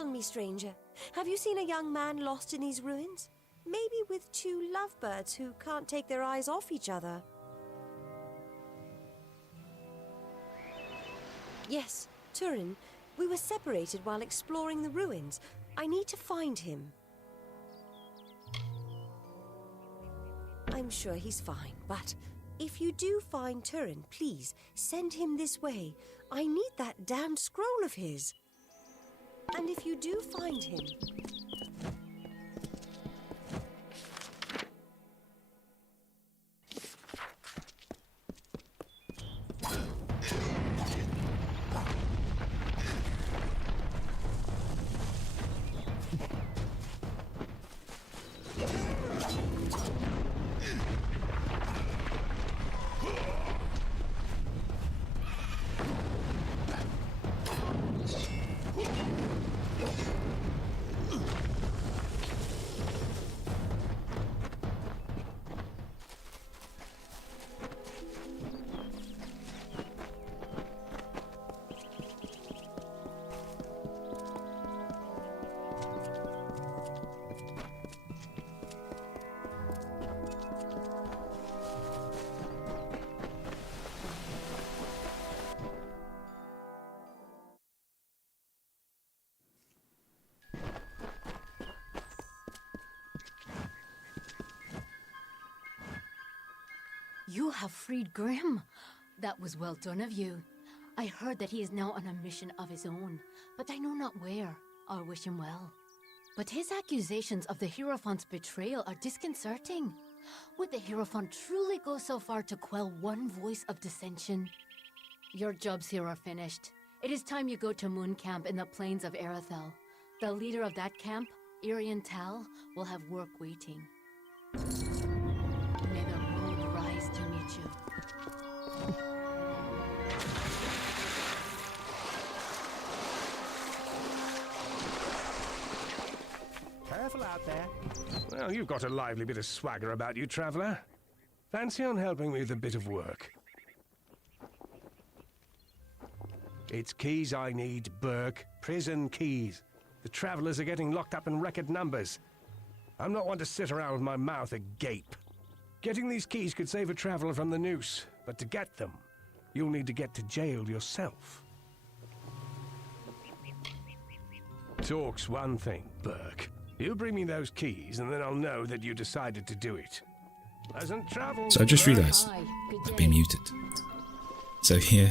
Tell me, stranger, have you seen a young man lost in these ruins? Maybe with two lovebirds who can't take their eyes off each other. Yes, Turin. We were separated while exploring the ruins. I need to find him. I'm sure he's fine, but if you do find Turin, please send him this way. I need that damned scroll of his. And if you do find him... You have freed Grimm. That was well done of you. I heard that he is now on a mission of his own, but I know not where. I wish him well. But his accusations of the Hierophant's betrayal are disconcerting. Would the Hierophant truly go so far to quell one voice of dissension? Your jobs here are finished. It is time you go to Moon Camp in the plains of Erethel. The leader of that camp, Irian Tal, will have work waiting. May the road rise to meet you. Careful out there. Well, you've got a lively bit of swagger about you, traveller. Fancy on helping me with a bit of work? It's keys I need, Burke. Prison keys. The travellers are getting locked up in record numbers. I'm not one to sit around with my mouth agape. Getting these keys could save a traveller from the noose, but to get them, you'll need to get to jail yourself. Talk's one thing, Burke. You bring me those keys, and then I'll know that you decided to do it. Pleasant travel. So I just realised I've been muted. So yeah,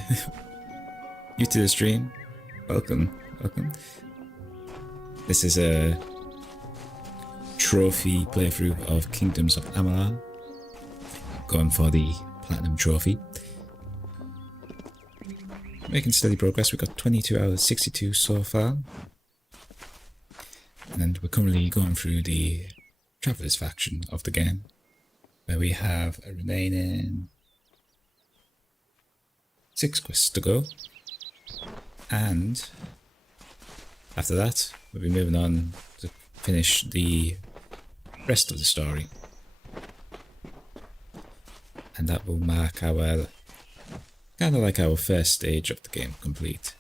new to the stream. Welcome, welcome. This is a trophy playthrough of Kingdoms of Amalur. Going for the platinum trophy. Making steady progress. We've got 22 out of 62 so far. And we're currently going through the Travelers faction of the game, where we have a remaining 6 quests to go. And after that, we'll be moving on to finish the rest of the story. And that will mark our, kind of like our first stage of the game complete.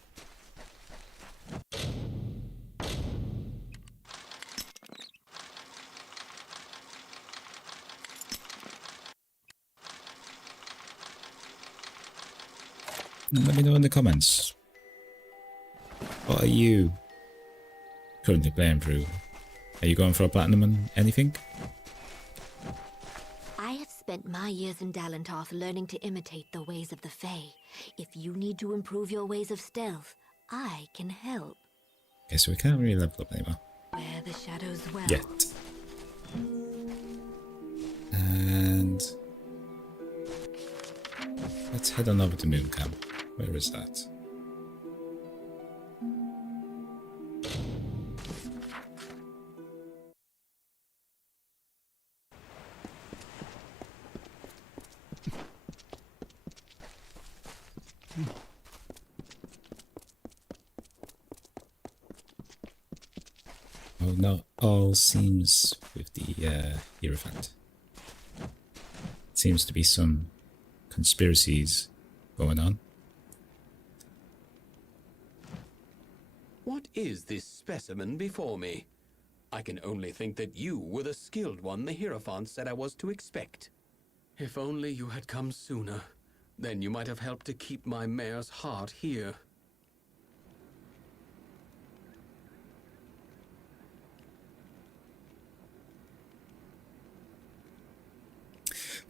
Let me know in the comments. What are you currently playing through? Are you going for a platinum and anything? I have spent my years in Dalentarth learning to imitate the ways of the Fae. If you need to improve your ways of stealth, I can help. Okay, so we can't really level up anymore. Where the shadows dwell. Yet. And let's head on over to Moon Camp. Where is that? Well, not all seems with the Hierophant. Seems to be some conspiracies going on. What is this specimen before me? I can only think that you were the skilled one the Hierophant said I was to expect. If only you had come sooner, then you might have helped to keep my mare's heart here.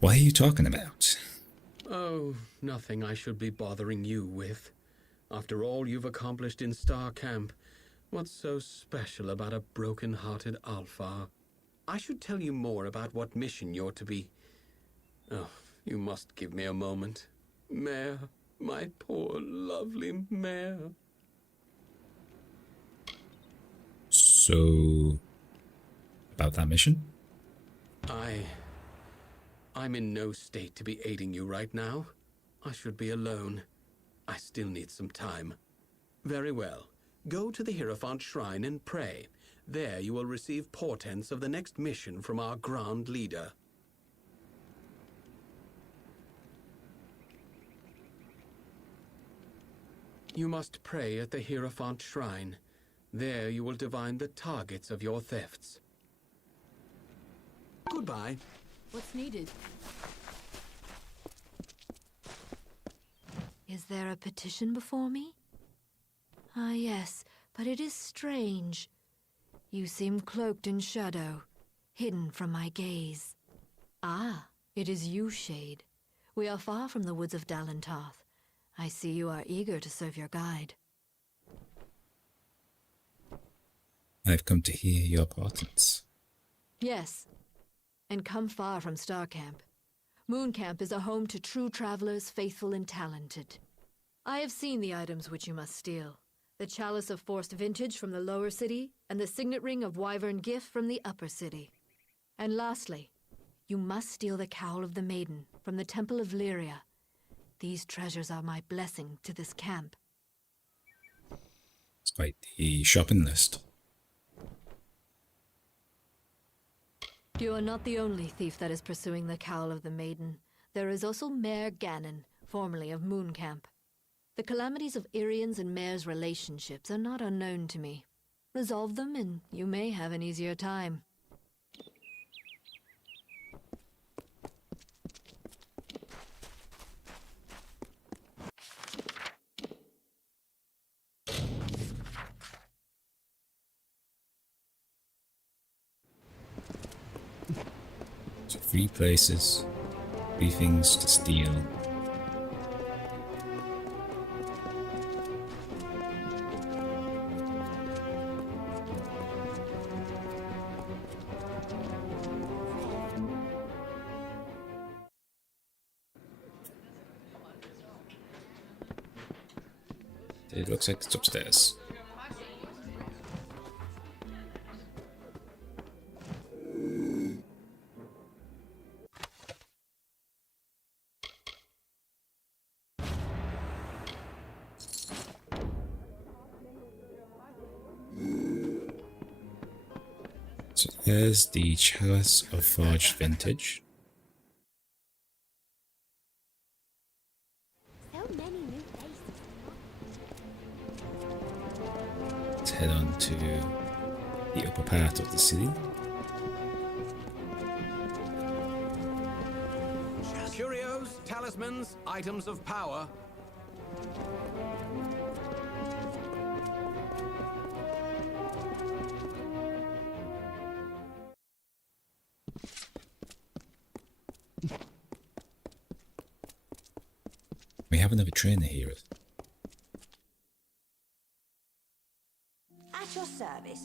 What are you talking about? Oh, nothing I should be bothering you with. After all you've accomplished in Star Camp, what's so special about a broken-hearted Alfar? I should tell you more about what mission you're to be. Oh, you must give me a moment. Mare, my poor, lovely mare. So, about that mission? I'm in no state to be aiding you right now. I should be alone. I still need some time. Very well. Go to the Hierophant Shrine and pray. There you will receive portents of the next mission from our Grand Leader. You must pray at the Hierophant Shrine. There you will divine the targets of your thefts. Goodbye. What's needed? Is there a petition before me? Ah, yes, but it is strange. You seem cloaked in shadow, hidden from my gaze. Ah, it is you, Shade. We are far from the woods of Dalentarth. I see you are eager to serve your guide. I've come to hear your portents. Yes, and come far from Star Camp. Moon Camp is a home to true travelers, faithful and talented. I have seen the items which you must steal. The Chalice of Forced Vintage from the lower city, and the Signet Ring of Wyvern Gift from the upper city. And lastly, you must steal the Cowl of the Maiden from the Temple of Lyria. These treasures are my blessing to this camp. It's quite the shopping list. You are not the only thief that is pursuing the Cowl of the Maiden. There is also Mare Ganon, formerly of Moon Camp. The calamities of Irian's and Mare's relationships are not unknown to me. Resolve them and you may have an easier time. So 3 places, 3 things to steal. It looks like it's upstairs. So there's the Chalice of Forged Vintage. So many new faces. Let's head on to the upper part of the city. Curios, talismans, items of power. We have another trainer here. At your service.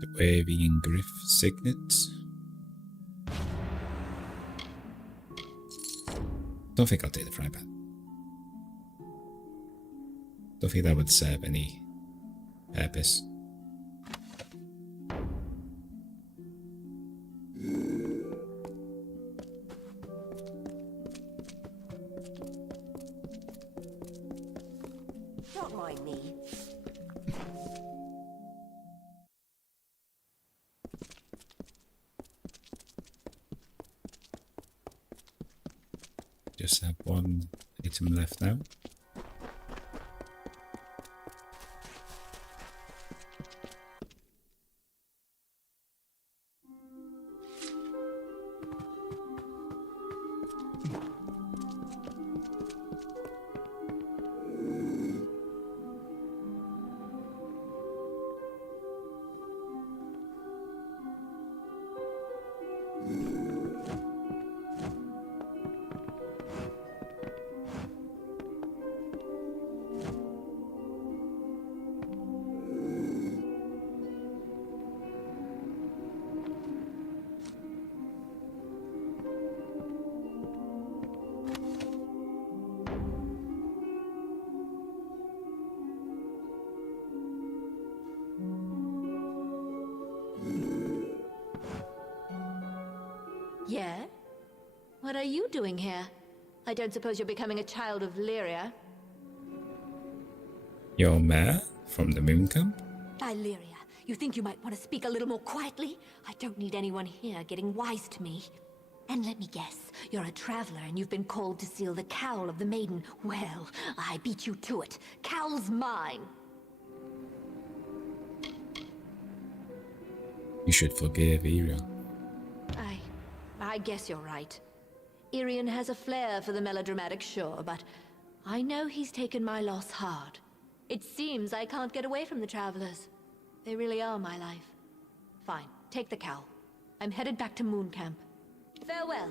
The Waving Griff Signet. Don't think I'll take the fry pan. Don't think that would serve any purpose. Don't mind me. Just have one item left now. Yeah? What are you doing here? I don't suppose you're becoming a child of Lyria? Your mare from the moon camp? Lyria, you think you might want to speak a little more quietly? I don't need anyone here getting wise to me. And let me guess, you're a traveler and you've been called to seal the cowl of the maiden. Well, I beat you to it. Cowl's mine. You should forgive Irian. I guess you're right. Irian has a flair for the melodramatic, sure, but I know he's taken my loss hard. It seems I can't get away from the travelers. They really are my life. Fine, take the cowl. I'm headed back to Moon Camp. Farewell.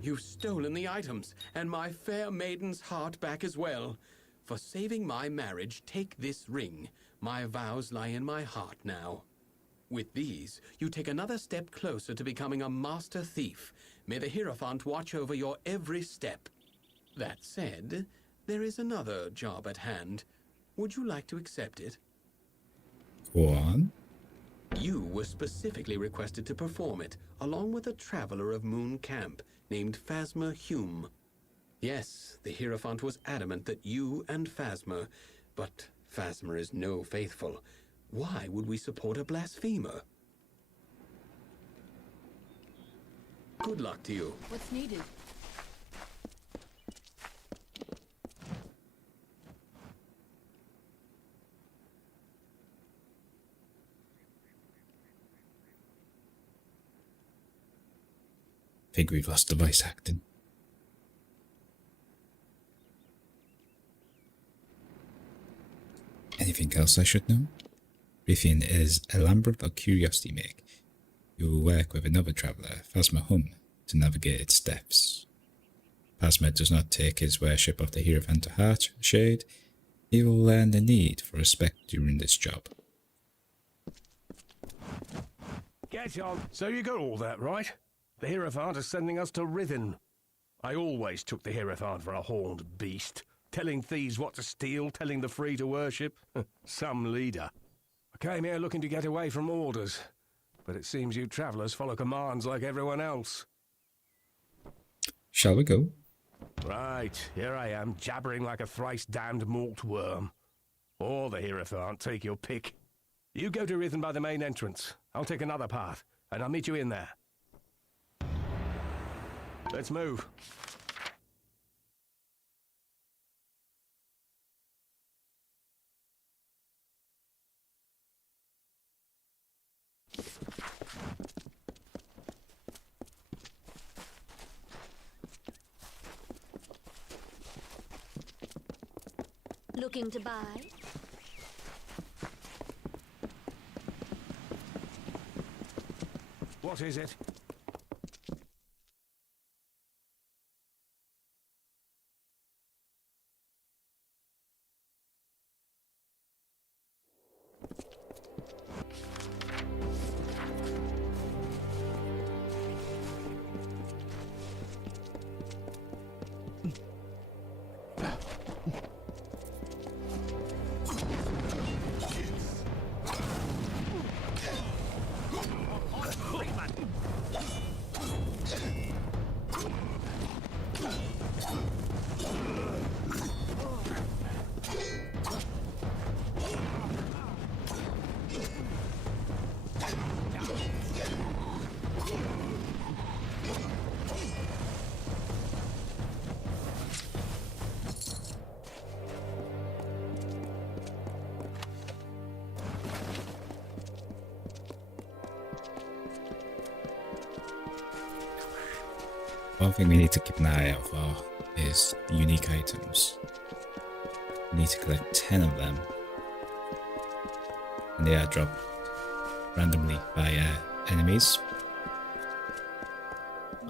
You've stolen the items, and my fair maiden's heart back as well. For saving my marriage, take this ring. My vows lie in my heart now. With these, you take another step closer to becoming a master thief. May the Hierophant watch over your every step. That said, there is another job at hand. Would you like to accept it? Go on. You were specifically requested to perform it, along with a traveler of Moon Camp named Phasma Hume. Yes, the Hierophant was adamant that you and Phasma, but Phasma is no faithful. Why would we support a blasphemer? Good luck to you. What's needed? I think we've lost the voice acting. Anything else I should know? Rithian is a Lambert of Curiosity Make. You will work with another traveller, Phasma Hum, to navigate its depths. Phasma does not take his worship of the Hierophant to heart, Shade. He will learn the need for respect during this job. Get on. So you got all that, right? The Hierophant is sending us to Rithian. I always took the Hierophant for a horned beast. Telling thieves what to steal, telling the free to worship. Some leader. I came here looking to get away from orders. But it seems you travellers follow commands like everyone else. Shall we go? Right, here I am, jabbering like a thrice-damned malt worm. Or the Hierophant, take your pick. You go to Rithian by the main entrance. I'll take another path, and I'll meet you in there. Let's move. Looking to buy? What is it? One thing we need to keep an eye out for is unique items. We need to collect 10 of them, and they are dropped randomly by enemies,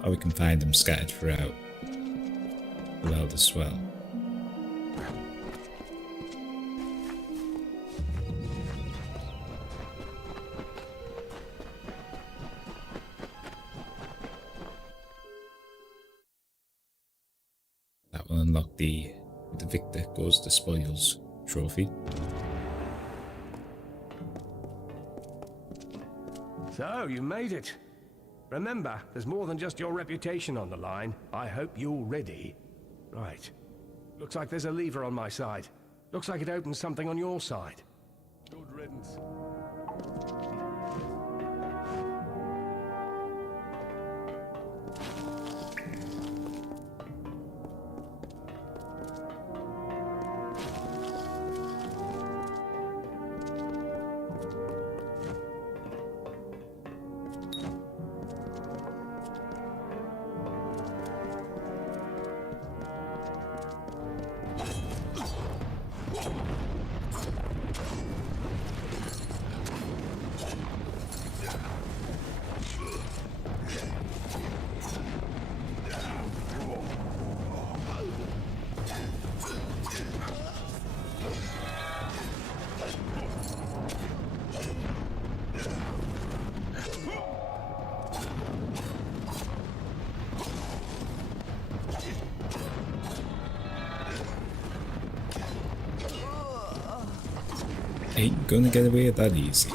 or we can find them scattered throughout the world as well. That will unlock the victor goes the spoils trophy. So, you made it. Remember, there's more than just your reputation on the line. I hope you're ready. Right. Looks like there's a lever on my side. Looks like it opens something on your side. Good riddance. Ain't gonna get away that easy.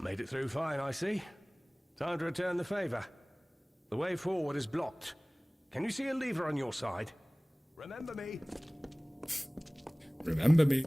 Made it through fine, I see. Time to return the favor. The way forward is blocked. Can you see a lever on your side? Remember me. Remember me.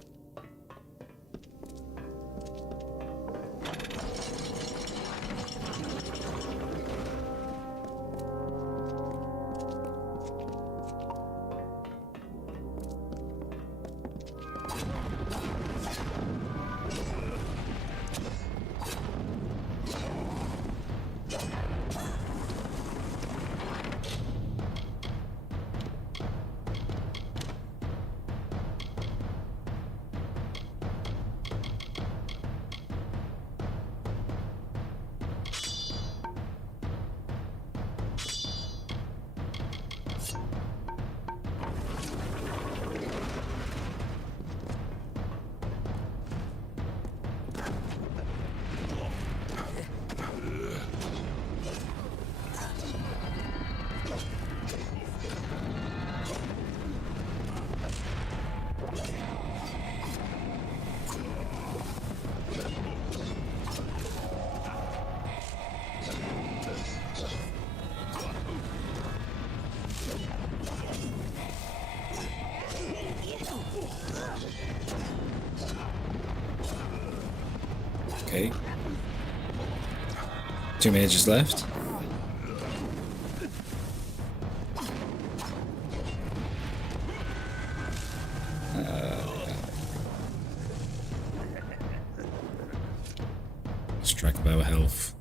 Okay. 2 mages left. Let's track of our health.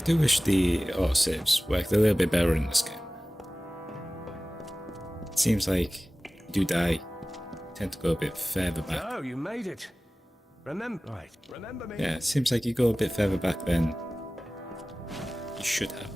I do wish the auto saves worked a little bit better in this game. It seems like you do die, you tend to go a bit further back. Oh, you made it. Remember me. Yeah, it seems like you go a bit further back than you should have.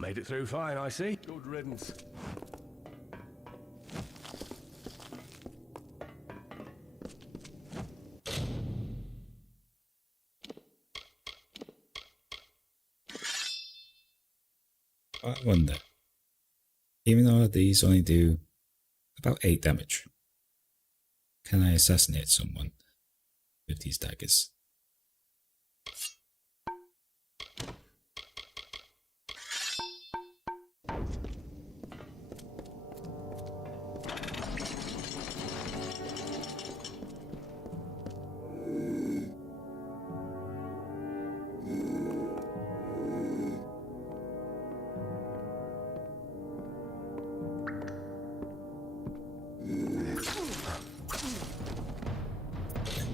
Made it through fine, I see. Good riddance. I wonder, even though these only do about 8 damage, can I assassinate someone with these daggers?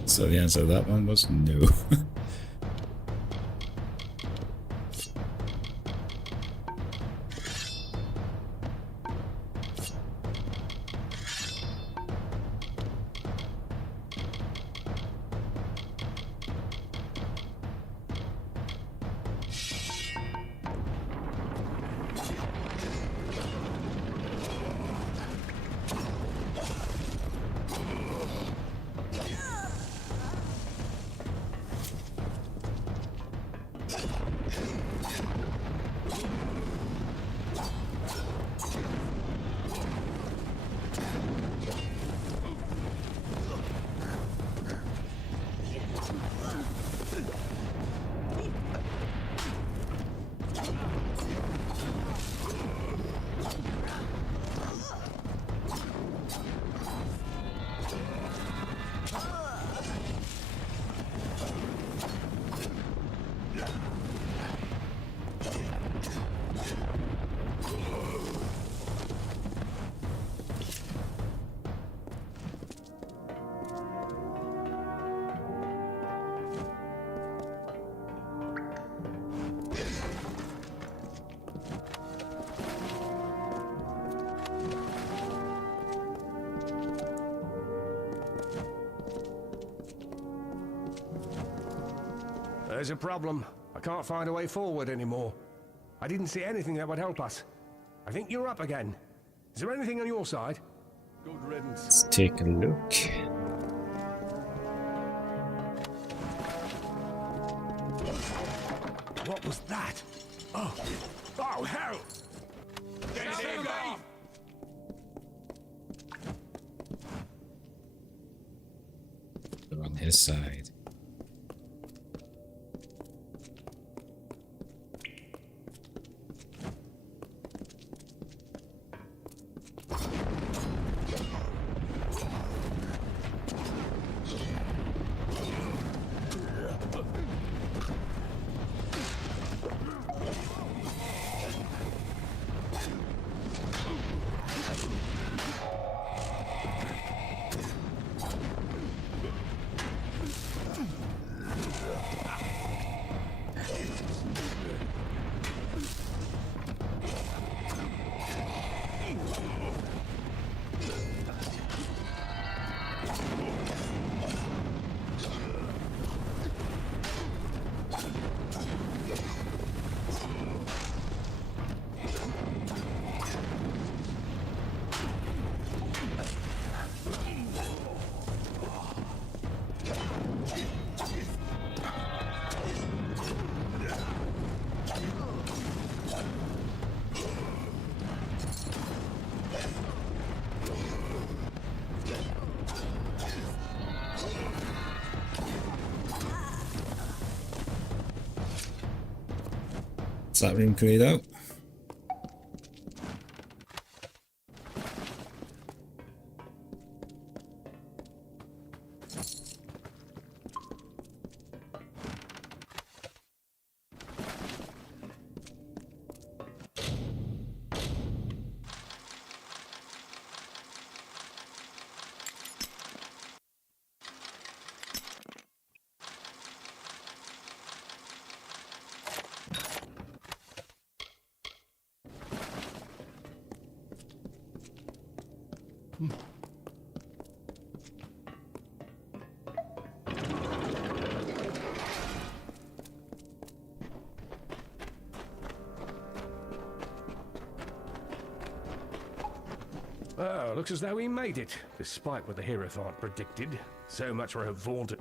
So the answer to that one was no. There's a problem. I can't find a way forward anymore. I didn't see anything that would help us. I think you're up again. Is there anything on your side? Good riddance. Let's take a look. What was that? Oh! Oh, hell! Get it in, go! They're on his side. that room cleared out. Oh, looks as though we made it, despite what the Hierophant predicted. So much for her vaunted...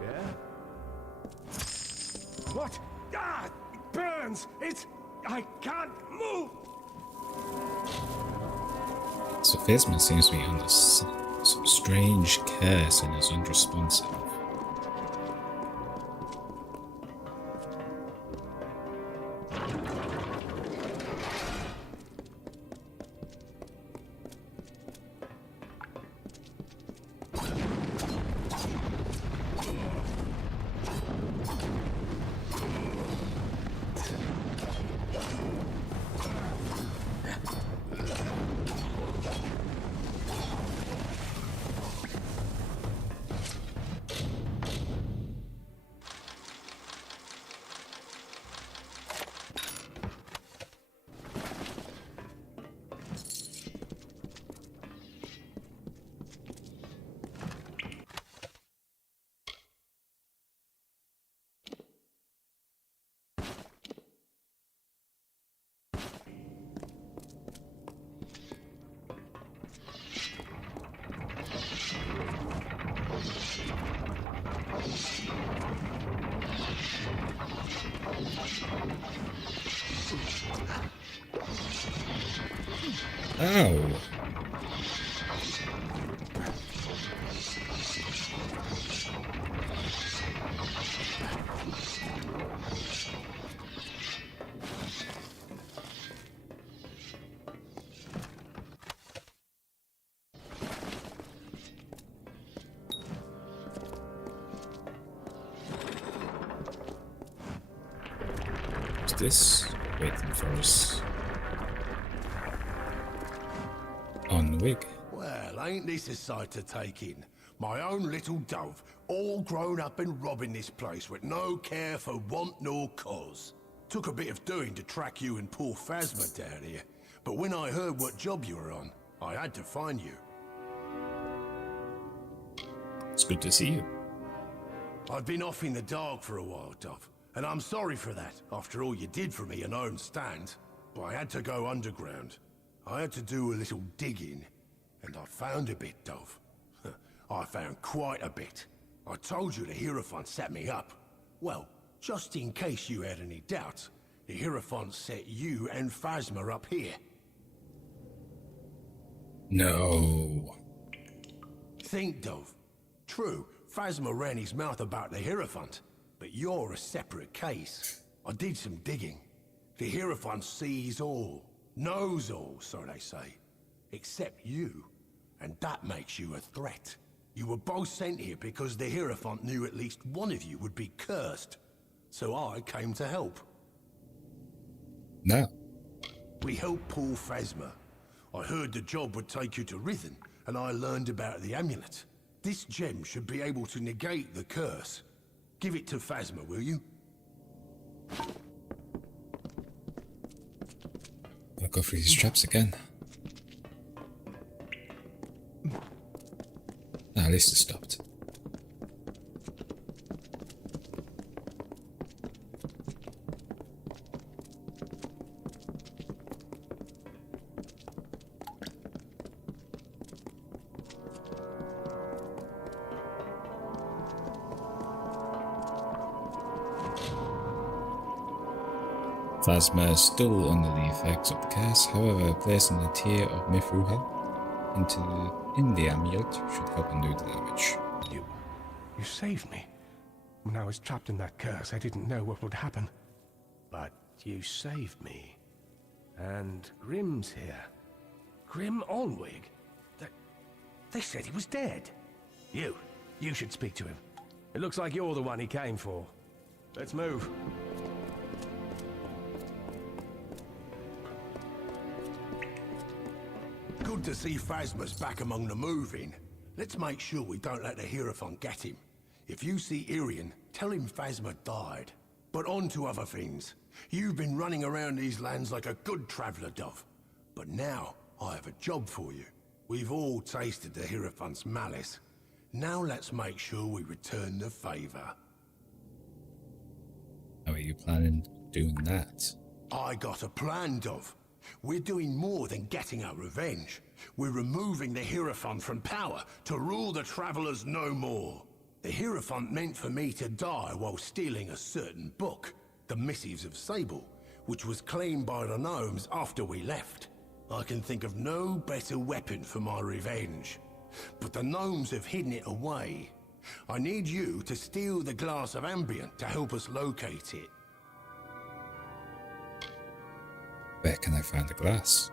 Yeah? What? Ah! It burns! I can't move! So Phasma seems to be under some strange curse and is unresponsive. Ow! What's this waiting for us? On the wig. Well, ain't this a sight to take in? My own little dove, all grown up and robbing this place with no care for want nor cause. Took a bit of doing to track you and poor Phasma down here, but when I heard what job you were on, I had to find you. It's good to see you. I've been off in the dark for a while, Dove, and I'm sorry for that, after all you did for me in own stand. But I had to go underground. I had to do a little digging, and I found a bit, Dove. I found quite a bit. I told you the Hierophant set me up. Well, just in case you had any doubts, the Hierophant set you and Phasma up here. No. Think, Dove. True, Phasma ran his mouth about the Hierophant, but you're a separate case. I did some digging. The Hierophant sees all, knows all, so they say. Except you. And that makes you a threat. You were both sent here because the Hierophant knew at least one of you would be cursed. So I came to help. No. We helped poor Phasma. I heard the job would take you to Rhythm, and I learned about the amulet. This gem should be able to negate the curse. Give it to Phasma, will you? I'll go through these traps again. At least it stopped. Phasma is still under the effects of the curse, however, placing the tear of Mithruhel into in the amulet should help undo the damage. You saved me. When I was trapped in that curse, I didn't know what would happen. But you saved me. And Grim's here. Grim Onwig? They said he was dead. You should speak to him. It looks like you're the one he came for. Let's move. Good to see Phasma's back among the moving. Let's make sure we don't let the Hierophant get him. If you see Irian, tell him Phasma died. But on to other things. You've been running around these lands like a good traveller, Dove. But now, I have a job for you. We've all tasted the Hierophant's malice. Now let's make sure we return the favour. How are you planning doing that? I got a plan, Dove. We're doing more than getting our revenge. We're removing the Hierophant from power to rule the Travellers no more. The Hierophant meant for me to die while stealing a certain book, the Missives of Sable, which was claimed by the gnomes after we left. I can think of no better weapon for my revenge. But the gnomes have hidden it away. I need you to steal the glass of ambient to help us locate it. Where can I find the glass?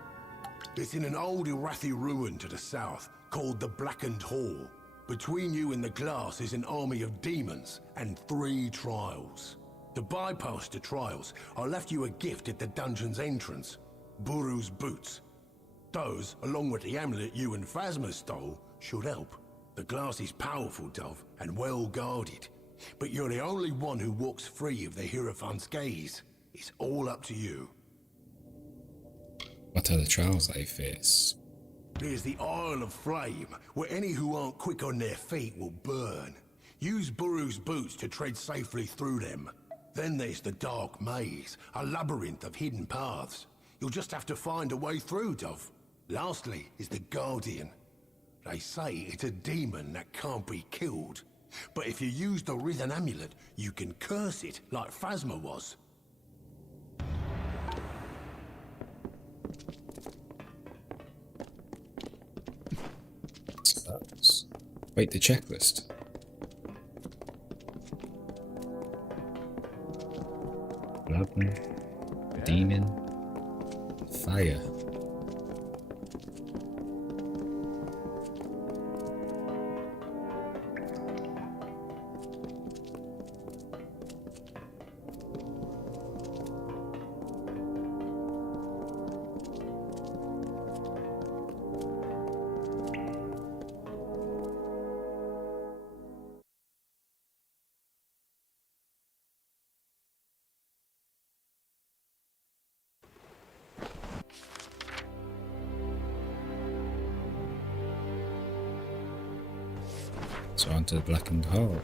It's in an old Irathi ruin to the south, called the Blackened Hall. Between you and the glass is an army of demons and 3 trials. To bypass the trials, I left you a gift at the dungeon's entrance. Buru's boots. Those, along with the amulet you and Phasma stole, should help. The glass is powerful, Dove, and well guarded. But you're the only one who walks free of the Hierophant's gaze. It's all up to you. What are the trials I face? There's the Isle of Flame, where any who aren't quick on their feet will burn. Use Buru's boots to tread safely through them. Then there's the Dark Maze, a labyrinth of hidden paths. You'll just have to find a way through, Dove. Lastly is the Guardian. They say it's a demon that can't be killed. But if you use the Rhythm Amulet, you can curse it like Phasma was. So that's... Wait, the checklist. Bloodman, demon, fire. So onto the Blackened Hall.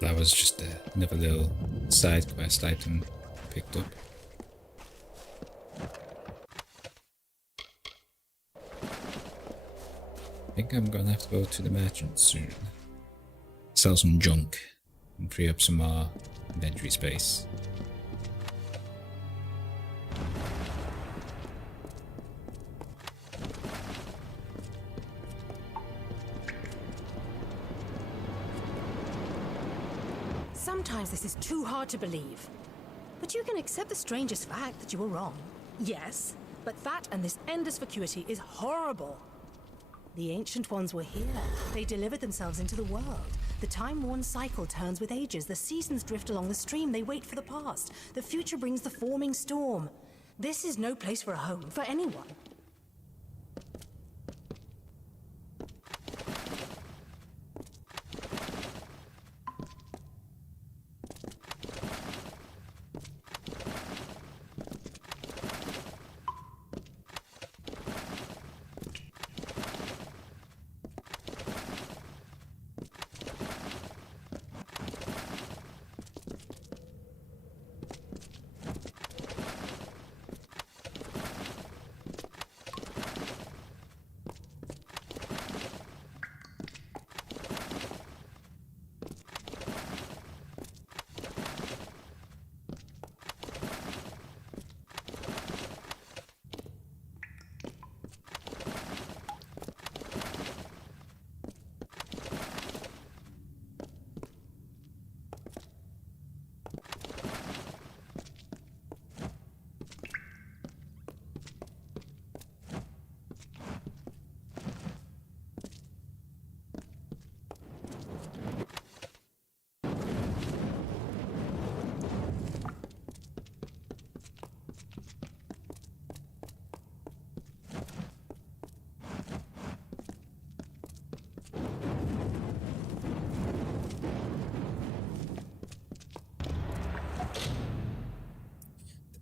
That was just another little side quest item picked up. I think I'm gonna have to go to the merchant soon. Sell some junk. and free up some more inventory space. Sometimes this is too hard to believe. But you can accept the strangest fact that you were wrong. Yes, but that and this endless vacuity is horrible. The Ancient Ones were here. They delivered themselves into the world. The time-worn cycle turns with ages. The seasons drift along the stream. They wait for the past. The future brings the forming storm. This is no place for a home, for anyone.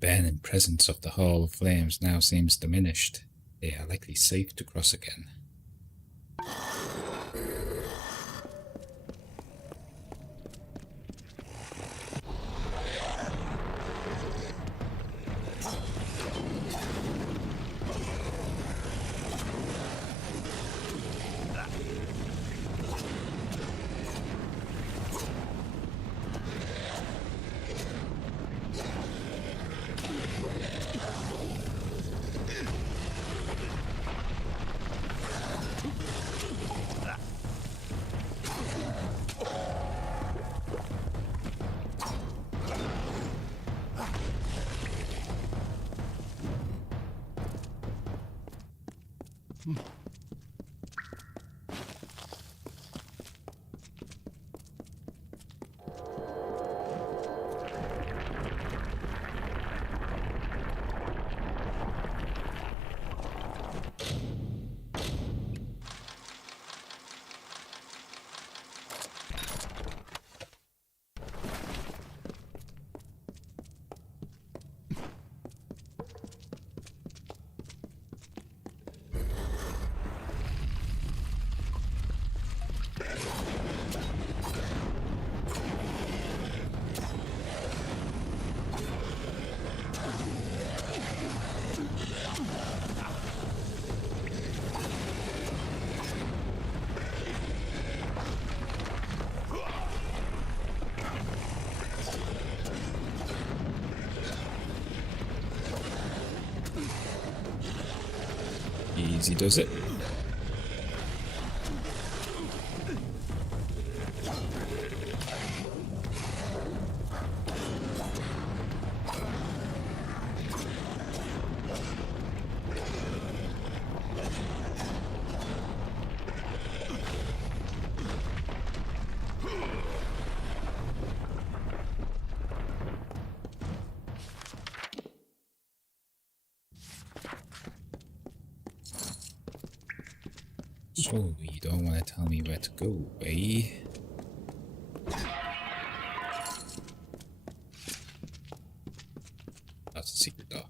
The burning presence of the Hall of Flames now seems diminished. They are likely safe to cross again. Easy does it. So, you don't want to tell me where to go, eh? That's a secret door.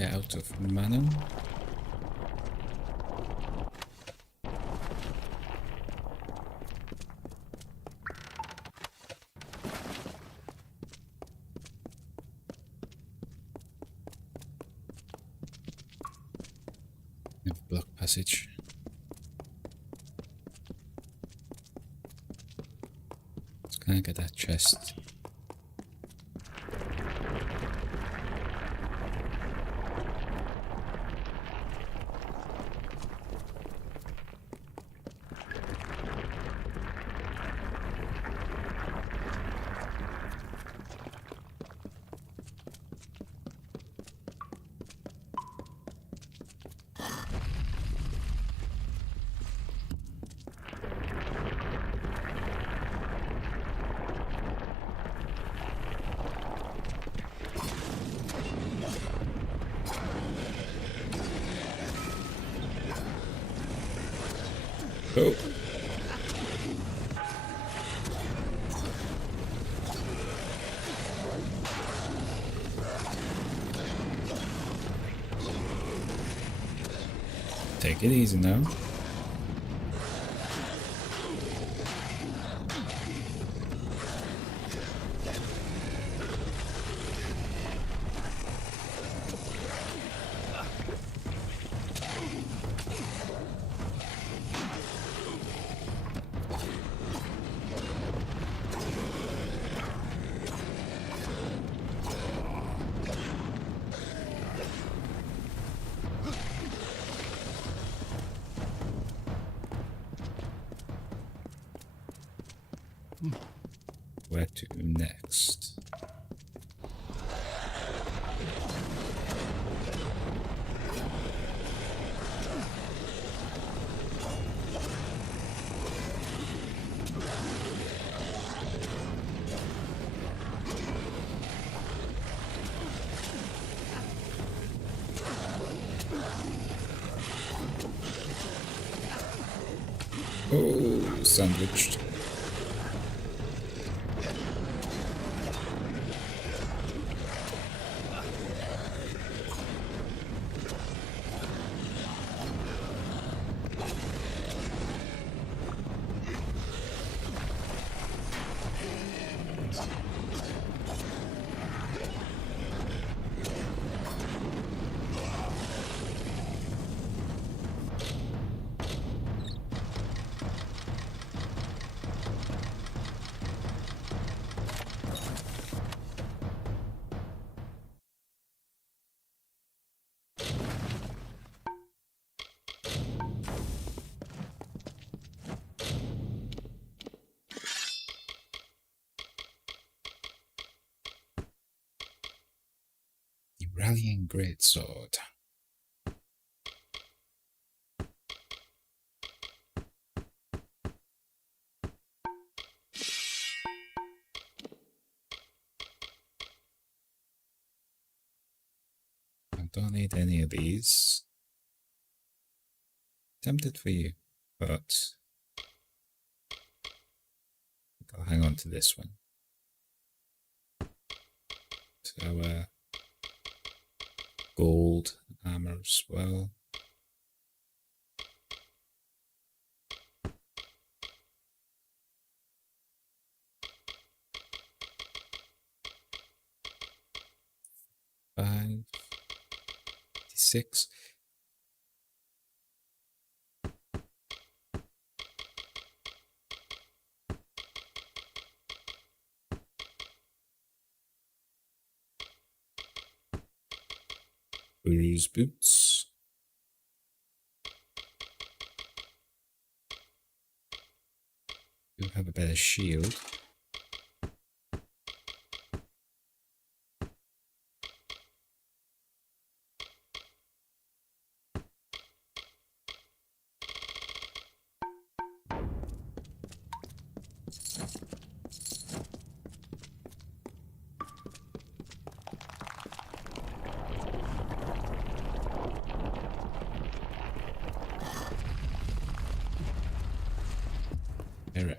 get out of mana. Block passage. Let's kind of get that chest. Oh. Take it easy now. Where to next? Oh, sandwiched. Rallying Greatsword. I don't need any of these. Tempted for you, but I'll hang on to this one. So, gold armor as well. $5, $56. Bruise boots. You have a better shield. Error.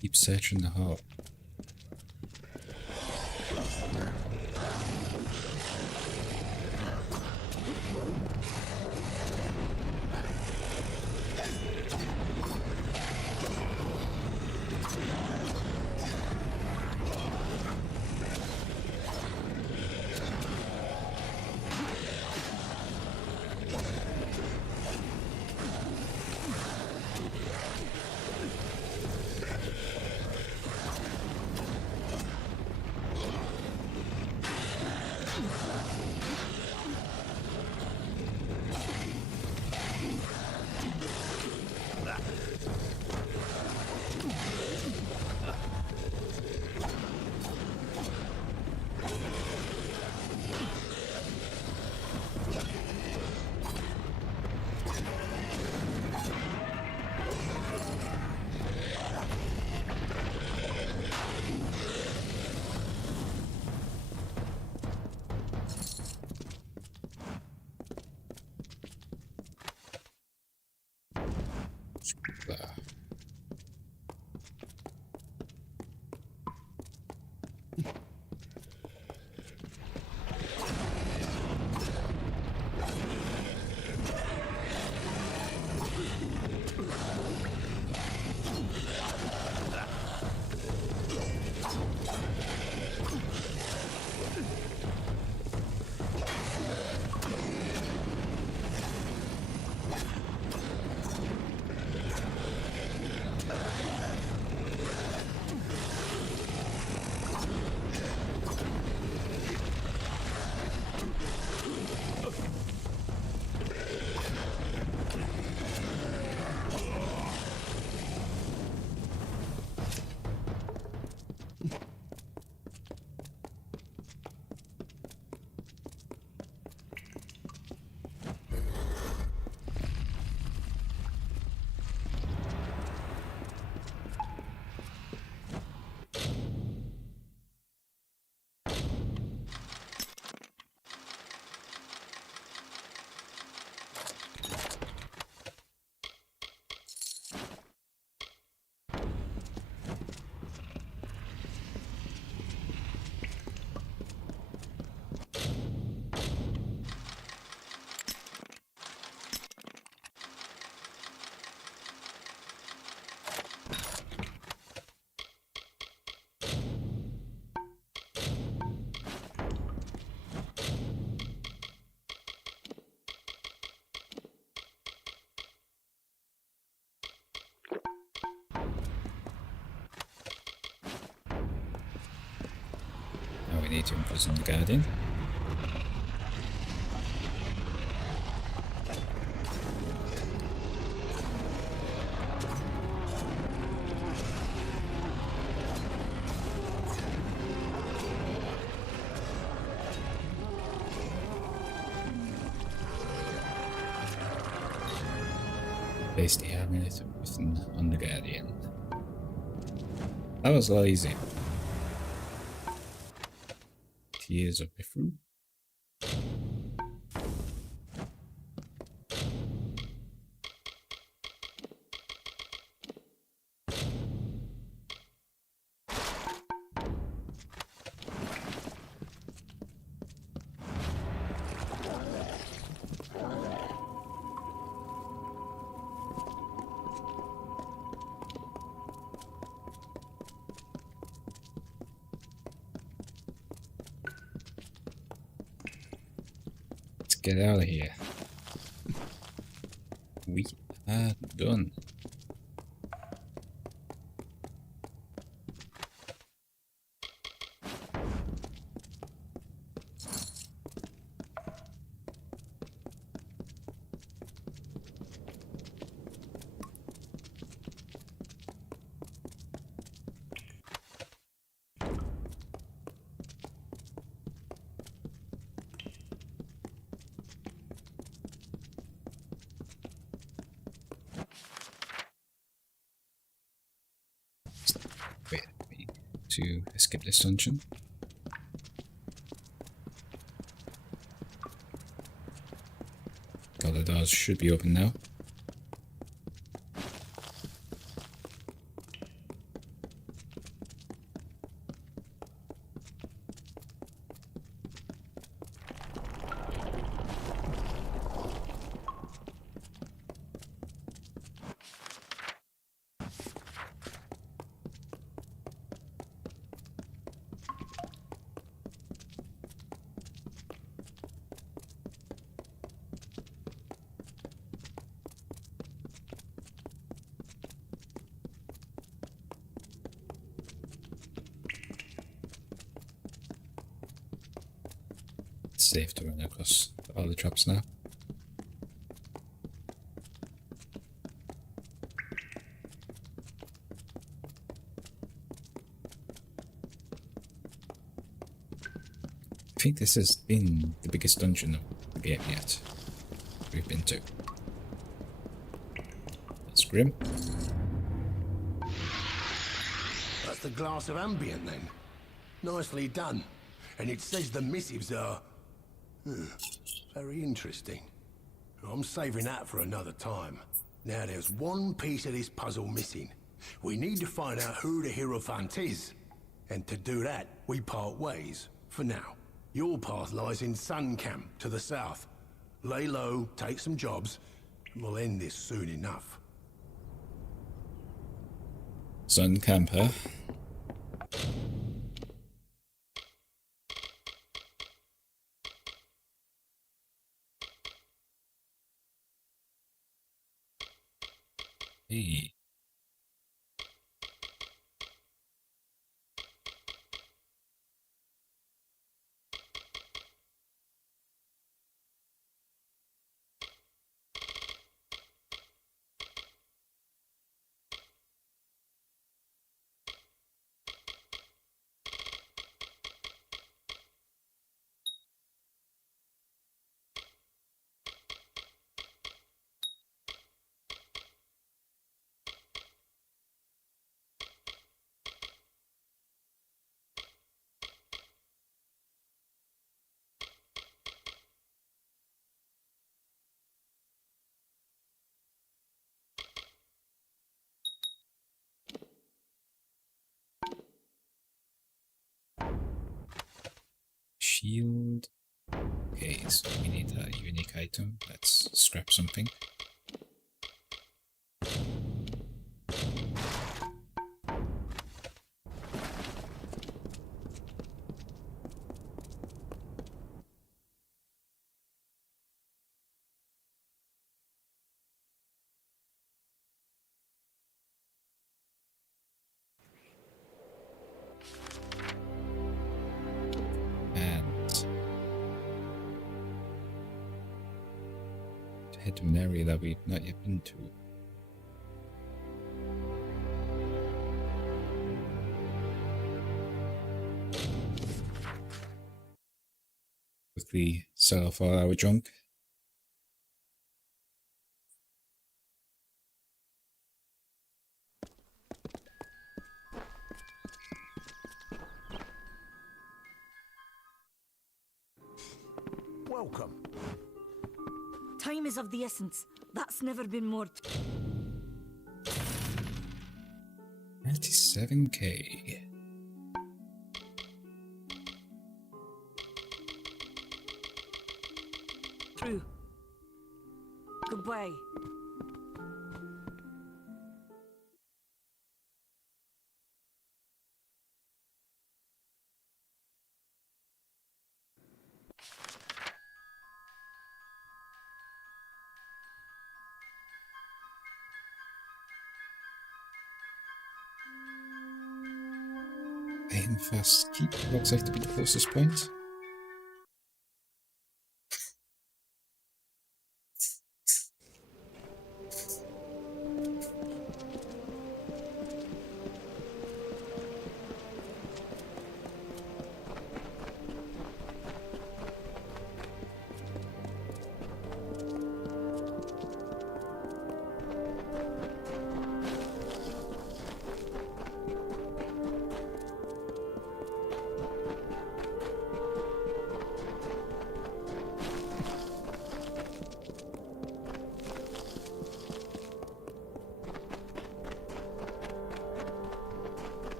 Keep searching the hole. need to imprison the Guardian. Place the amulet of Within on the Guardian. That was a lot easier. Tears of Mithrin. Let's get out of here. We are done. Wait, to escape this dungeon. All the doors should be open now. It's safe to run across all the traps now. I think this has been the biggest dungeon of the game yet we've been to. That's grim. That's the glass of ambient then. Nicely done. And it says the missives are... very interesting. I'm saving that for another time. Now there's one piece of this puzzle missing. We need to find out who the Hierophant is. And to do that, we part ways, for now. Your path lies in Sun Camp, to the south. Lay low, take some jobs, and we'll end this soon enough. Sun Camper. Hey. Shield. Okay, so we need a unique item. Let's scrap something. head to an area that we've not yet been to. Quickly sell off all our junk. Welcome. Time is of the essence. That's never been more. 97k. True. Goodbye. Iron Fast Keep looks like to be the closest point.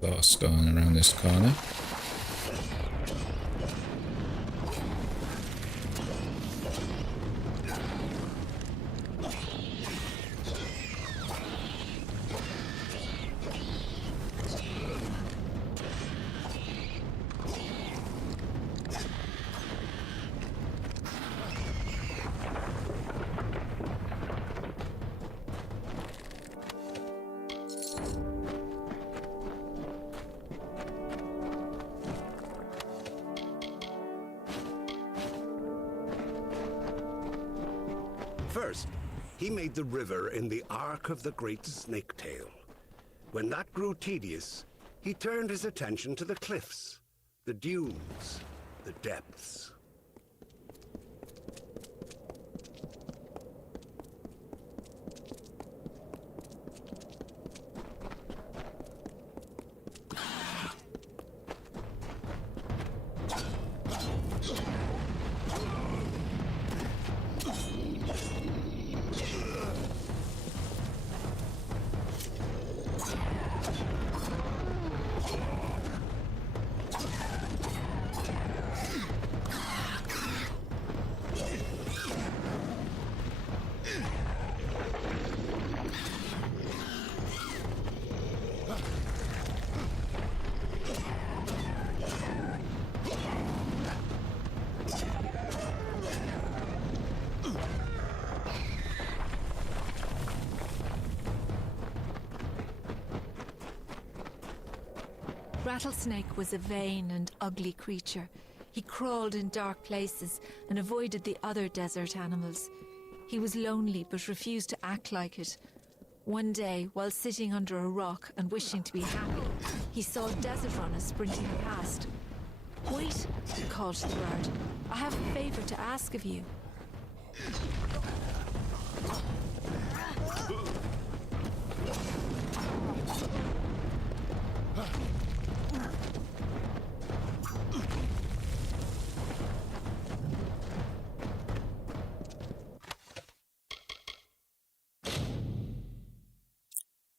Lost on around this corner. First, he made the river in the Ark of the Great Snaketail. When that grew tedious, he turned his attention to the cliffs, the dunes, the depths. Rattlesnake was a vain and ugly creature. He crawled in dark places and avoided the other desert animals. He was lonely but refused to act like it. One day, while sitting under a rock and wishing to be happy, he saw a desert runner sprinting past. "Wait," called the bird. "I have a favor to ask of you."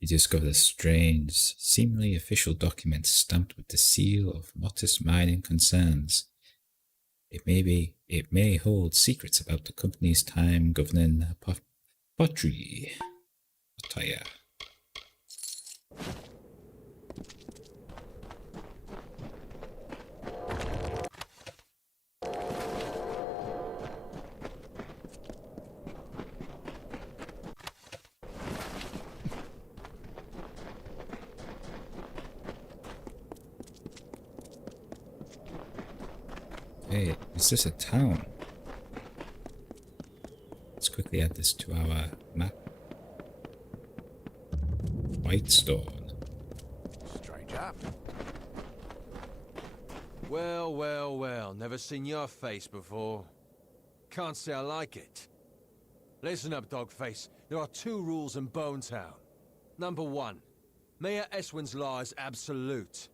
You discover a strange, seemingly official document stamped with the seal of Motus Mining Concerns. It may hold secrets about the company's time governing pottery. Potaya. Hey, is this a town? Let's quickly add this to our map. Whitestone. Stranger. Well, well, well. Never seen your face before. Can't say I like it. Listen up, Dogface. There are 2 rules in Bonetown. Number 1, Mayor Eswin's law is absolute.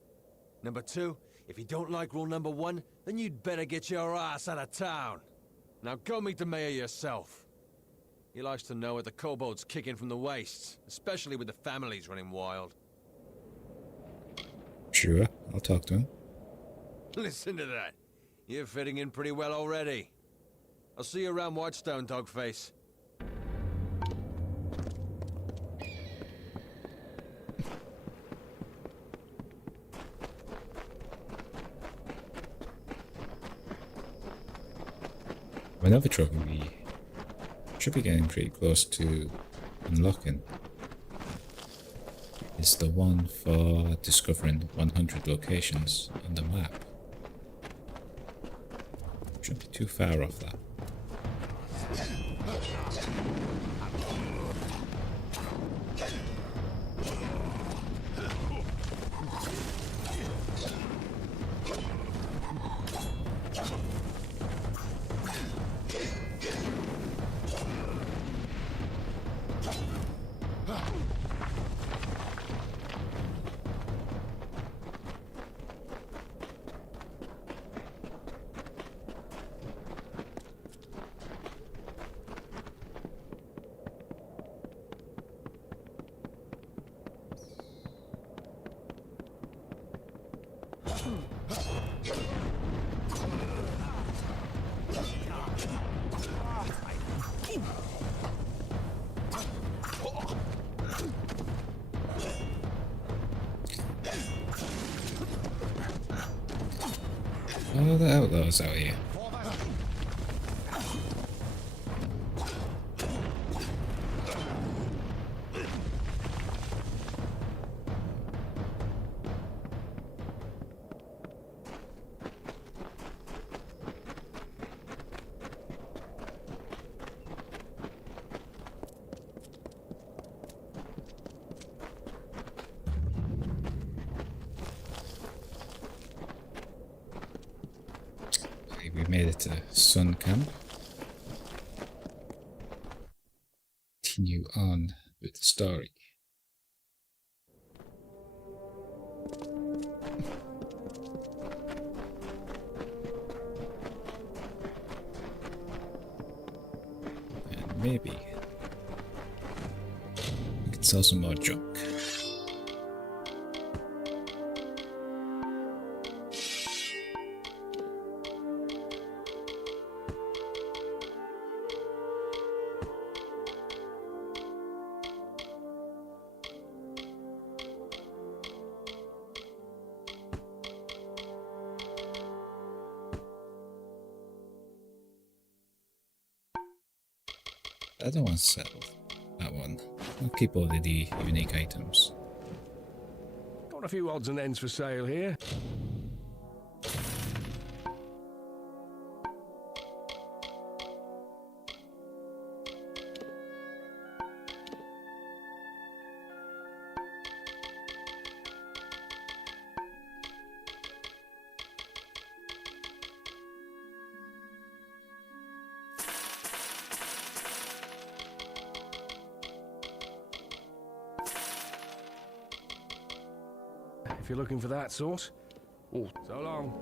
Number 2, if you don't like rule number 1, then you'd better get your ass out of town. Now go meet the mayor yourself. He likes to know what the kobolds kick in from the wastes, especially with the families running wild. Sure, I'll talk to him. Listen to that. You're fitting in pretty well already. I'll see you around Whitestone, Dogface. Another trophy we should be getting pretty close to unlocking is the one for discovering 100 locations on the map. Shouldn't be too far off that. Oh, the outlaws out here. We made it to Sun Camp. Continue on with the story. And maybe we can sell some more junk. I don't want to sell that one. I'll keep all of the unique items. Got a few odds and ends for sale here. If you're looking for that sort. Oh, so long.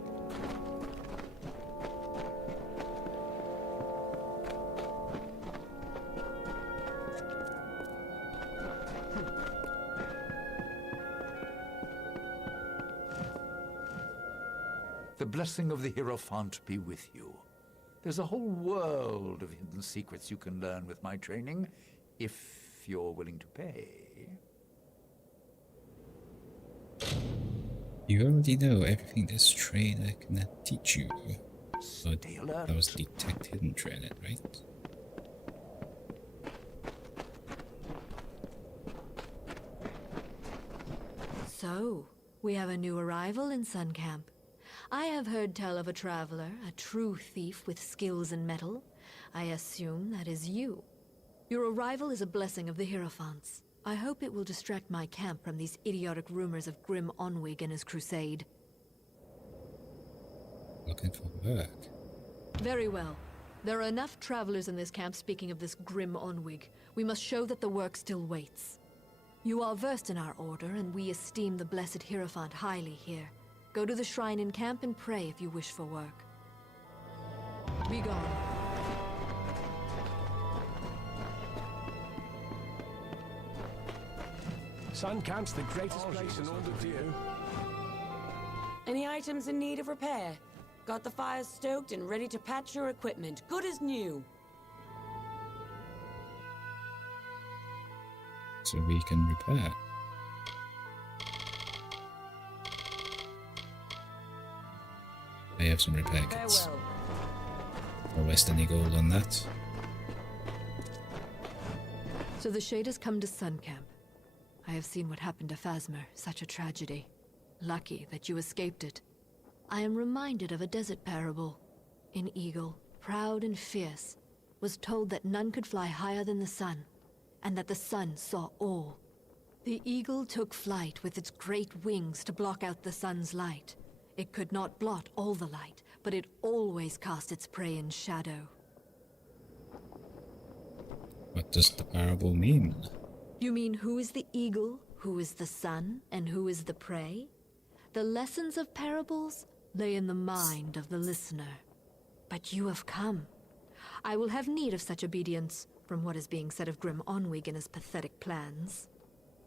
The blessing of the Hierophant be with you. There's a whole world of hidden secrets you can learn with my training, if you're willing to pay. You already know everything this trainer can teach you. But Stay alert. that was detect hidden training, right? So, we have a new arrival in Sun Camp. I have heard tell of a traveler, a true thief with skills in metal. I assume that is you. Your arrival is a blessing of the Hierophants. I hope it will distract my camp from these idiotic rumors of Grim Onwig and his crusade. Looking for work. Very well. There are enough travelers in this camp speaking of this Grim Onwig. We must show that the work still waits. You are versed in our order, and we esteem the blessed Hierophant highly here. Go to the shrine in camp and pray if you wish for work. Be gone. Sun Camp's the greatest place in all the view. Any items in need of repair? Got the fires stoked and ready to patch your equipment. Good as new. So we can repair. I have some repair kits. Farewell. I'll waste any gold on that. So the Shade has come to Sun Camp. I have seen what happened to Phasmer, such a tragedy. Lucky that you escaped it. I am reminded of a desert parable. An eagle, proud and fierce, was told that none could fly higher than the sun, and that the sun saw all. The eagle took flight with its great wings to block out the sun's light. It could not blot all the light, but it always cast its prey in shadow. What does the parable mean? You mean who is the eagle, who is the sun, and who is the prey? The lessons of parables lay in the mind of the listener. But you have come. I will have need of such obedience, from what is being said of Grim Onwig and his pathetic plans.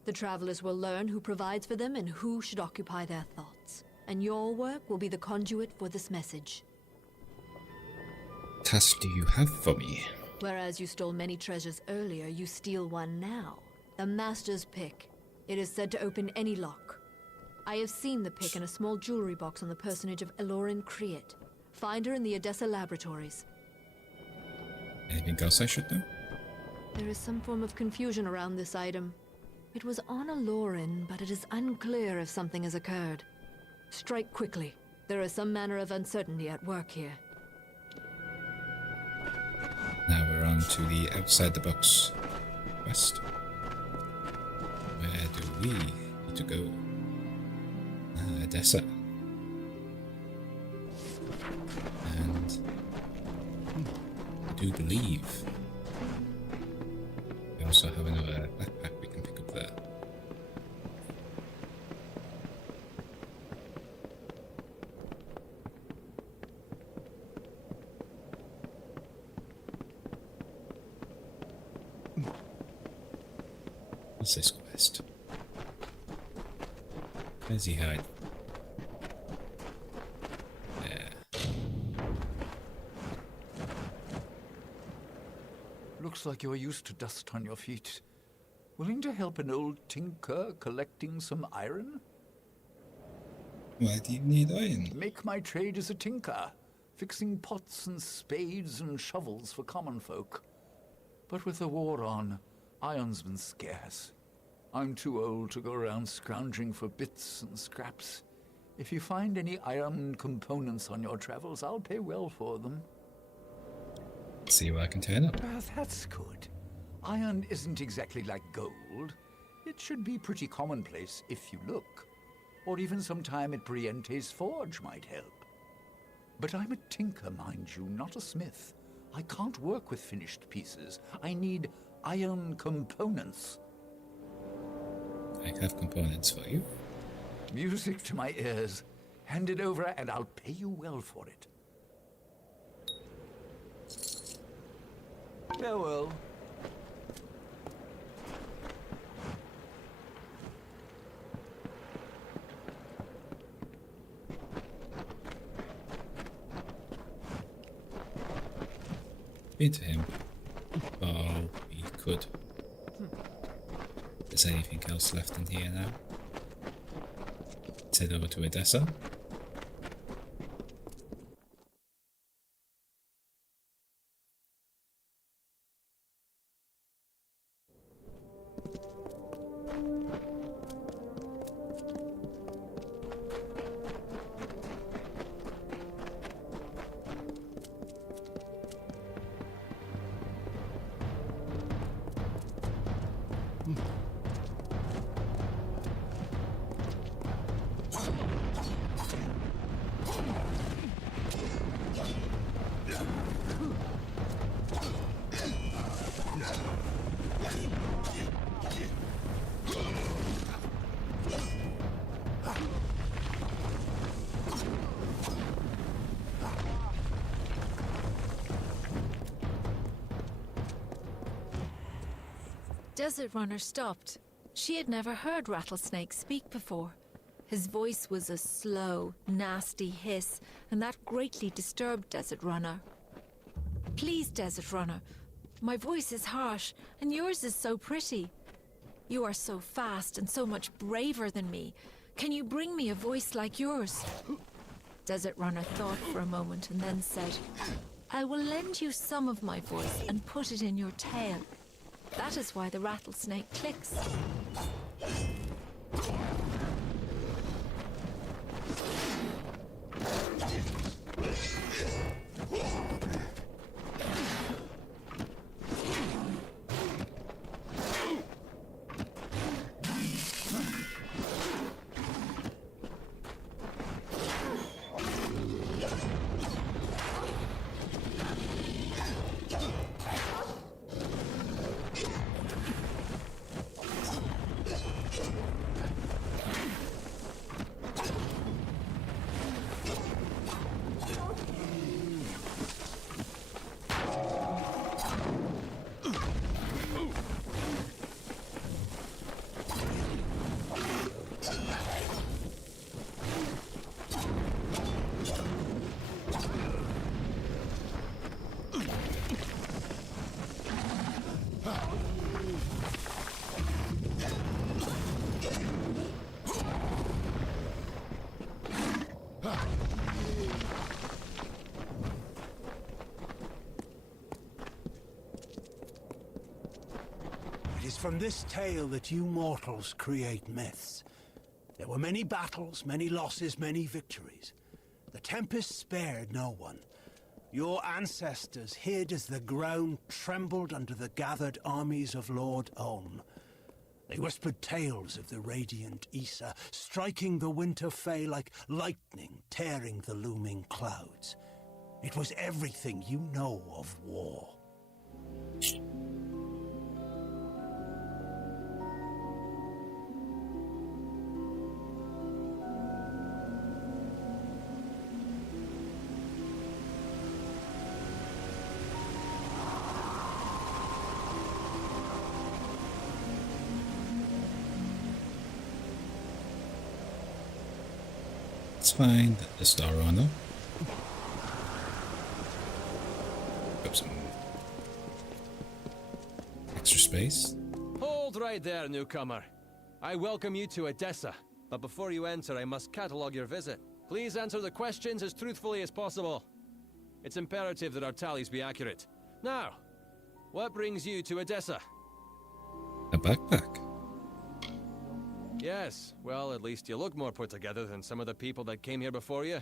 The travelers will learn who provides for them and who should occupy their thoughts. And your work will be the conduit for this message. What task do you have for me? Whereas you stole many treasures earlier, you steal one now. The Master's Pick. It is said to open any lock. I have seen the pick in a small jewelry box on the personage of Elorin Create. Find her in the Odessa laboratories. Anything else I should know? There is some form of confusion around this item. It was on Elorin, but it is unclear if something has occurred. Strike quickly. There is some manner of uncertainty at work here. Now we're on to the outside the box quest. Where do we need to go? Odessa. And I do believe we also have another backpack we can pick up there. What's this quest? Where's he hide? There. Looks like you're used to dust on your feet. Willing to help an old tinker collecting some iron? Why do you need iron? Make my trade as a tinker, fixing pots and spades and shovels for common folk. But with the war on, iron's been scarce. I'm too old to go around scrounging for bits and scraps. If you find any iron components on your travels, I'll pay well for them. See where I can turn up. Well, that's good. Iron isn't exactly like gold. It should be pretty commonplace if you look. Or even some time at Briente's forge might help. But I'm a tinker, mind you, not a smith. I can't work with finished pieces. I need iron components. I have components for you. Music to my ears. Hand it over and I'll pay you well for it. Farewell. Been to him. Oh, we could. Is there anything else left in here now? Let's head over to Odessa. Desert Runner stopped. She had never heard Rattlesnake speak before. His voice was a slow, nasty hiss, and that greatly disturbed Desert Runner. Please, Desert Runner, my voice is harsh, and yours is so pretty. You are so fast and so much braver than me. Can you bring me a voice like yours? Desert Runner thought for a moment and then said, I will lend you some of my voice and put it in your tail. That is why the rattlesnake clicks. It is from this tale that you mortals create myths. There were many battles, many losses, many victories. The Tempest spared no one. Your ancestors hid as the ground trembled under the gathered armies of Lord Olm. They whispered tales of the radiant Issa, striking the winter Fae like lightning, tearing the looming clouds. It was everything you know of war. Let's find the Star Runner. Got some extra space. Hold right there, newcomer. I welcome you to Edessa, but before you enter, I must catalogue your visit. Please answer the questions as truthfully as possible. It's imperative that our tallies be accurate. Now, what brings you to Edessa? A backpack. Yes, well, at least you look more put together than some of the people that came here before you.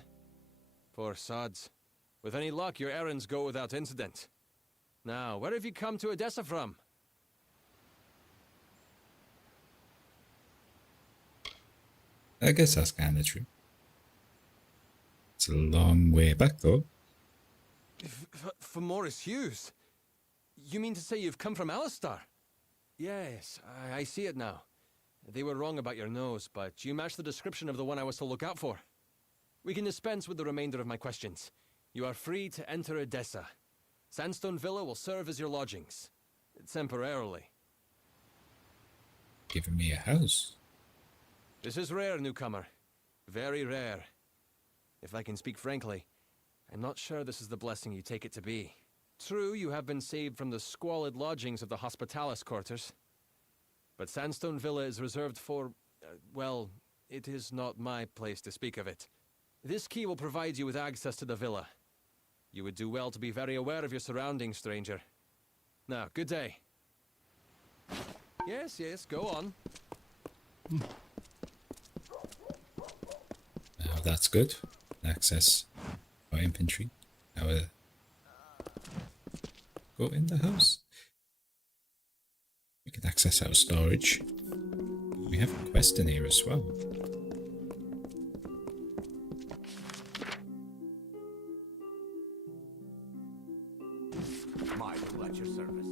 Poor sods. With any luck, your errands go without incident. Now, where have you come to Edessa from? I guess that's kind of true. It's a long way back, though. From Morris Hughes? You mean to say you've come from Alistar? Yes, I see it now. They were wrong about your nose, but you match the description of the one I was to look out for. We can dispense with the remainder of my questions. You are free to enter Edessa. Sandstone Villa will serve as your lodgings. Temporarily. Giving me a house. This is rare, newcomer. Very rare. If I can speak frankly, I'm not sure this is the blessing you take it to be. True, you have been saved from the squalid lodgings of the Hospitalis quarters. But Sandstone Villa is reserved for, well, it is not my place to speak of it. This key will provide you with access to the villa. You would do well to be very aware of your surroundings, stranger. Now, good day. Yes, go on. Now that's good. Access our infantry. Now go in the house. We can access our storage. We have a quest in here as well. Michael, at your service.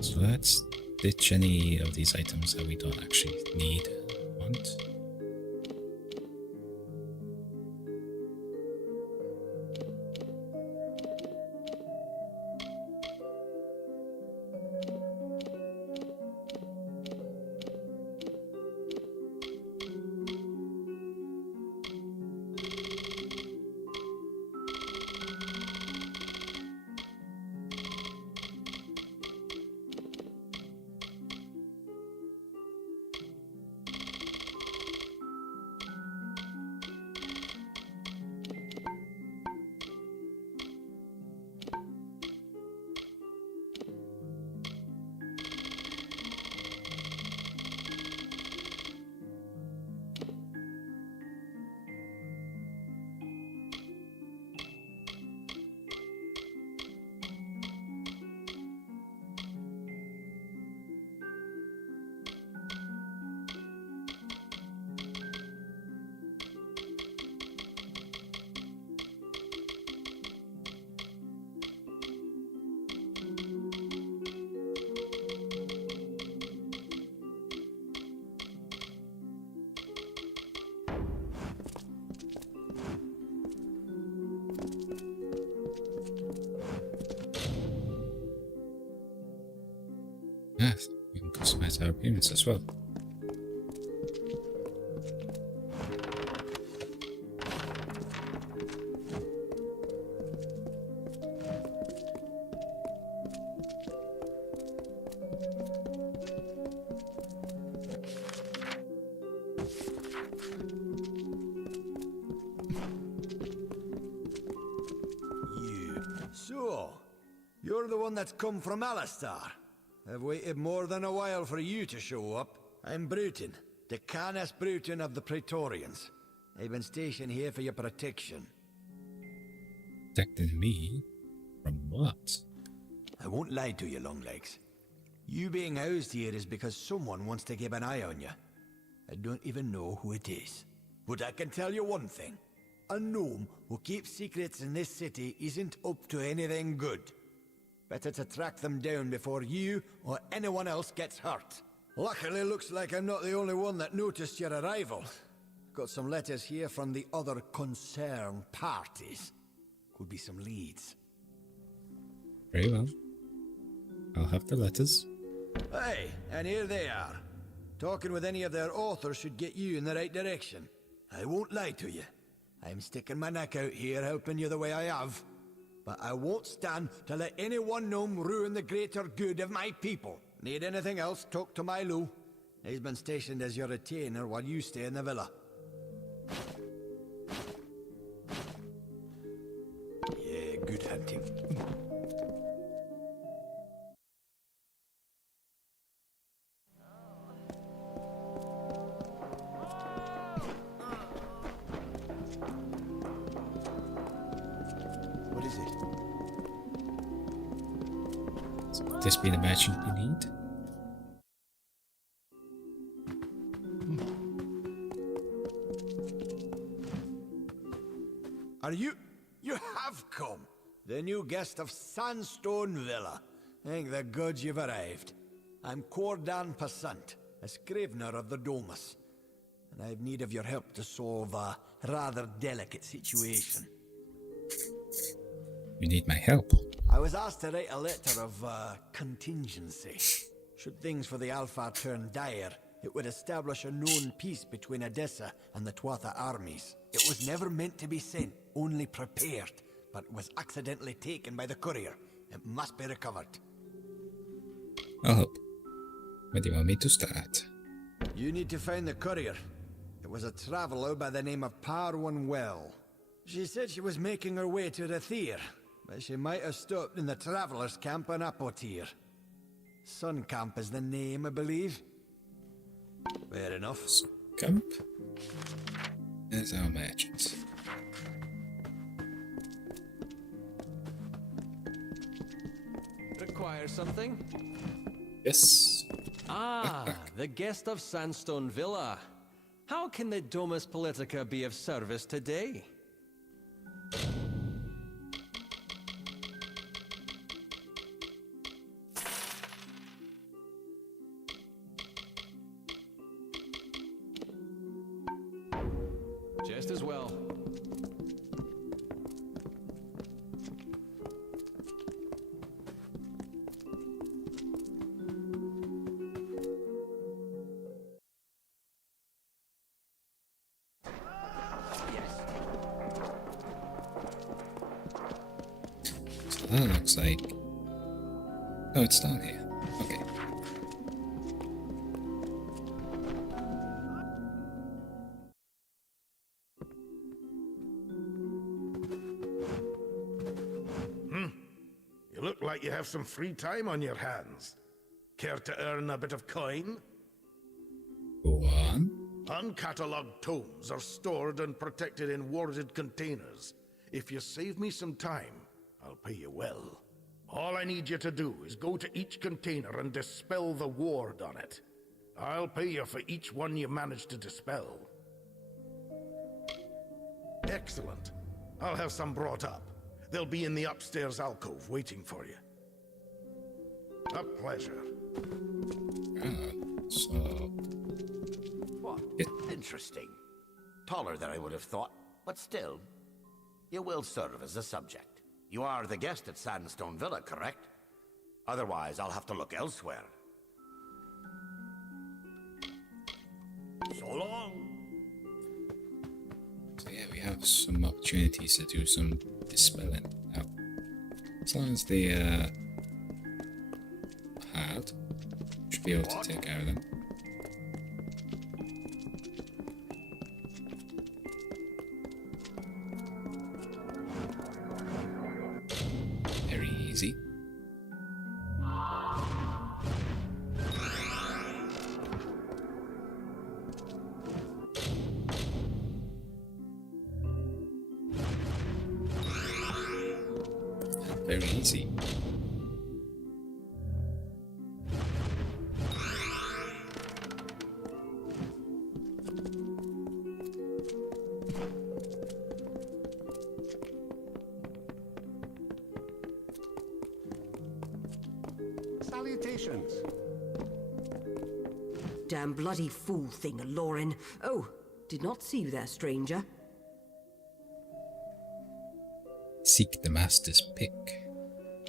So let's ditch any of these items that we don't actually need or want. Yes, we can customize our appearance as well. So, you're the one that's come from Alistar. I've waited more than a while for you to show up. I'm Bruton, the Canis Bruton of the Praetorians. I've been stationed here for your protection. Protecting me? From what? I won't lie to you, Longlegs. You being housed here is because someone wants to keep an eye on you. I don't even know who it is. But I can tell you one thing. A gnome who keeps secrets in this city isn't up to anything good. Better to track them down before you or anyone else gets hurt. Luckily, looks like I'm not the only one that noticed your arrival. Got some letters here from the other concerned parties. Could be some leads. Very well. I'll have the letters. Hey, and here they are. Talking with any of their authors should get you in the right direction. I won't lie to you. I'm sticking my neck out here helping you the way I have. But I won't stand to let any one gnome ruin the greater good of my people. Need anything else, talk to Milo. He's been stationed as your retainer while you stay in the villa. Yeah, good hunting. What is it? Could this be the merchant we need? Are you... You have come! The new guest of Sandstone Villa. Thank the gods you've arrived. I'm Cordan Passant, a scrivener of the Domus. And I've need of your help to solve a rather delicate situation. You need my help. I was asked to write a letter of, contingency. Should things for the Alpha turn dire, it would establish a known peace between Edessa and the Tuatha armies. It was never meant to be sent, only prepared, but was accidentally taken by the courier. It must be recovered. I'll help. Where do you want me to start? You need to find the courier. It was a traveler by the name of Parwan Well. She said she was making her way to Rathir, but she might have stopped in the travelers' camp on Apotir. Sun Camp is the name, I believe. Fair enough. Camp? There's our merchant. Require something? Yes. Ah, the guest of Sandstone Villa. How can the Domus Politica be of service today? Just as well. So that looks like... Oh, it's down here. Okay. You look like you have some free time on your hands. Care to earn a bit of coin? Go on. Uncatalogued tomes are stored and protected in warded containers. If you save me some time, I'll pay you well. All I need you to do is go to each container and dispel the ward on it. I'll pay you for each one you manage to dispel. Excellent. I'll have some brought up. They'll be in the upstairs alcove waiting for you. A pleasure. So... What? Interesting. Taller than I would have thought, but still. You will serve as a subject. You are the guest at Sandstone Villa, correct? Otherwise, I'll have to look elsewhere. So long. So yeah, we have some opportunities to do some dispelling now. As long as they hard, should be able to take care of them. Very easy. Very easy. Salutations. Damn bloody fool thing, Lauren. Oh, did not see you there, stranger. Seek the master's pick.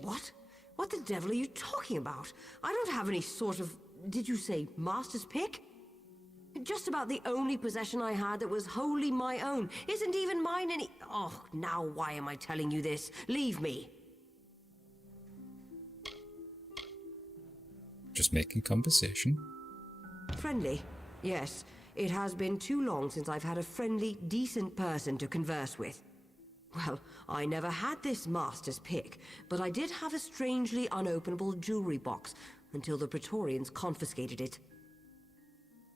What? What the devil are you talking about? I don't have any sort of... Did you say master's pick? Just about the only possession I had that was wholly my own. Isn't even mine any... Oh, now why am I telling you this? Leave me. Just making conversation. Friendly? Yes. It has been too long since I've had a friendly, decent person to converse with. Well, I never had this master's pick, but I did have a strangely unopenable jewelry box until the Praetorians confiscated it.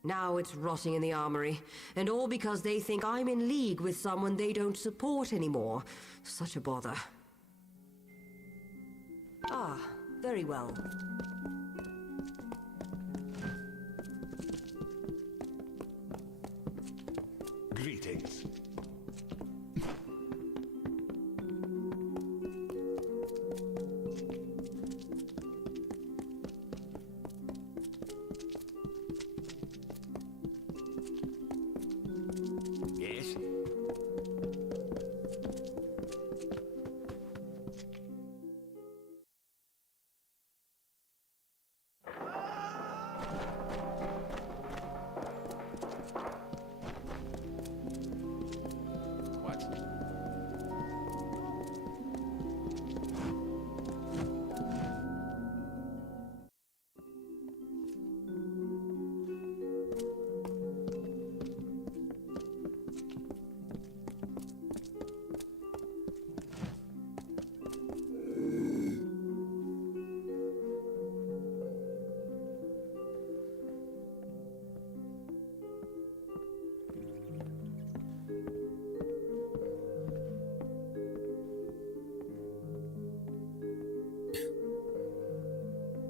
Now it's rotting in the armory, and all because they think I'm in league with someone they don't support anymore. Such a bother. Ah, very well. Greetings. Yes?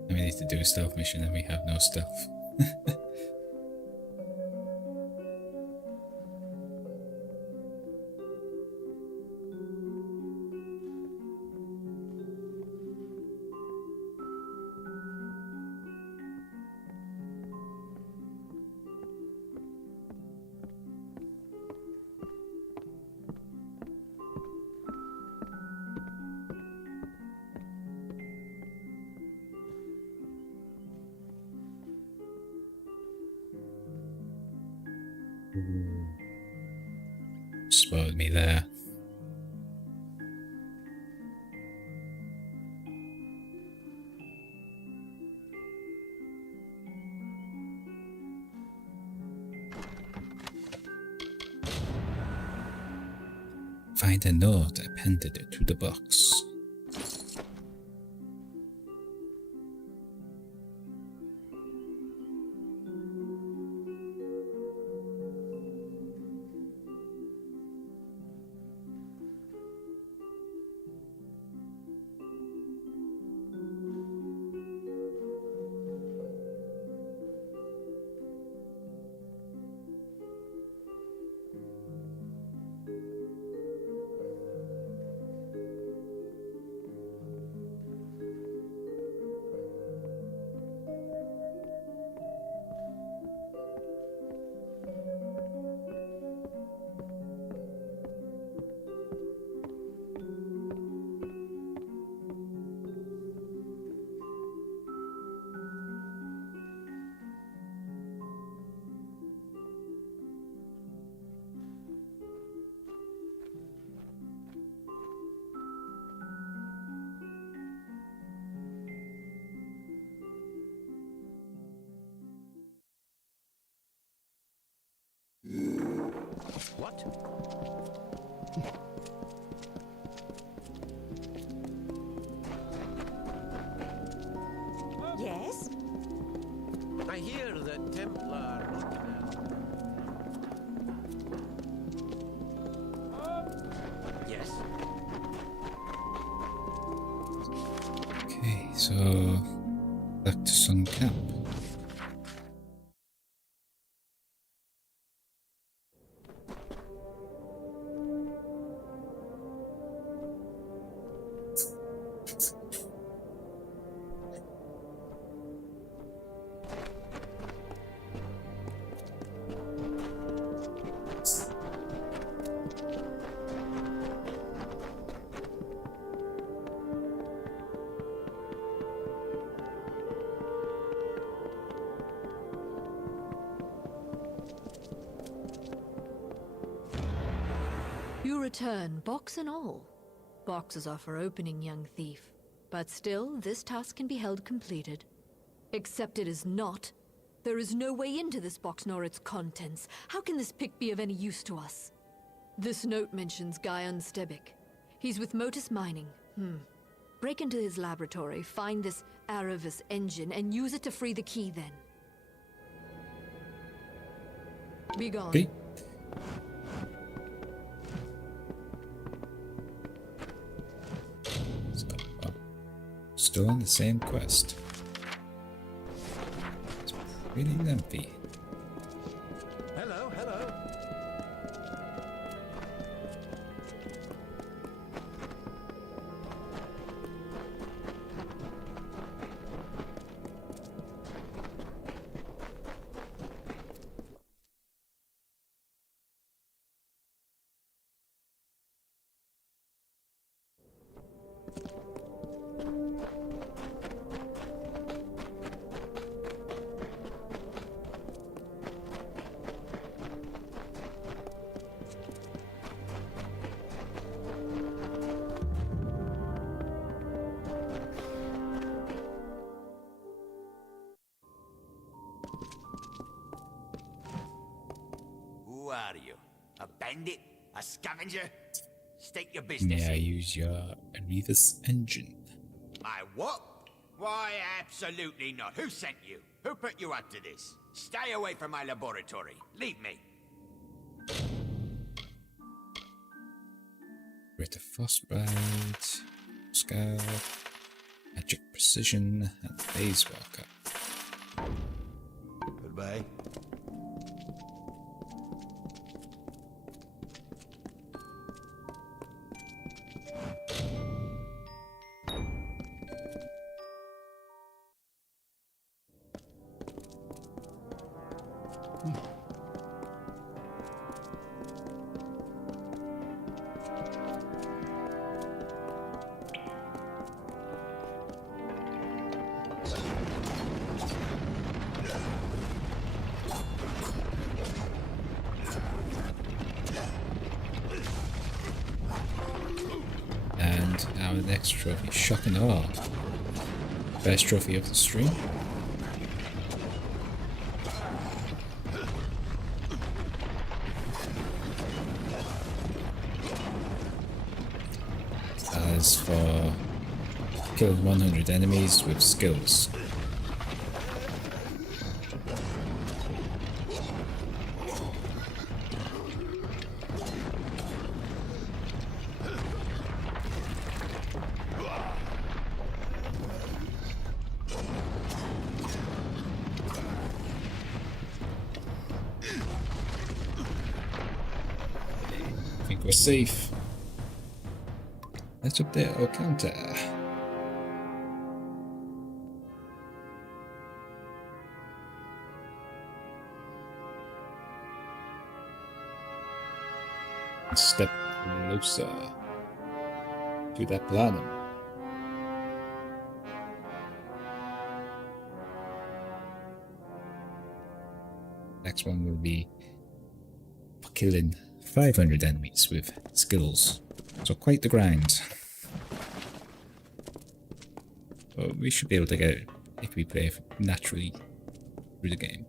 We need to do a stealth mission and we have no stealth. Spotted me there. Find a note appended to the box. I hear that Templar... Yes. Okay, so back to Sun Camp. You return, box and all. Boxes are for opening, young thief. But still, this task can be held completed. Except it is not. There is no way into this box nor its contents. How can this pick be of any use to us? This note mentions Guyon Stebic. He's with Motus Mining. Break into his laboratory, find this Aravis engine, and use it to free the key then. Be gone. Okay. So, still on the same quest. It's pretty lengthy. Hello, hello. Who are you? A bandit? A scavenger? State your business. May I use your Aravis engine? My what? Why, absolutely not. Who sent you? Who put you up to this? Stay away from my laboratory. Leave me. Greater Frostbite, Scout, Magic Precision, and Phase Walker. Goodbye. And our next trophy, Shock and Awe. Best trophy of the stream. As for killing 100 enemies with skills. I think we're safe. Let's update our counter. Step closer to that platinum. Next one will be for killing 500 enemies with skills. So quite the grind. But we should be able to get it if we play naturally through the game.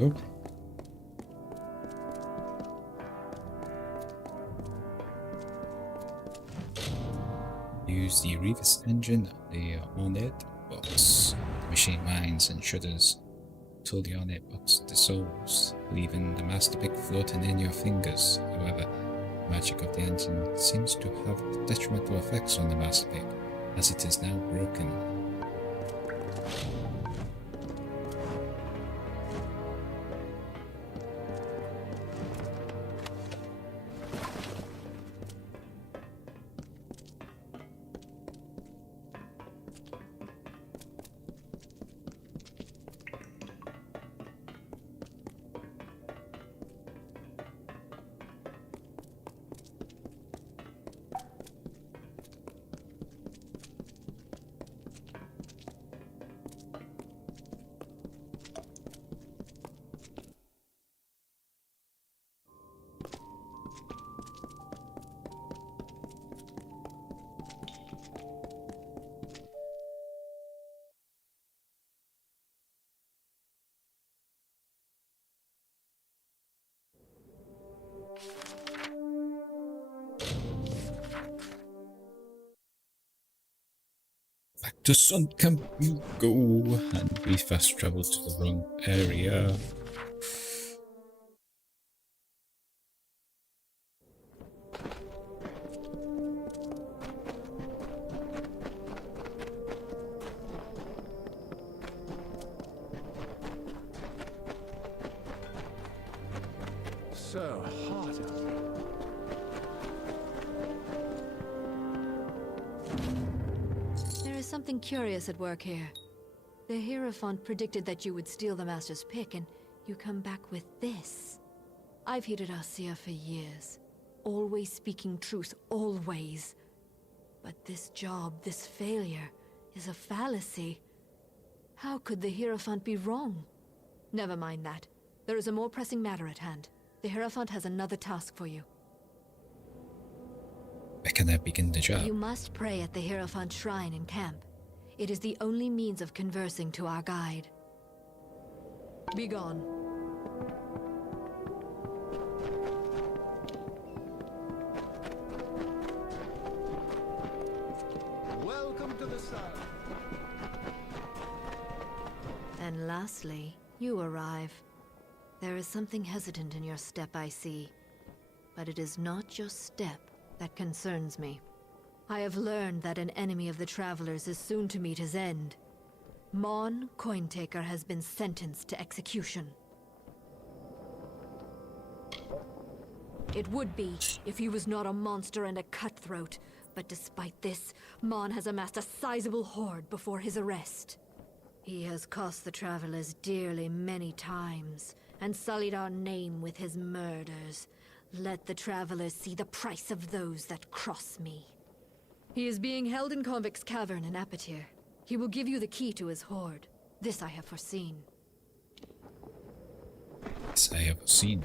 go. Use the Revis engine on the Ornate box. The machine mines and shudders till the Ornate box dissolves, leaving the master pick floating in your fingers. However, the magic of the engine seems to have detrimental effects on the master pick, as it is now broken. Back to Sun Camp you go, and we fast travel to the wrong area. So hot out here. There is something curious at work here. The Hierophant predicted that you would steal the Master's pick, and you come back with this. I've hated Arcia for years. Always speaking truth, always. But this job, this failure, is a fallacy. How could the Hierophant be wrong? Never mind that. There is a more pressing matter at hand. The Hierophant has another task for you. Where can I begin the job? You must pray at the Hierophant shrine in camp. It is the only means of conversing to our guide. Be gone. Welcome to the South. And lastly, you arrive. There is something hesitant in your step, I see. But it is not your step that concerns me. I have learned that an enemy of the Travelers is soon to meet his end. Mon Cointaker has been sentenced to execution. It would be if he was not a monster and a cutthroat, but despite this, Mon has amassed a sizable hoard before his arrest. He has cost the Travelers dearly many times, and sullied our name with his murders. Let the Travelers see the price of those that cross me. He is being held in Convict's Cavern in Apatir. He will give you the key to his hoard. This I have foreseen. This I have seen.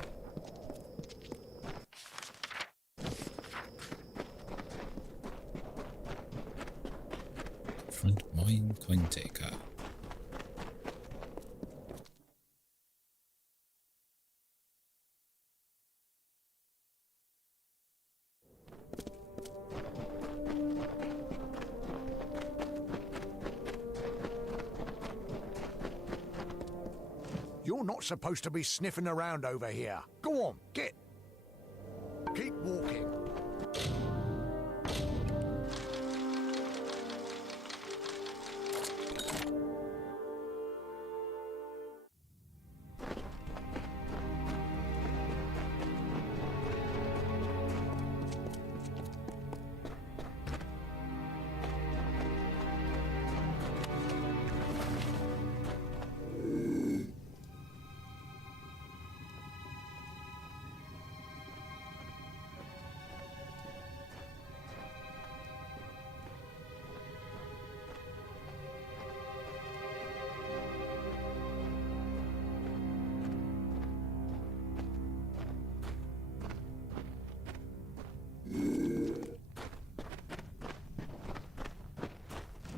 Front Mine Cointaker. You're not supposed to be sniffing around over here. Go on, get. Keep walking.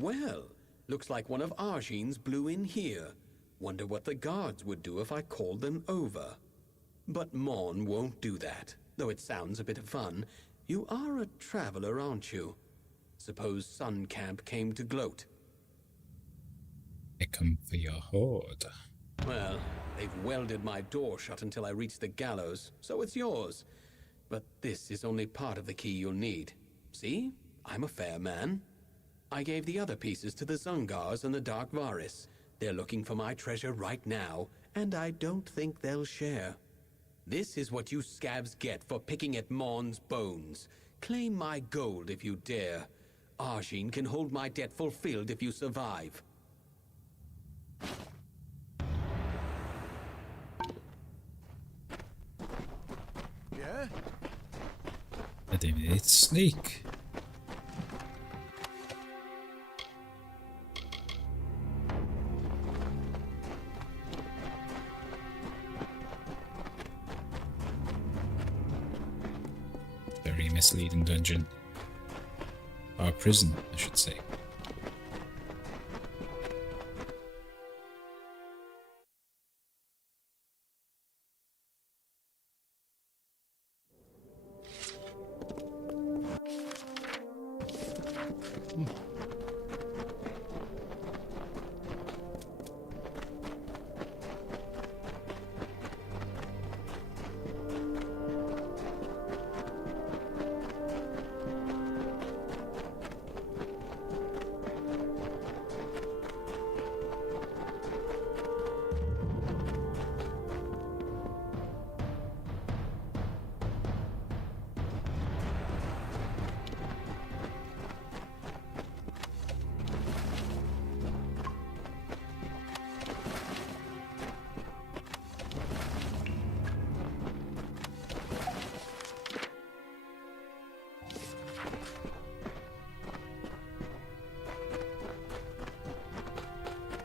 Well, looks like one of Arjean's blew in here. Wonder what the guards would do if I called them over. But Mon won't do that, though it sounds a bit of fun. You are a traveler, aren't you? Suppose Sun Camp came to gloat. They come for your hoard. Well, they've welded my door shut until I reach the gallows, so it's yours. But this is only part of the key you'll need. See? I'm a fair man. I gave the other pieces to the Zungars and the Dark Varis. They're looking for my treasure right now, and I don't think they'll share. This is what you scabs get for picking at Mon's bones. Claim my gold if you dare. Arjin can hold my debt fulfilled if you survive. Yeah? I didn't need to sneak. Very misleading dungeon. Or prison, I should say.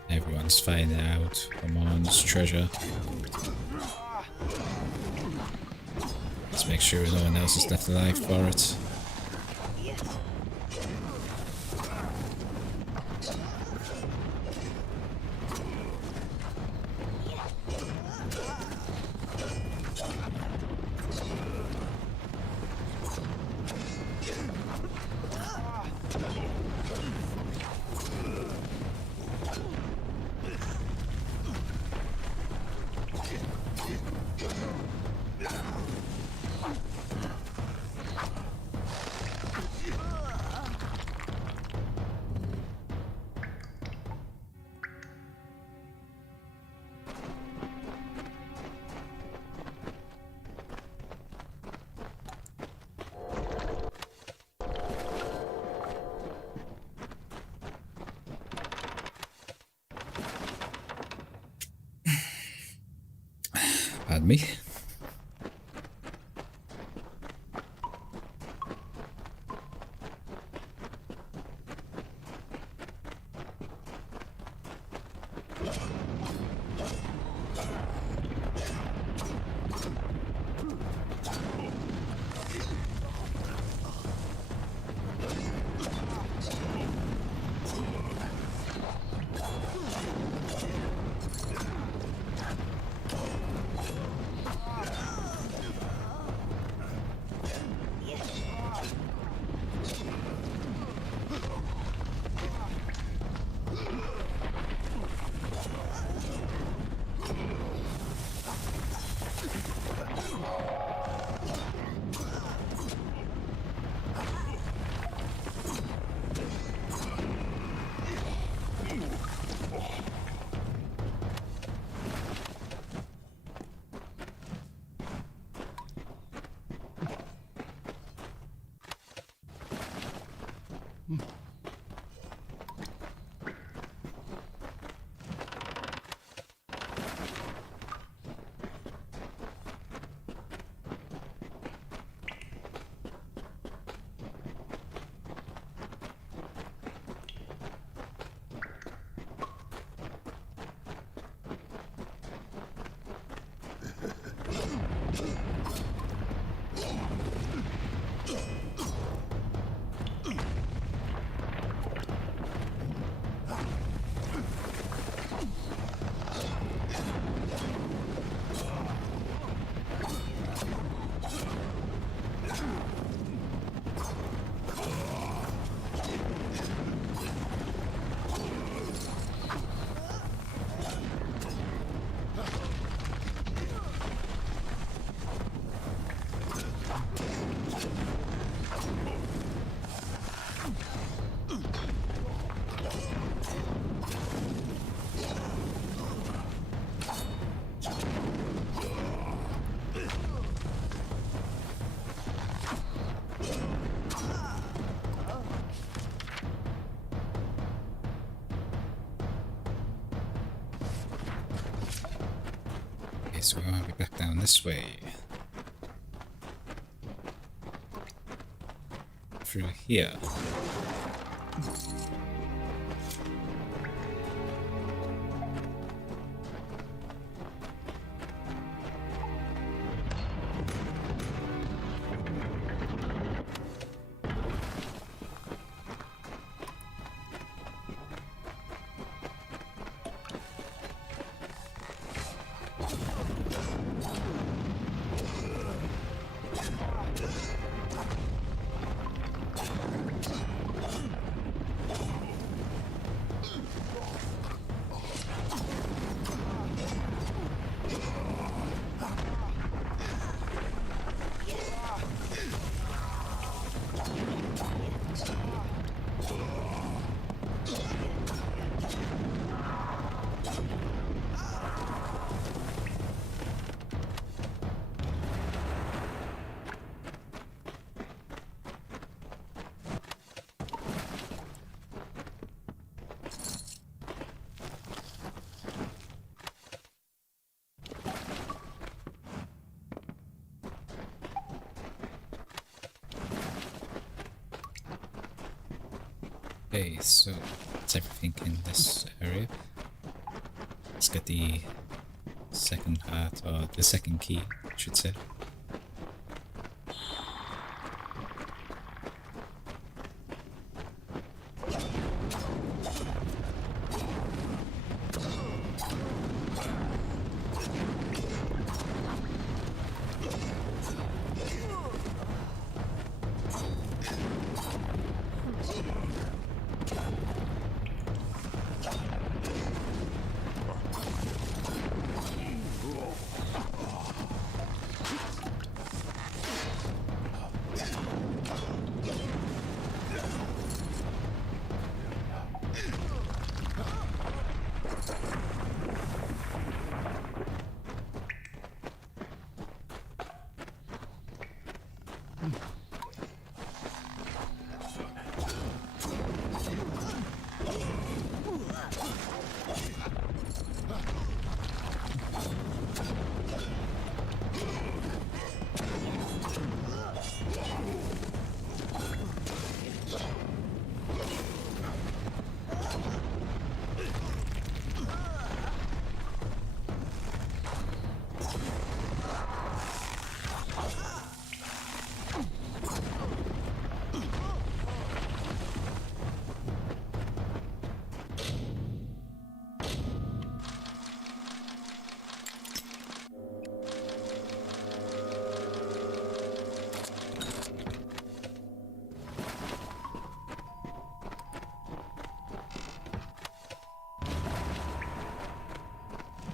Everyone's finding out Amon's treasure. Let's make sure no one else is left alive for it. Pardon me. Okay, so I'll be back down this way. Through here. Okay, so that's everything in this area. Let's get the second heart, or the second key, I should say.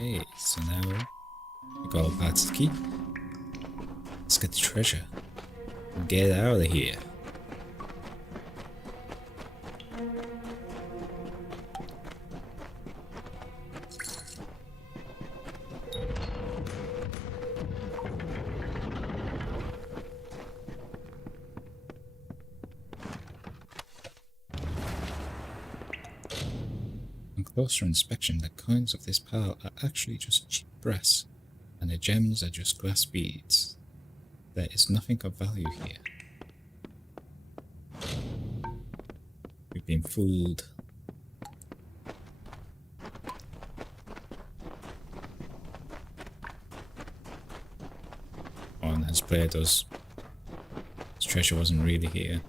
Okay, so now we got all parts of the key. Let's get the treasure and get out of here. On closer inspection, the coins of this pile are actually just cheap brass, and the gems are just glass beads. There is nothing of value here. We've been fooled. On has played us. This treasure wasn't really here.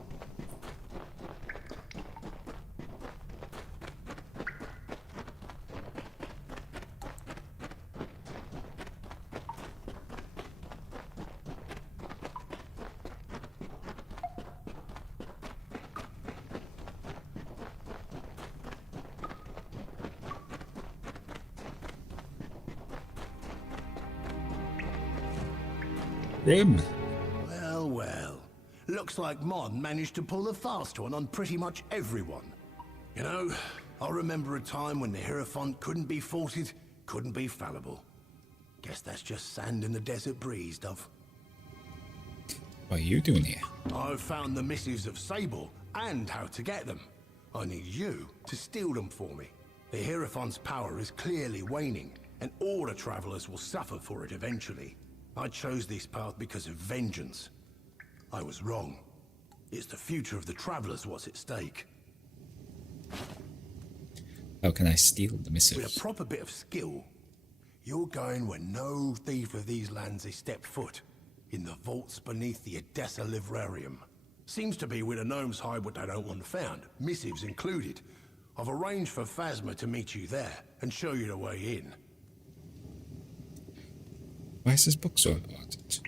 Run! Well, well. Looks like Mon managed to pull the fast one on pretty much everyone. You know, I remember a time when the Hierophant couldn't be faulted, couldn't be fallible. Guess that's just sand in the desert breeze, Dove. What are you doing here? I've found the missives of Sable and how to get them. I need you to steal them for me. The Hierophant's power is clearly waning, and all the travelers will suffer for it eventually. I chose this path because of vengeance. I was wrong. It's the future of the travelers what's at stake. How can I steal the missives? With a proper bit of skill, you're going where no thief of these lands has stepped foot. In the vaults beneath the Odessa Livrarium. Seems to be where the gnomes hide what they don't want found, missives included. I've arranged for Phasma to meet you there and show you the way in. Why is this book so important?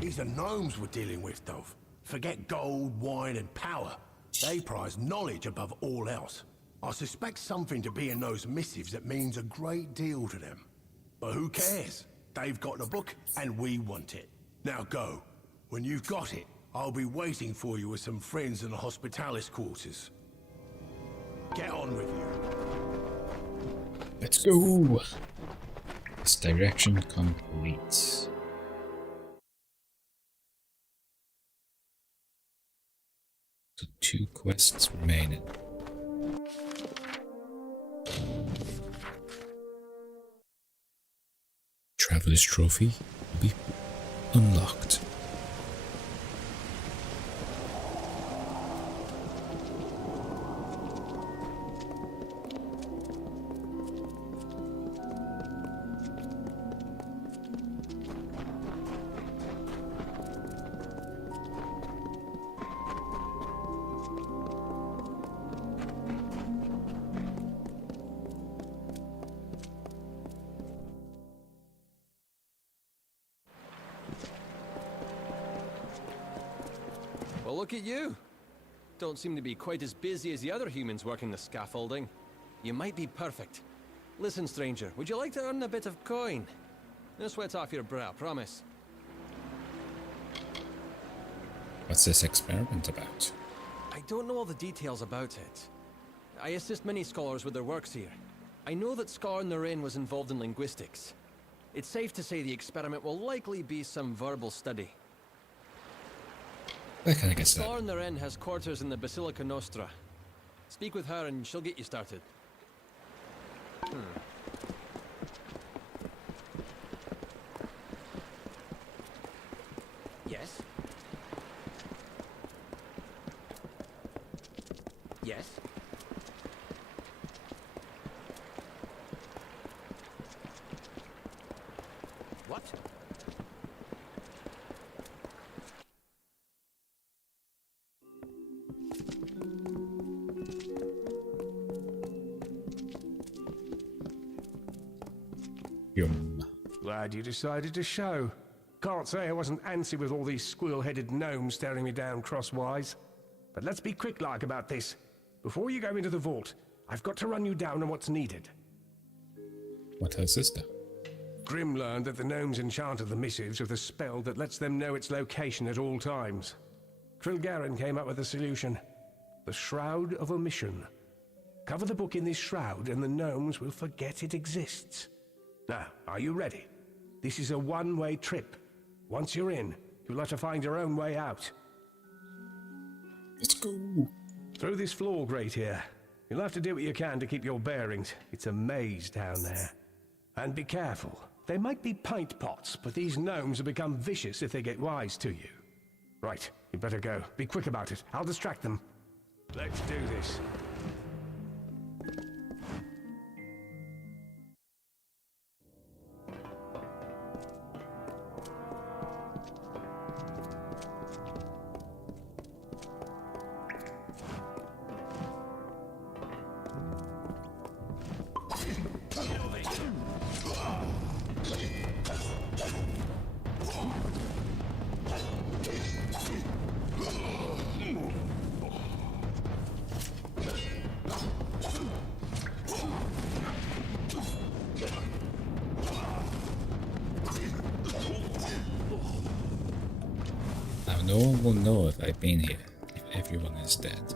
These are gnomes we're dealing with, Dove. Forget gold, wine, and power. They prize knowledge above all else. I suspect something to be in those missives that means a great deal to them. But who cares? They've got the book, and we want it. Now go. When you've got it, I'll be waiting for you with some friends in the Hospitalis quarters. Get on with you. Let's go. This direction complete. So 2 quests remaining. Traveler's Trophy will be unlocked. Well, look at you. Don't seem to be quite as busy as the other humans working the scaffolding. You might be perfect. Listen, stranger, would you like to earn a bit of coin? No sweat off your brow, promise. What's this experiment about? I don't know all the details about it. I assist many scholars with their works here. I know that Scar Naren was involved in linguistics. It's safe to say the experiment will likely be some verbal study. Where can I get started? Scar Naren has quarters in the Basilica Nostra. Speak with her and she'll get you started. Yes? Yes? What? Yum. Glad you decided to show. Can't say I wasn't antsy with all these squill-headed gnomes staring me down crosswise. But let's be quick-like about this. Before you go into the vault, I've got to run you down on what's needed. What has this done? Grim learned that the gnomes enchanted the missives with a spell that lets them know its location at all times. Trilgarin came up with a solution. The Shroud of Omission. Cover the book in this shroud and the gnomes will forget it exists. Now, are you ready? This is a one-way trip. Once you're in, you'll have to find your own way out. Let's go. Through this floor grate here. You'll have to do what you can to keep your bearings. It's a maze down there. And be careful. They might be pint pots, but these gnomes will become vicious if they get wise to you. Right, you better go. Be quick about it. I'll distract them. Let's do this. Now no one will know if I've been here, if everyone is dead.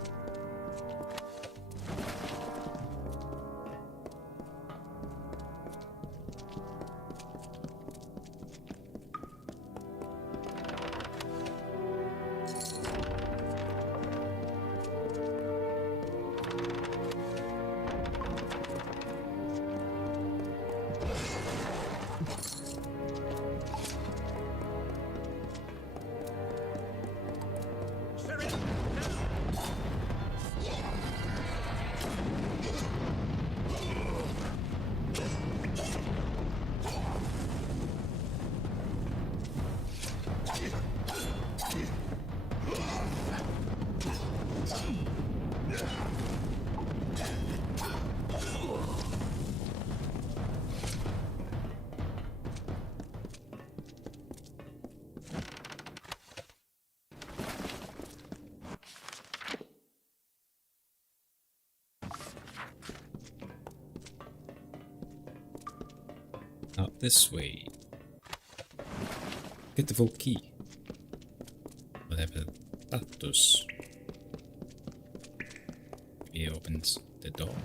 this way. Get the vault key. Whatever that does. Maybe it opens the door.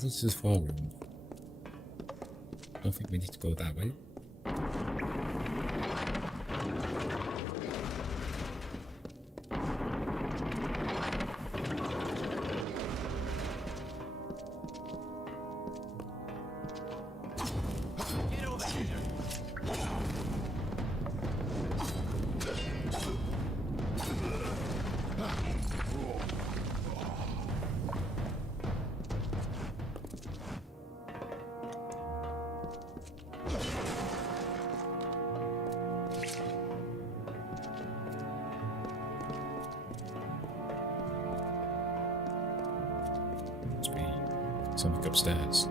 This is far room. Don't think we need to go that way. Something upstairs.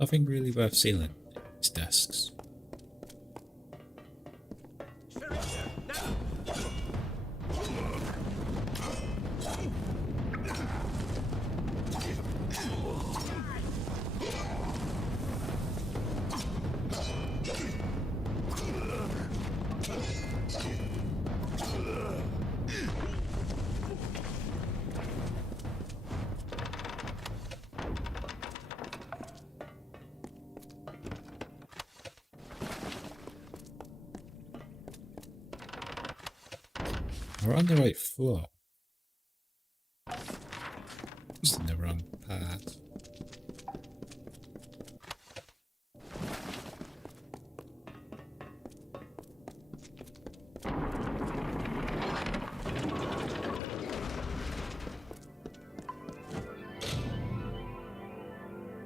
Nothing really worth sealing these desks. We're on the right floor. Just in the wrong part.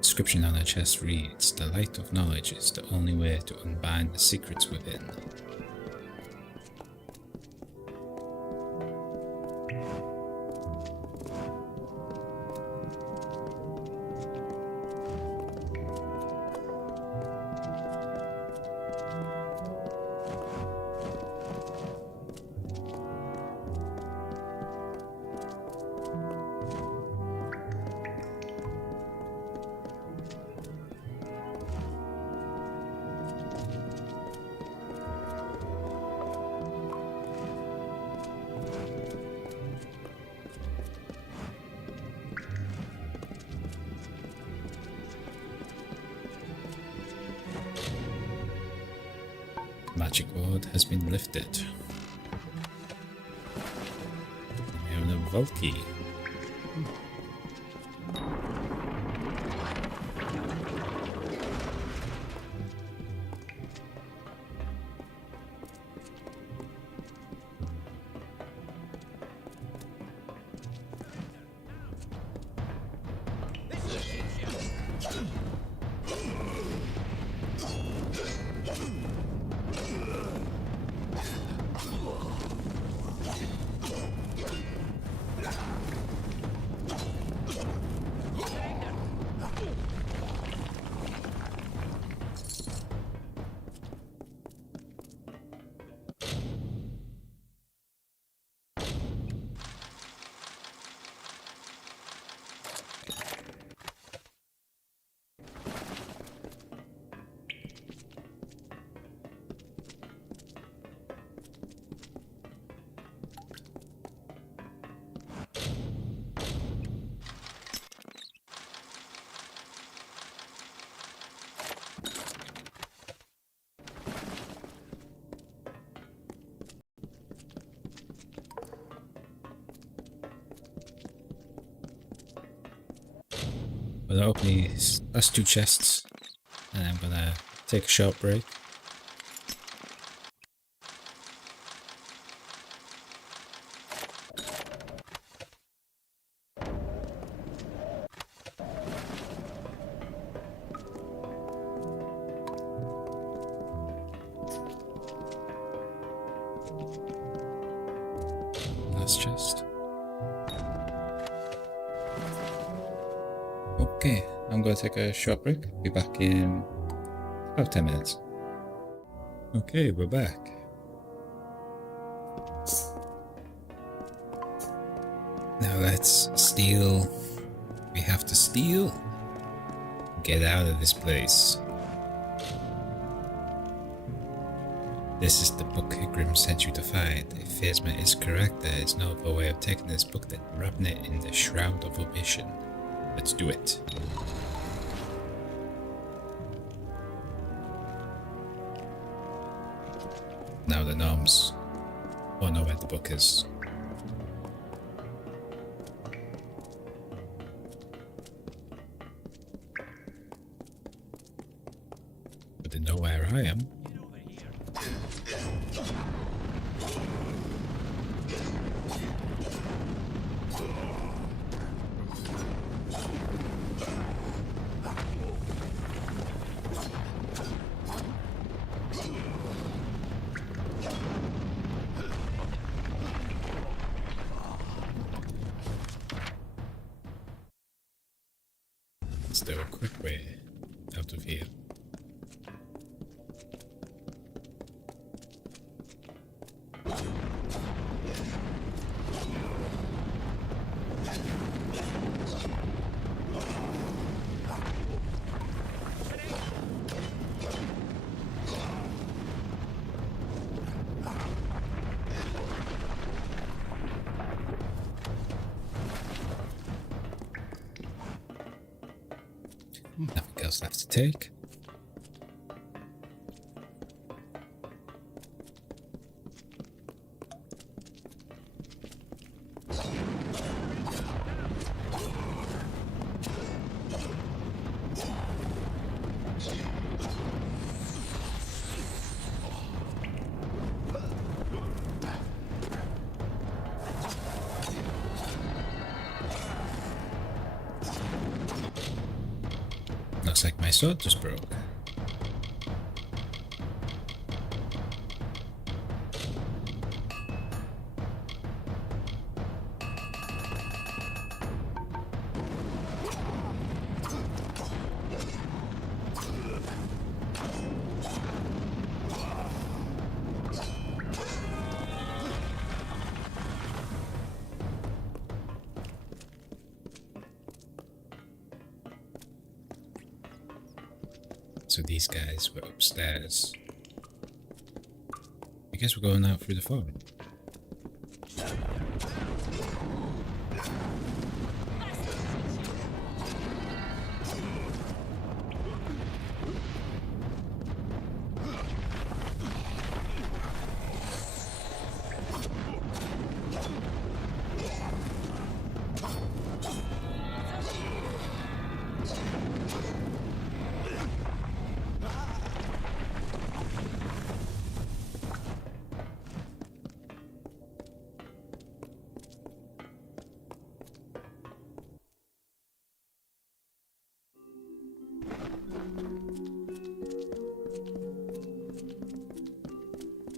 Description on the chest reads, "The light of knowledge is the only way to unbind the secrets within." Magic ward has been lifted. We have a vault key. I'm gonna open these last 2 chests, and I'm gonna take a short break. Last chest. Okay, I'm gonna take a short break. Be back in about 10 minutes. Okay, we're back. Now let's steal. We have to steal. Get out of this place. This is the book Grim sent you to find. If Phasma is correct, there is no other way of taking this book than wrapping it in the Shroud of Omission. Let's do it. Now the gnomes won't know where the book is. But they know where I am. Is there a quick way out of here? Nothing else left to take. Looks like my sword just broke. So these guys were upstairs. I guess we're going out through the phone.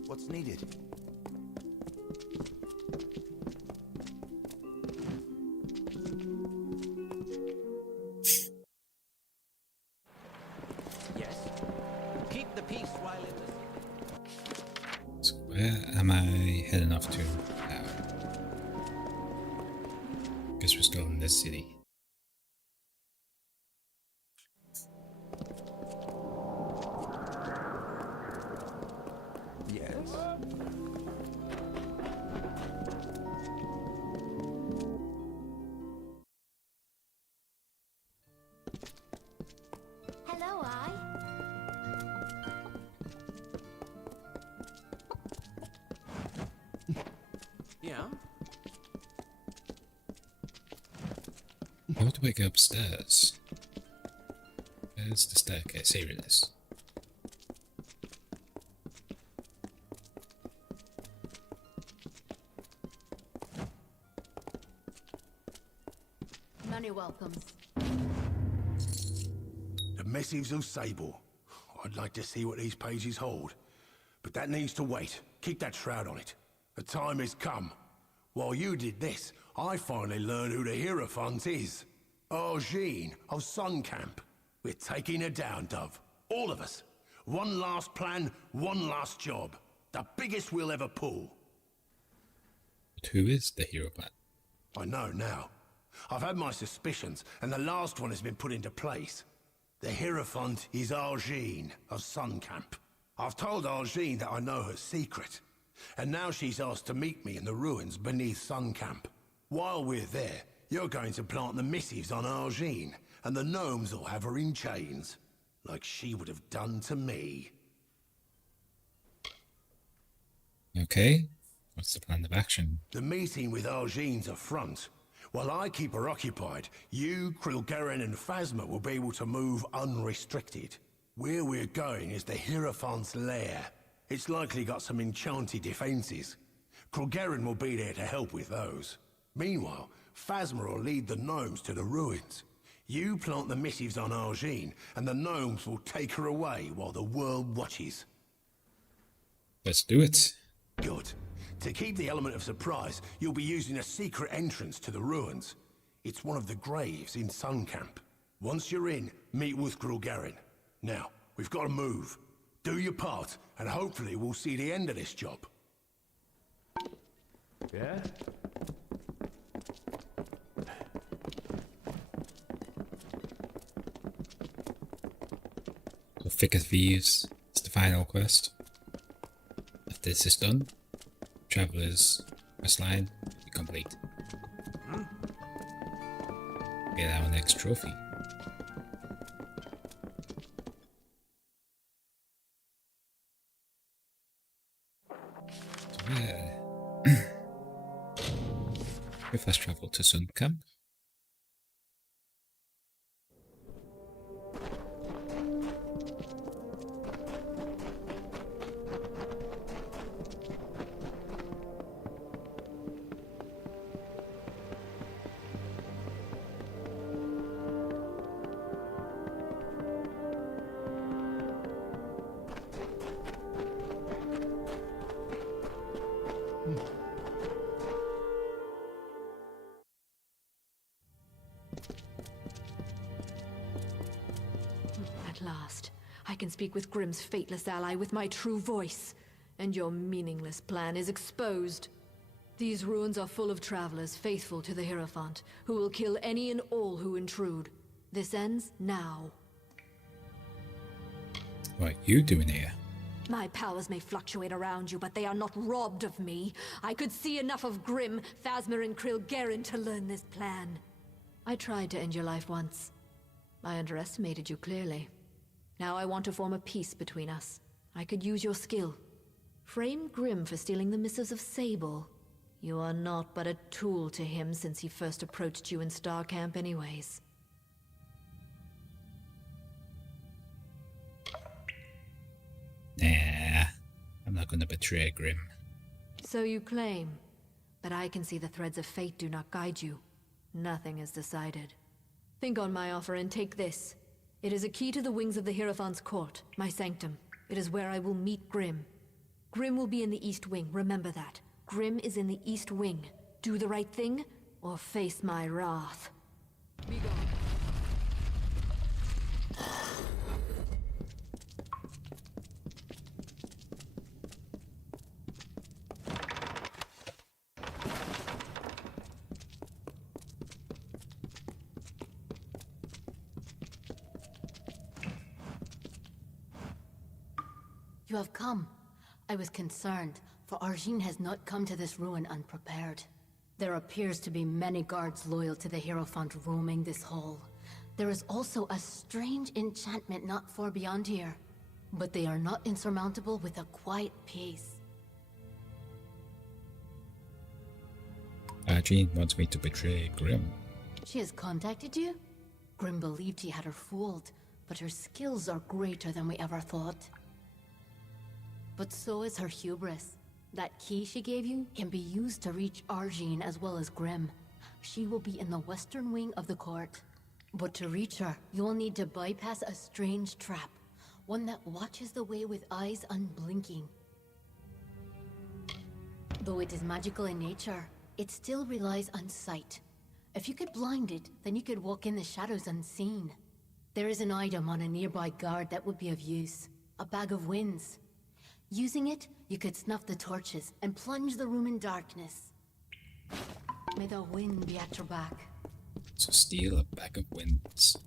What's needed? Yes. Keep the peace while in the... So where am I heading off to now? Guess we're still in this city. Yes. Hello, I. Yeah? How do I go upstairs? Where's the staircase? Here it is. Many welcomes. The missives of Sable. I'd like to see what these pages hold. But that needs to wait. Keep that shroud on it. The time has come. While you did this, I finally learned who the Hierophant is. Argene of Sun Camp. We're taking her down, Dove. All of us. One last plan, one last job. The biggest we'll ever pull. But who is the Hierophant? I know now. I've had my suspicions, and the last one has been put into place. The Hierophant is Argene of Sun Camp. I've told Argene that I know her secret, and now she's asked to meet me in the ruins beneath Sun Camp. While we're there, you're going to plant the missives on Argene, and the gnomes will have her in chains, like she would have done to me. Okay, what's the plan of action? The meeting with Argene's a front. While I keep her occupied, you, Krilgaren and Phasma will be able to move unrestricted. Where we're going is the Hierophant's lair. It's likely got some enchanted defenses. Krilgaren will be there to help with those. Meanwhile, Phasma will lead the gnomes to the ruins. You plant the missives on Argene, and the gnomes will take her away while the world watches. Let's do it. Good. To keep the element of surprise, you'll be using a secret entrance to the ruins. It's one of the graves in Sun Camp. Once you're in, meet with Krilgaren. Now, we've got to move. Do your part, and hopefully we'll see the end of this job. Yeah? So Thick of Thieves is the final quest. After this is done, Traveller's quest line will be complete. Get our next trophy. So we first travel to Sun Camp. At last, I can speak with Grimm's fateless ally with my true voice, and your meaningless plan is exposed. These ruins are full of travelers faithful to the Hierophant, who will kill any and all who intrude. This ends now. What are you doing here? My powers may fluctuate around you, but they are not robbed of me. I could see enough of Grimm, Phasma, and Krilgaren to learn this plan. I tried to end your life once. I underestimated you clearly. Now I want to form a peace between us. I could use your skill. Frame Grimm for stealing the missives of Sable. You are not but a tool to him since he first approached you in Star Camp anyways. Nah, I'm not gonna betray Grimm. So you claim, but I can see the threads of fate do not guide you. Nothing is decided. Think on my offer and take this. It is a key to the wings of the Hierophant's court, my sanctum. It is where I will meet Grimm. Grimm will be in the East Wing, remember that. Grimm is in the East Wing. Do the right thing, or face my wrath. Be gone. You have come. I was concerned, for Argene has not come to this ruin unprepared. There appears to be many guards loyal to the Hierophant roaming this hall. There is also a strange enchantment not far beyond here, but they are not insurmountable with a quiet peace. Argene wants me to betray Grimm. She has contacted you? Grimm believed he had her fooled, but her skills are greater than we ever thought. But so is her hubris. That key she gave you can be used to reach Argene as well as Grimm. She will be in the western wing of the court. But to reach her, you'll need to bypass a strange trap. One that watches the way with eyes unblinking. Though it is magical in nature, it still relies on sight. If you could blind it, then you could walk in the shadows unseen. There is an item on a nearby guard that would be of use. A bag of winds. Using it, you could snuff the torches and plunge the room in darkness. May the wind be at your back. So steal a bag of winds.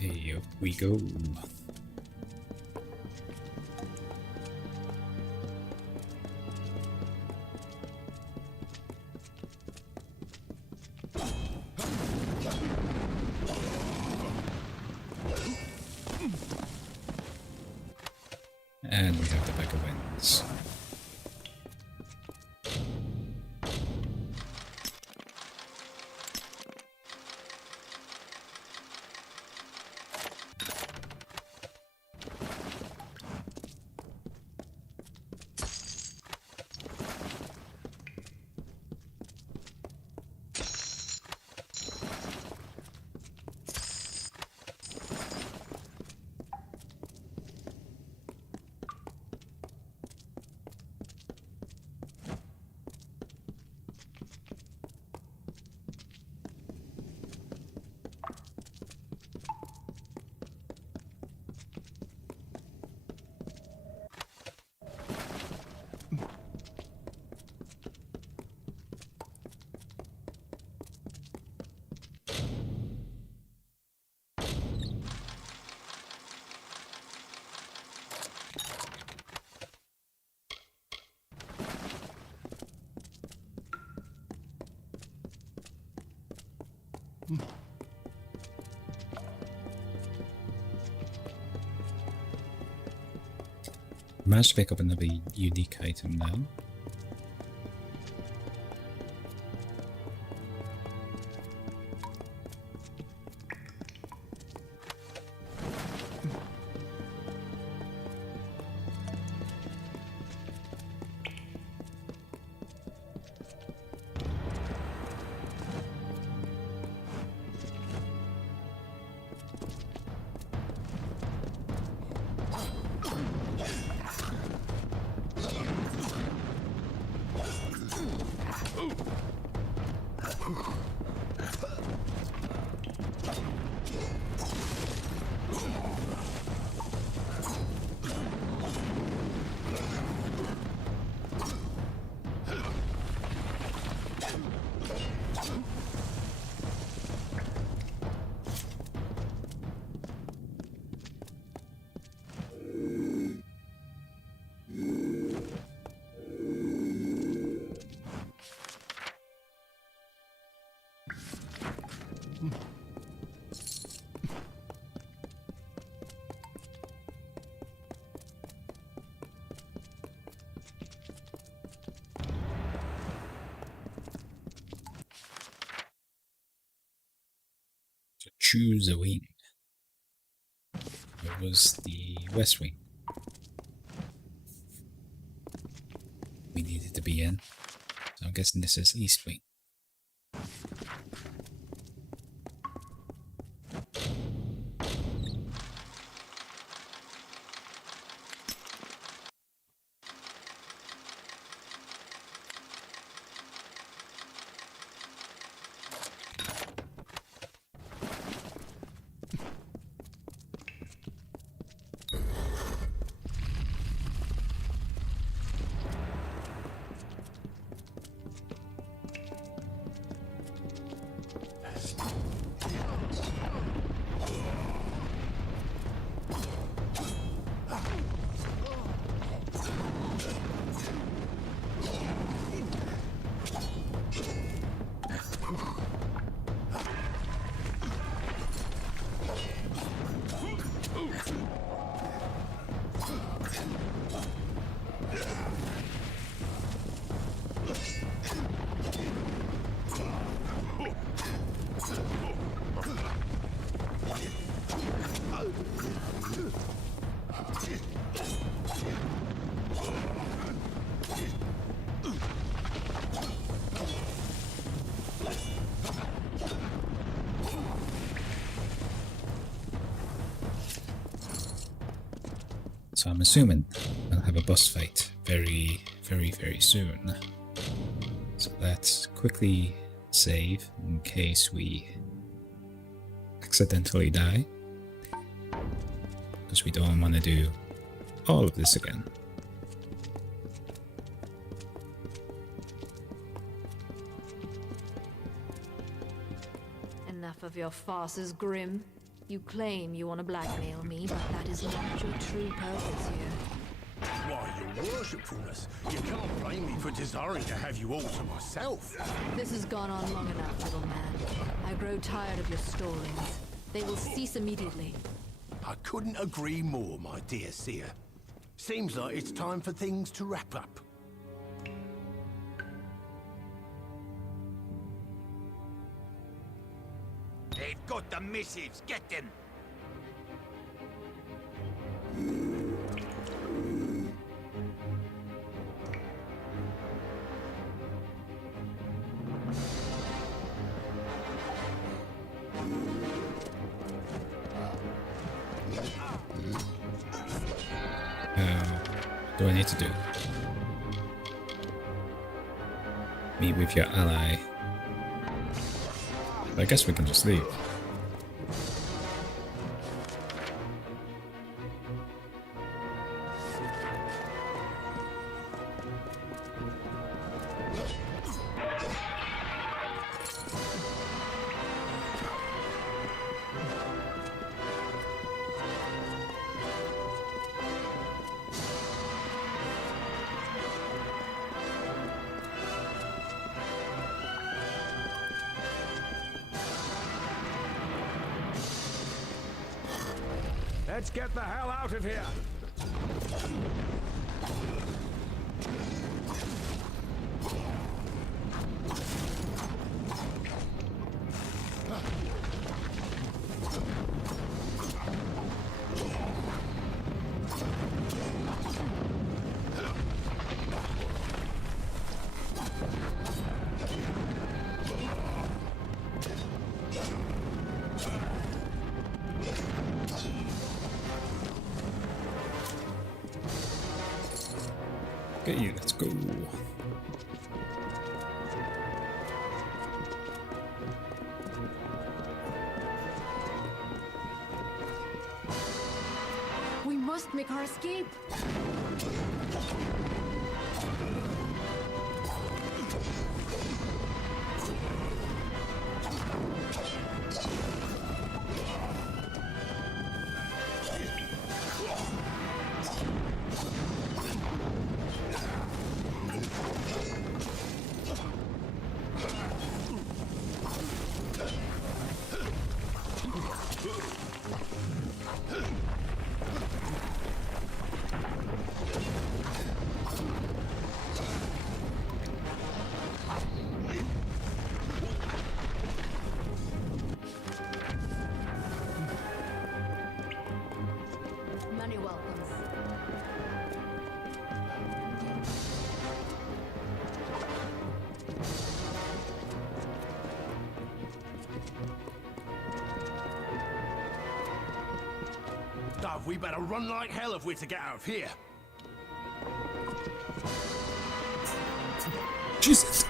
Okay, here we go. And we have the bag of winds. managed to pick up another unique item now. So choose a wing. It was the west wing we needed to be in. So I'm guessing this is east wing. So I'm assuming we'll have a boss fight very soon. So let's quickly save in case we accidentally die, because we don't want to do all of this again. Enough of your farces, Grim. You claim you want to blackmail me, but that is not your true purpose here. Why, your worshipfulness, you can't blame me for desiring to have you all to myself. This has gone on long enough, little man. I grow tired of your stallings. They will cease immediately. I couldn't agree more, my dear seer. Seems like it's time for things to wrap up. They've got the missives. Get them. What do I need to do? Meet with your ally. I guess we can just leave. Let's get the hell out of here! Okay, let's go. We must make our escape. Many welcomes. Dove, we better run like hell if we're to get out of here. Jesus.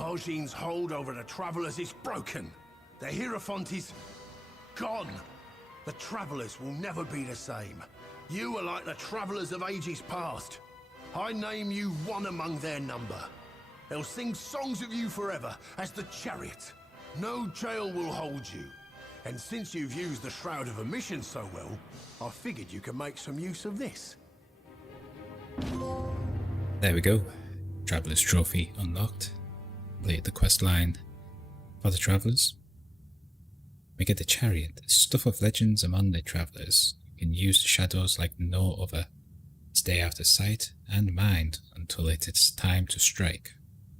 Ogine's hold over the Travelers is broken. The Hierophant is gone. The Travelers will never be the same. You are like the Travelers of ages past. I name you one among their number. They'll sing songs of you forever as the Chariot. No jail will hold you. And since you've used the Shroud of Omission so well, I figured you could make some use of this. There we go. Traveler's Trophy unlocked. Complete the quest line for the Travelers. We get the Chariot, stuff of legends among the Travelers. You can use the shadows like no other. Stay out of sight and mind until it is time to strike.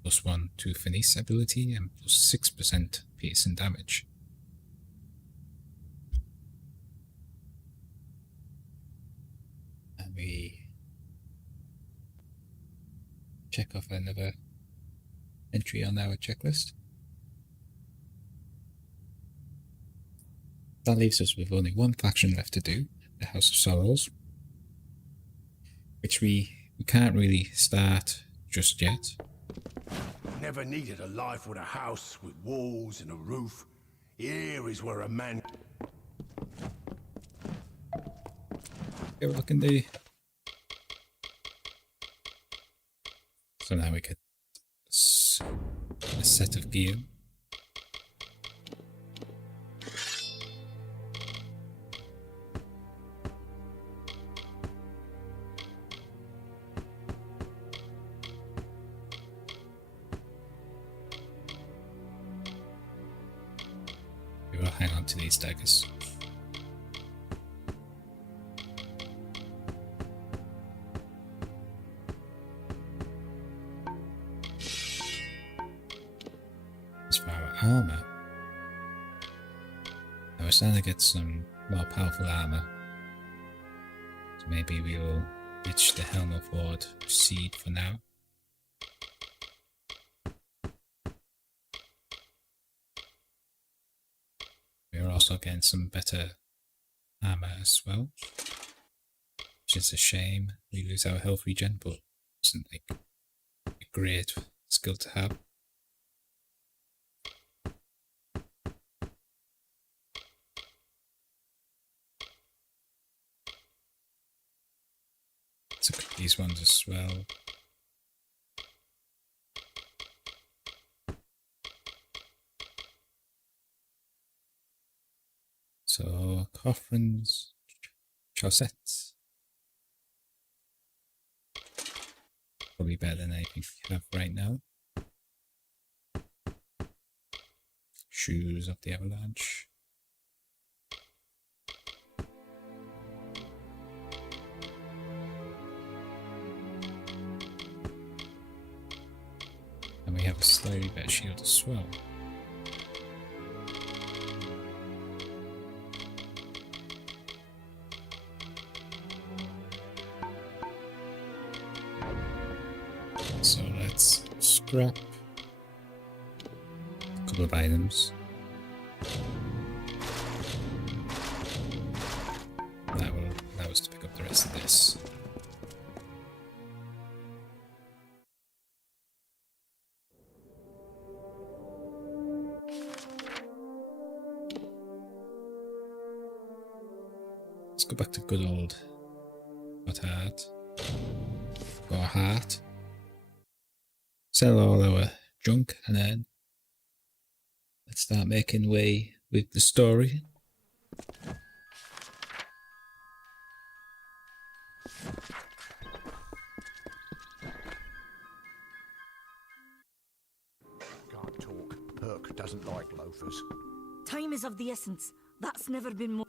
+1 to Finesse ability and +6% piercing damage. And we check off another entry on our checklist. That leaves us with only one faction left to do, the House of Sorrows, which we can't really start just yet. Never needed a life with a house with walls and a roof. Here is where a man... Go look in the... So now we get a set of gear. We will hang on to these daggers. As for our armor, I was starting to get some more powerful armor, so maybe we will which the Helm of Ward proceed for now. We're also getting some better armor as well, which is a shame. We lose our health regen, but it's like a great skill to have. Let's look at these ones as well. So, Coffrins, Chaucettes. Probably better than anything we have right now. Shoes of the Avalanche. And we have a slightly better shield as well. So let's scrap a couple of items. That will allow us to pick up the rest of this. Let's go back to good old Heart. Sell all our junk and then let's start making way with the story. Can't talk. Perk doesn't like loafers. Time is of the essence. That's never been more.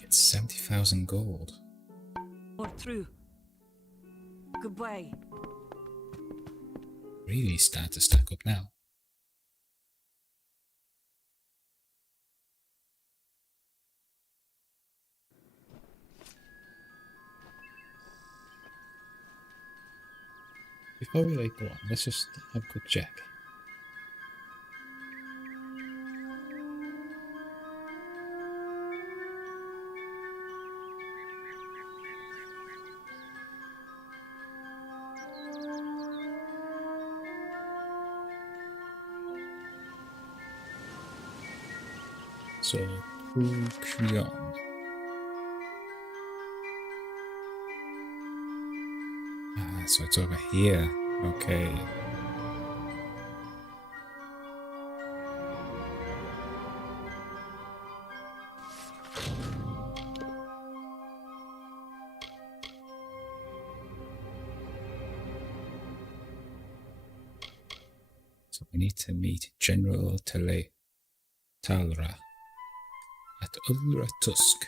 It's 70,000 gold. Or through. Goodbye. Really start to stack up now. Before we go on, let's just have a quick check. So, Creon. So it's over here. Okay. So we need to meet General Talra at Ulra Tusk.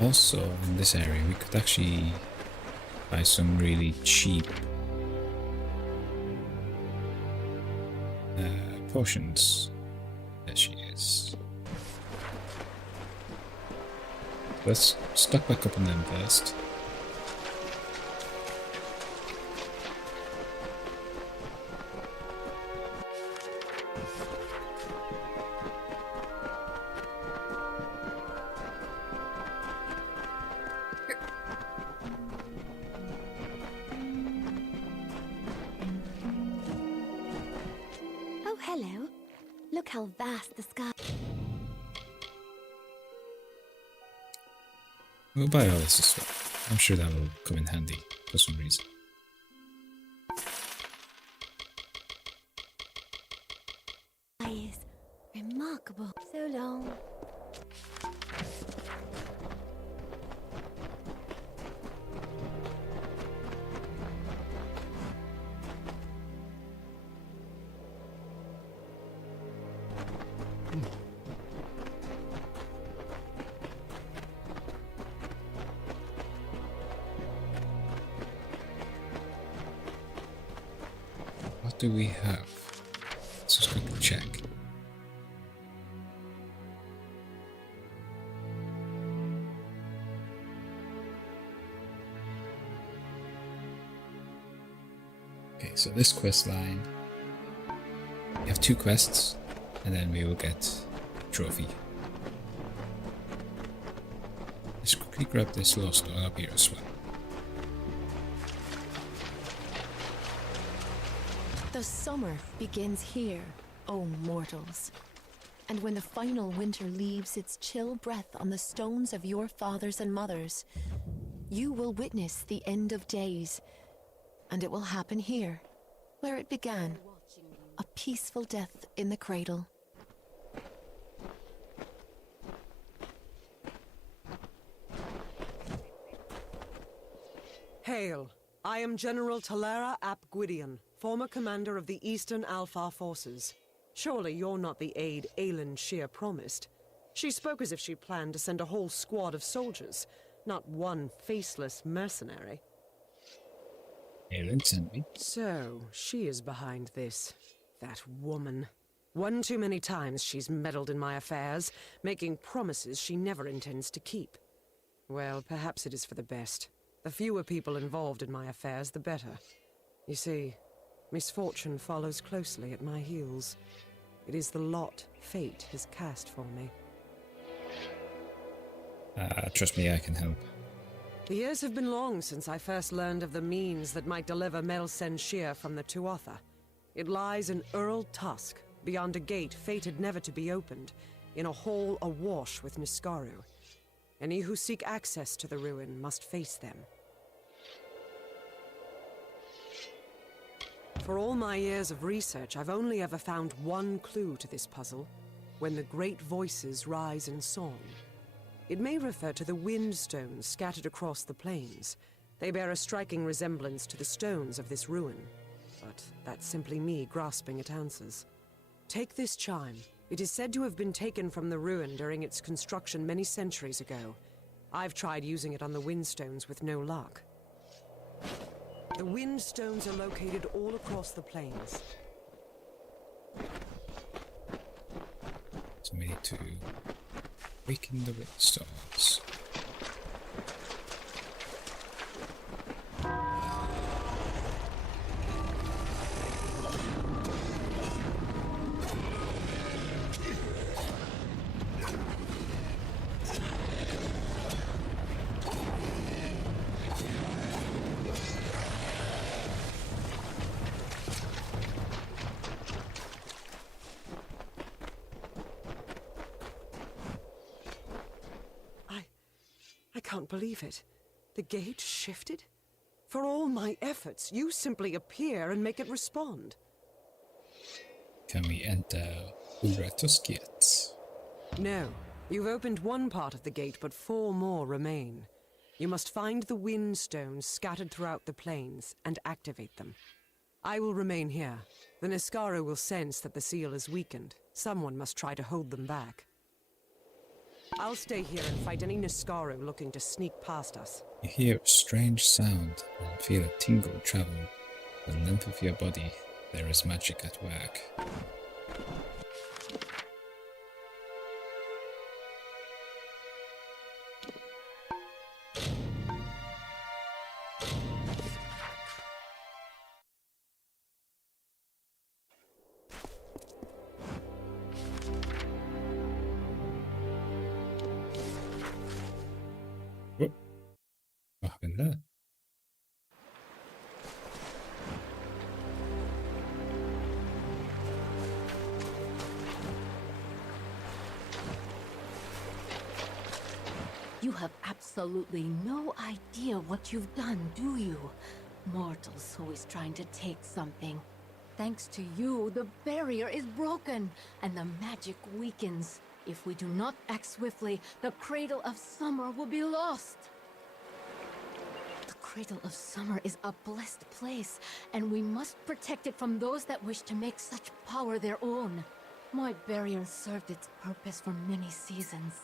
Also, in this area, we could actually buy some really cheap potions. There she is. Let's stock back up on them first. Hello. Look how vast the sky. We'll buy all this as well. I'm sure that will come in handy for some reason. Is remarkable. So long. do we have? Let's just quickly check. Okay, so this quest line, we have 2 quests, and then we will get a trophy. Let's quickly grab this lost orb here as well. The summer begins here, O mortals. And when the final winter leaves its chill breath on the stones of your fathers and mothers, you will witness the end of days. And it will happen here, where it began, a peaceful death in the cradle. Hail! I am General Talera ap Gwydion, former commander of the Eastern Alfar forces. Surely you're not the aide Aelin Shear promised. She spoke as if she planned to send a whole squad of soldiers, not one faceless mercenary. Aelin sent me. So, she is behind this. That woman. One too many times she's meddled in my affairs, making promises she never intends to keep. Well, perhaps it is for the best. The fewer people involved in my affairs, the better. You see, misfortune follows closely at my heels. It is the lot fate has cast for me. Trust me, I can help. The years have been long since I first learned of the means that might deliver Melsen Shear from the Tuatha. It lies in Earl Tusk, beyond a gate fated never to be opened, in a hall awash with Niskaru. Any who seek access to the ruin must face them. For all my years of research, I've only ever found one clue to this puzzle: when the great voices rise in song. It may refer to the wind stones scattered across the plains. They bear a striking resemblance to the stones of this ruin. But that's simply me grasping at answers. Take this chime. It is said to have been taken from the ruin during its construction many centuries ago. I've tried using it on the windstones with no luck. The windstones are located all across the plains. So we need to awaken the windstones. I can't believe it. The gate shifted? For all my efforts, you simply appear and make it respond. Can we enter Uratus yet? No. You've opened one part of the gate, but 4 more remain. You must find the wind stones scattered throughout the plains and activate them. I will remain here. The Niskaru will sense that the seal is weakened. Someone must try to hold them back. I'll stay here and fight any Niskaru looking to sneak past us. You hear a strange sound and feel a tingle travel the length of your body. There is magic at work. Whoop. What happened there? You have absolutely no idea what you've done, do you? Mortals who is trying to take something. Thanks to you, the barrier is broken, and the magic weakens. If we do not act swiftly, the Cradle of Summer will be lost. The Cradle of Summer is a blessed place, and we must protect it from those that wish to make such power their own. My barrier served its purpose for many seasons,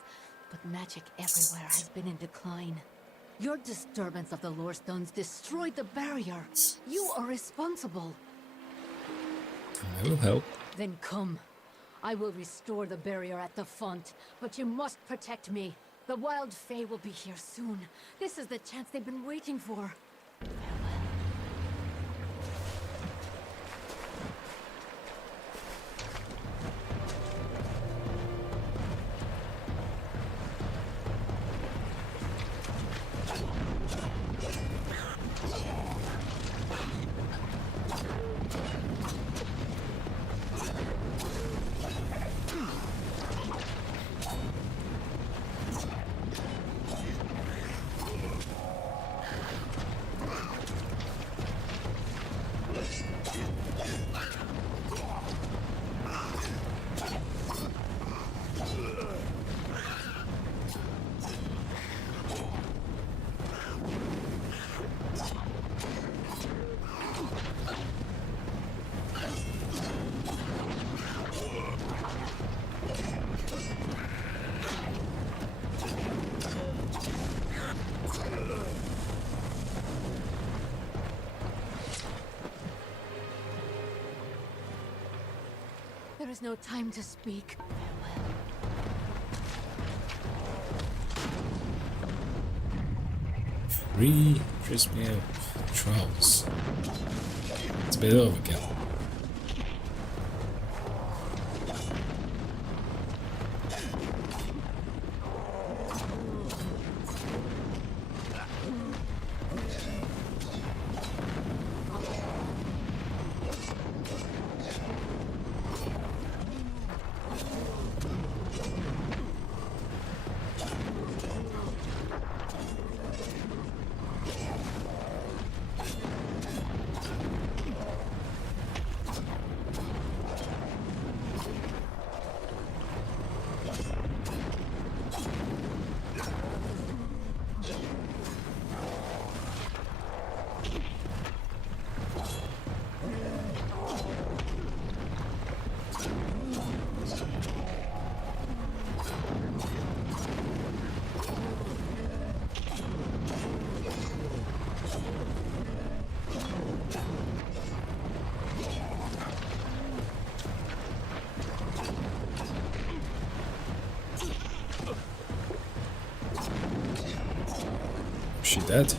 but magic everywhere has been in decline. Your disturbance of the lore stones destroyed the barrier. You are responsible. I will help. Then come. I will restore the barrier at the font, but you must protect me. The Wild Fae will be here soon. This is the chance they've been waiting for. There is no time to speak. Three crispy trolls. It's a bit overkill. She dead?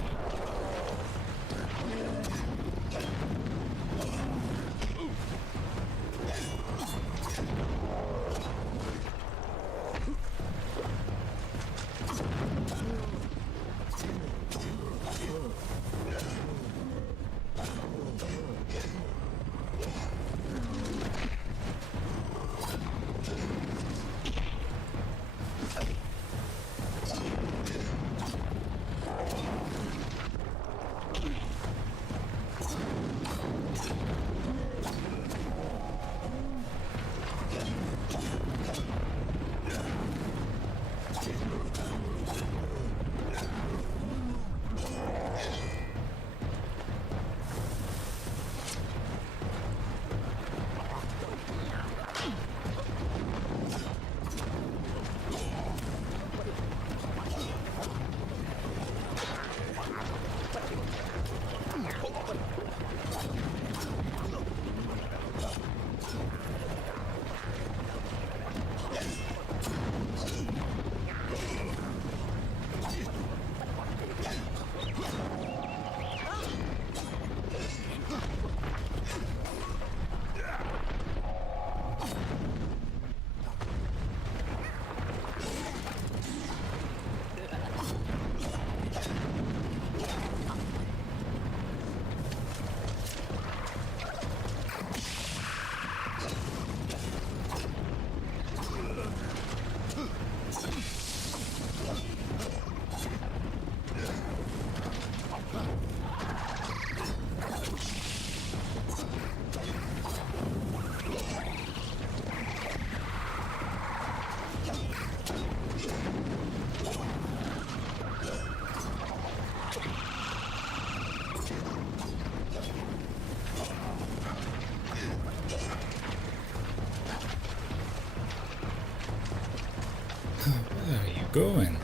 Where are you going?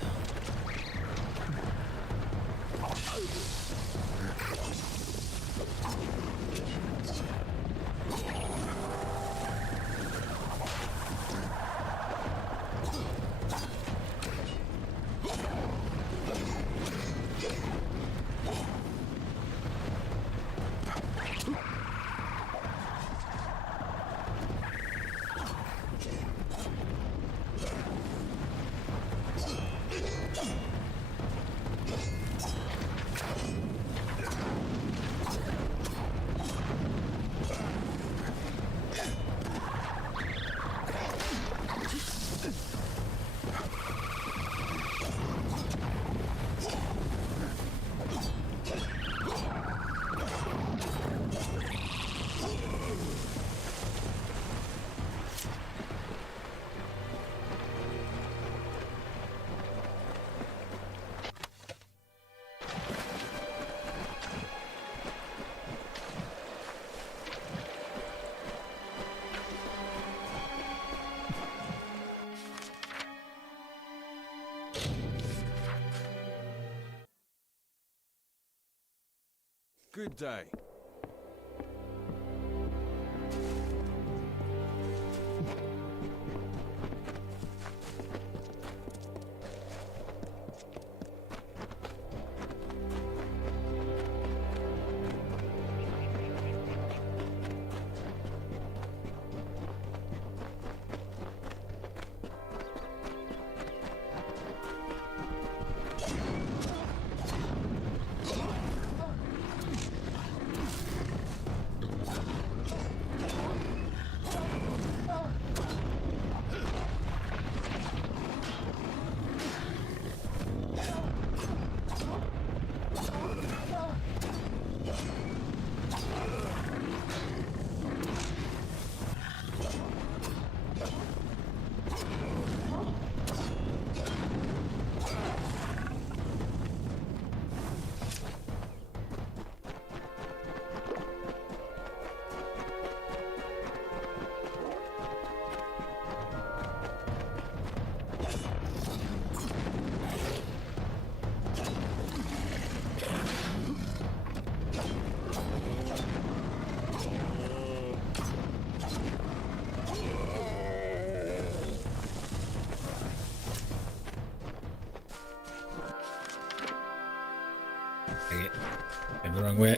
Good day. Went the wrong way.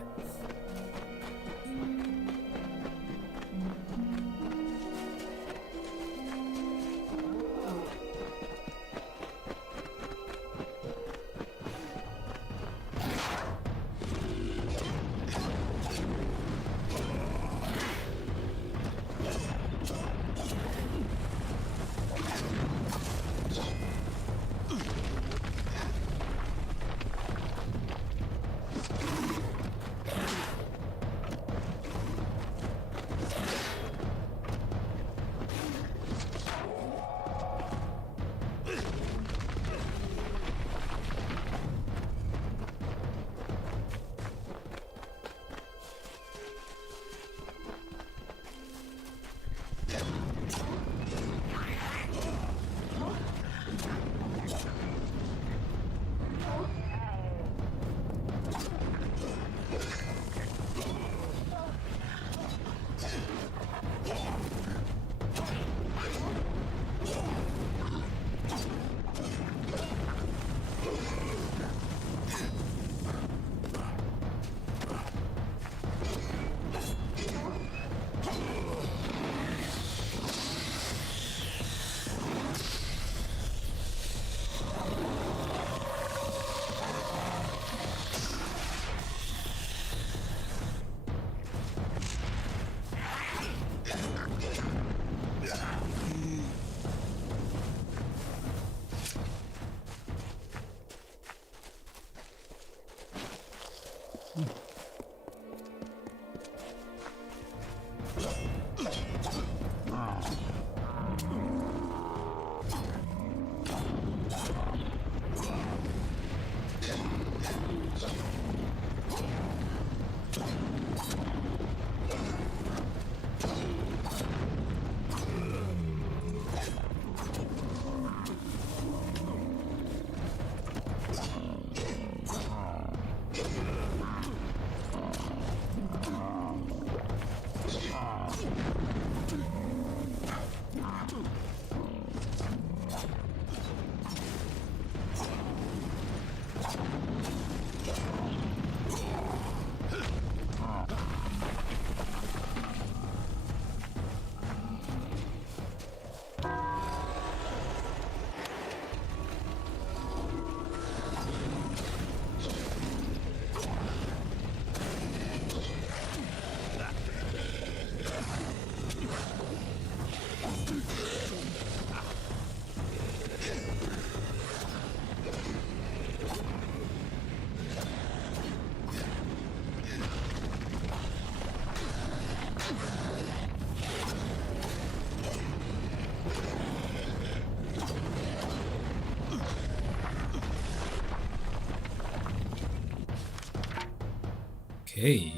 Okay.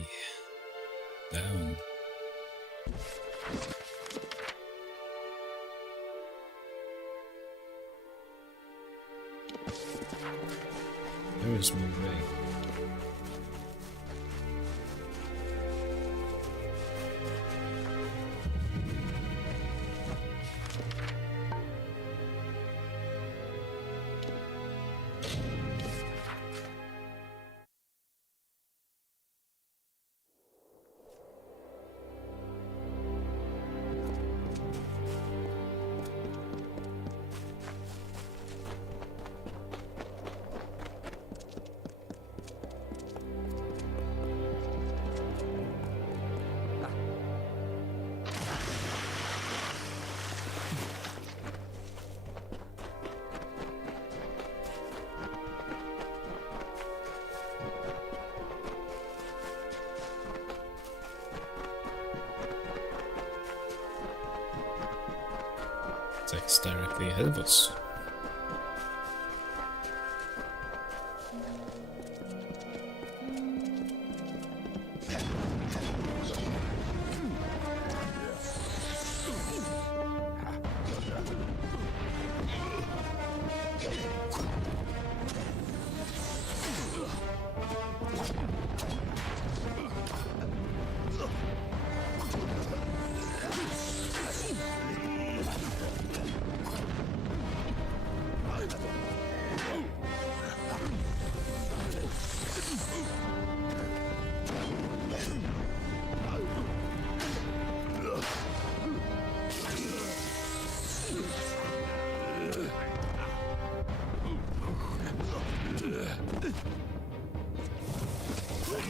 Down. Where is my way? It's like it's directly ahead of us.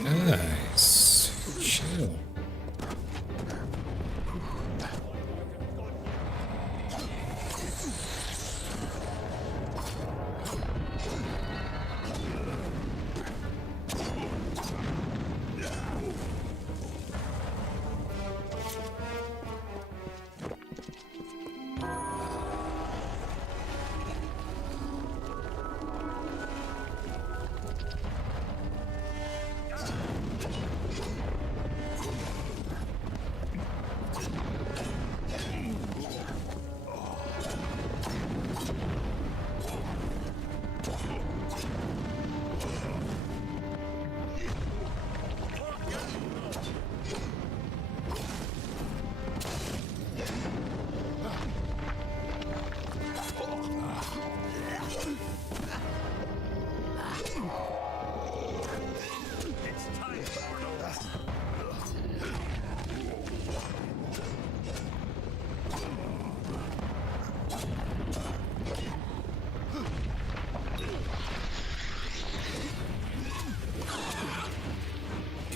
Nice. Chill.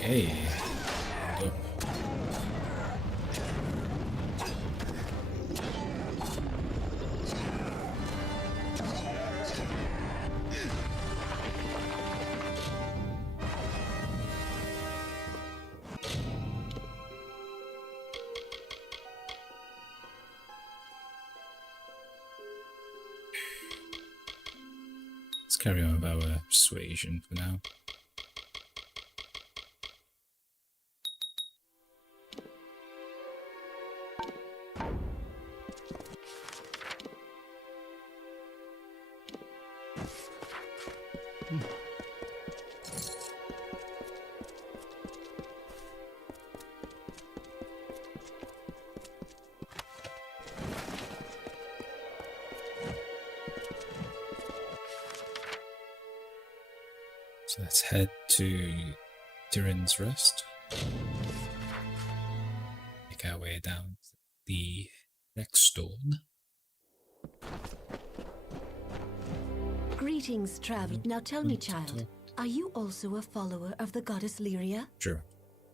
Okay. Let's carry on with our persuasion for now. So let's head to Durin's Rest. Make our way down the next stone. Greetings, traveler. Now tell me, child, are you also a follower of the goddess Lyria? Sure.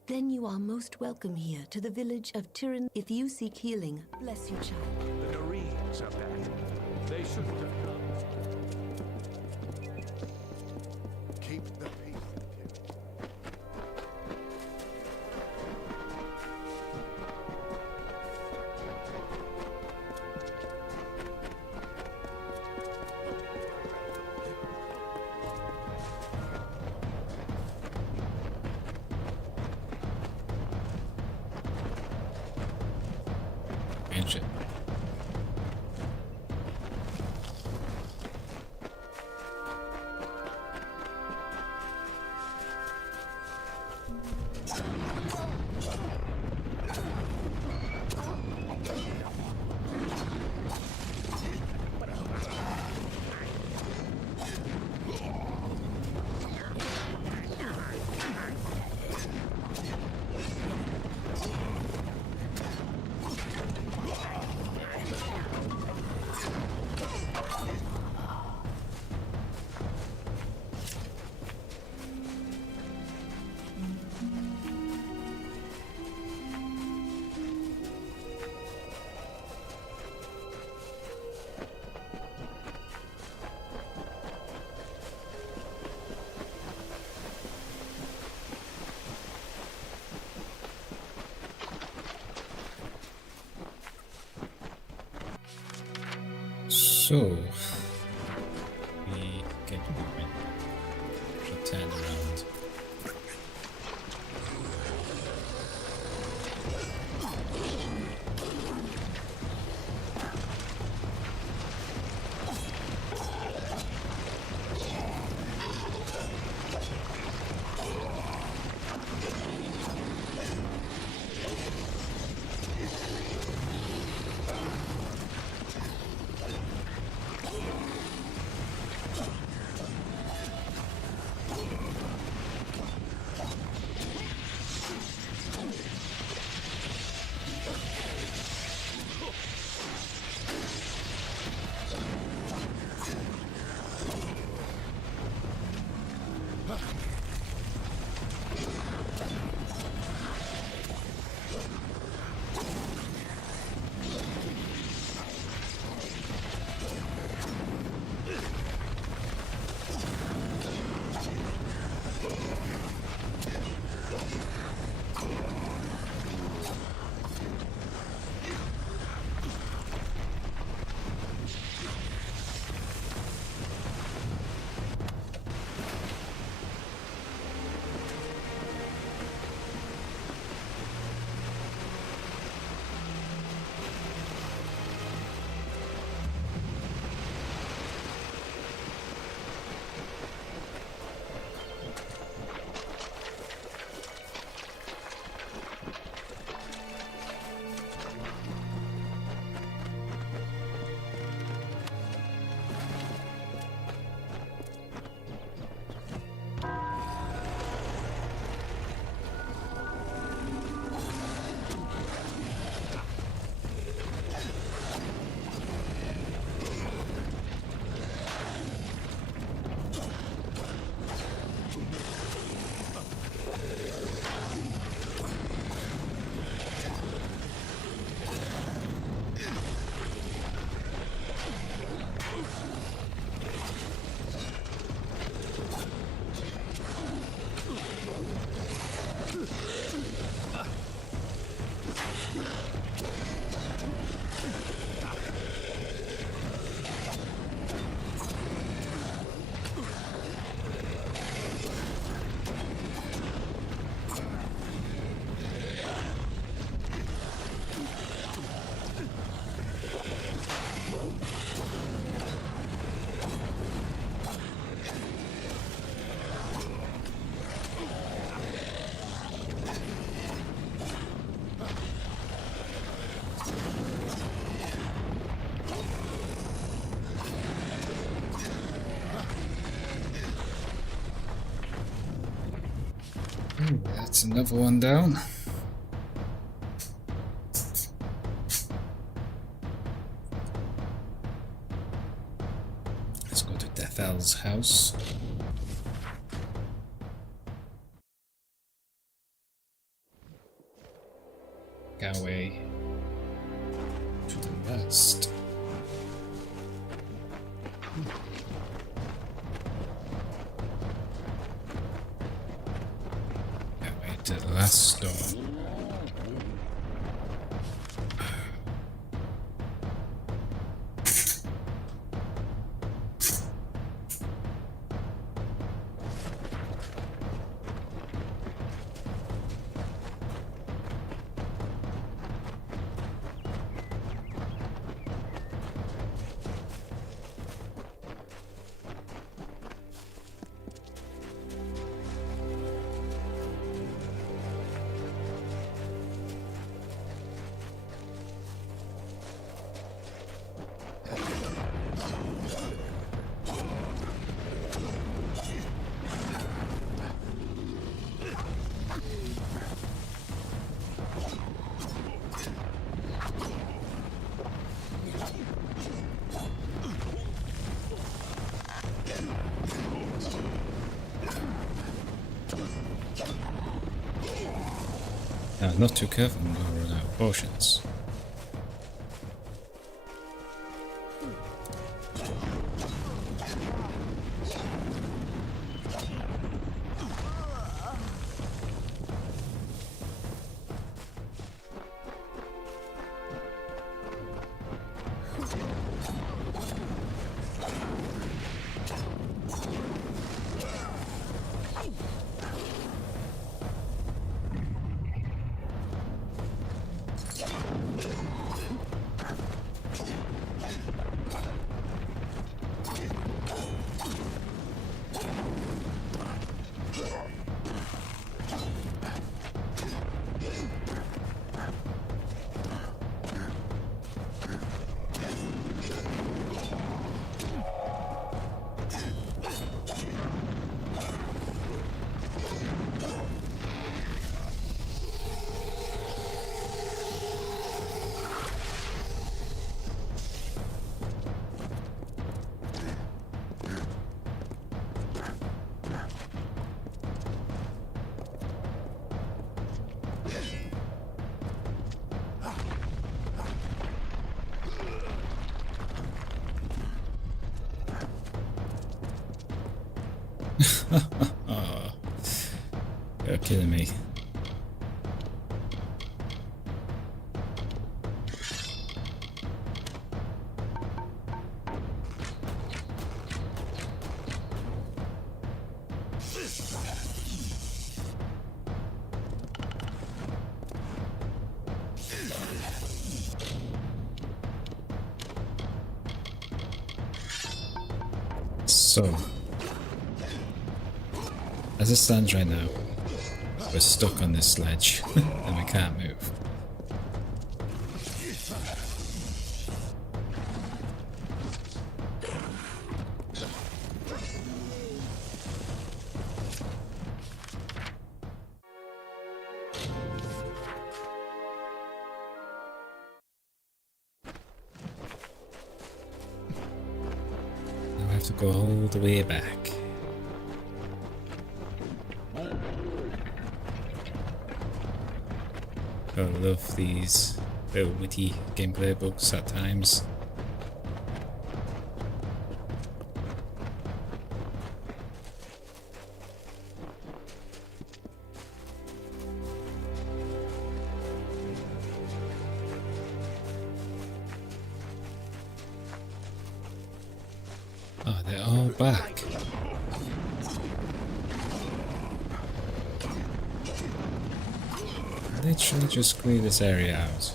Then you are most welcome here to the village of Turin. If you seek healing, bless you, child. The Norreans of that. They shouldn't have come. Keep the peace. Ancient. So, we get moving. Should turn around. That's another one down. Let's go to Dethel's house. Galway to the west. Galway to the last storm. Not too careful, I'm going to run out of potions. Oh, you're killing me. So, as it stands right now, we're stuck on this sledge and we can't move. Now I have to go all the way back. I love these little witty gameplay books at times. Oh, they're all back. Literally just clear this area out.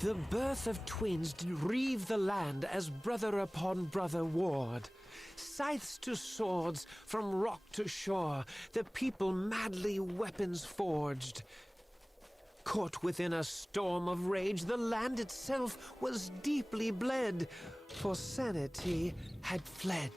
The birth of twins did reave the land as brother upon brother warred. Scythes to swords, from rock to shore, the people madly weapons forged. Caught within a storm of rage, the land itself was deeply bled, for sanity had fled.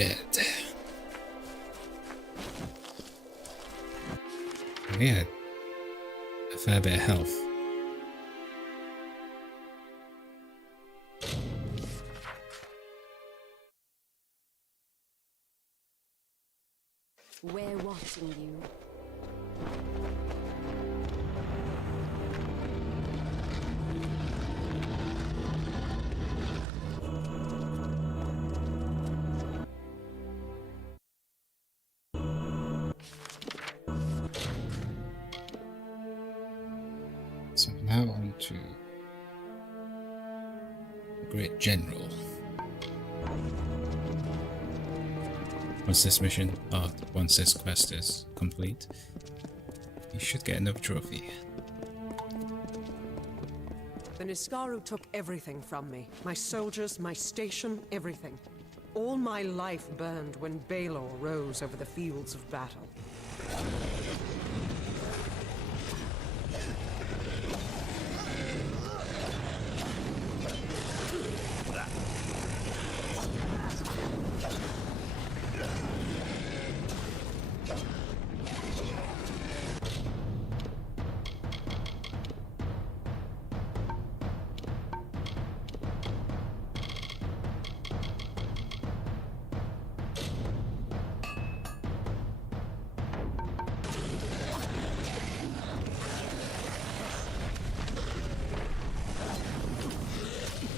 dead. We had a fair bit of health. We're watching you. So now on to the Great General. Once this quest is complete, you should get another trophy. The Niskaru took everything from me. My soldiers, my station, everything. All my life burned when Balor rose over the fields of battle.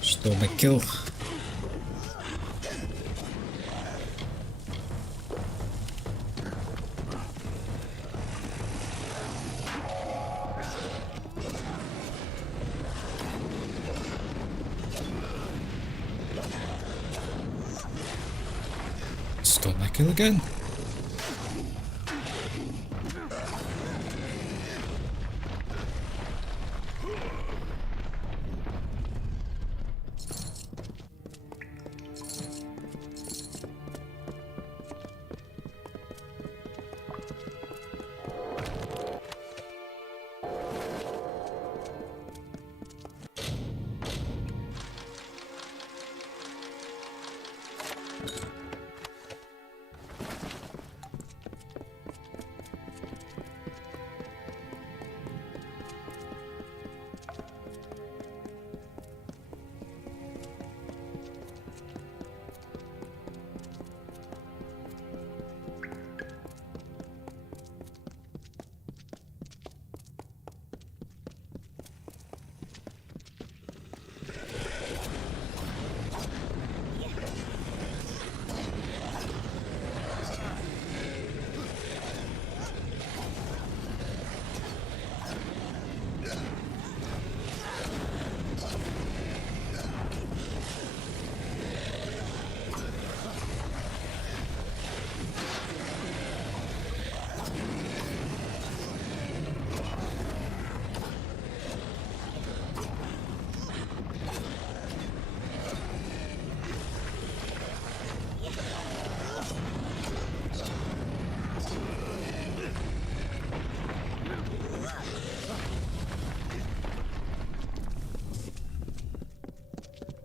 Stole my kill. Stole my kill again.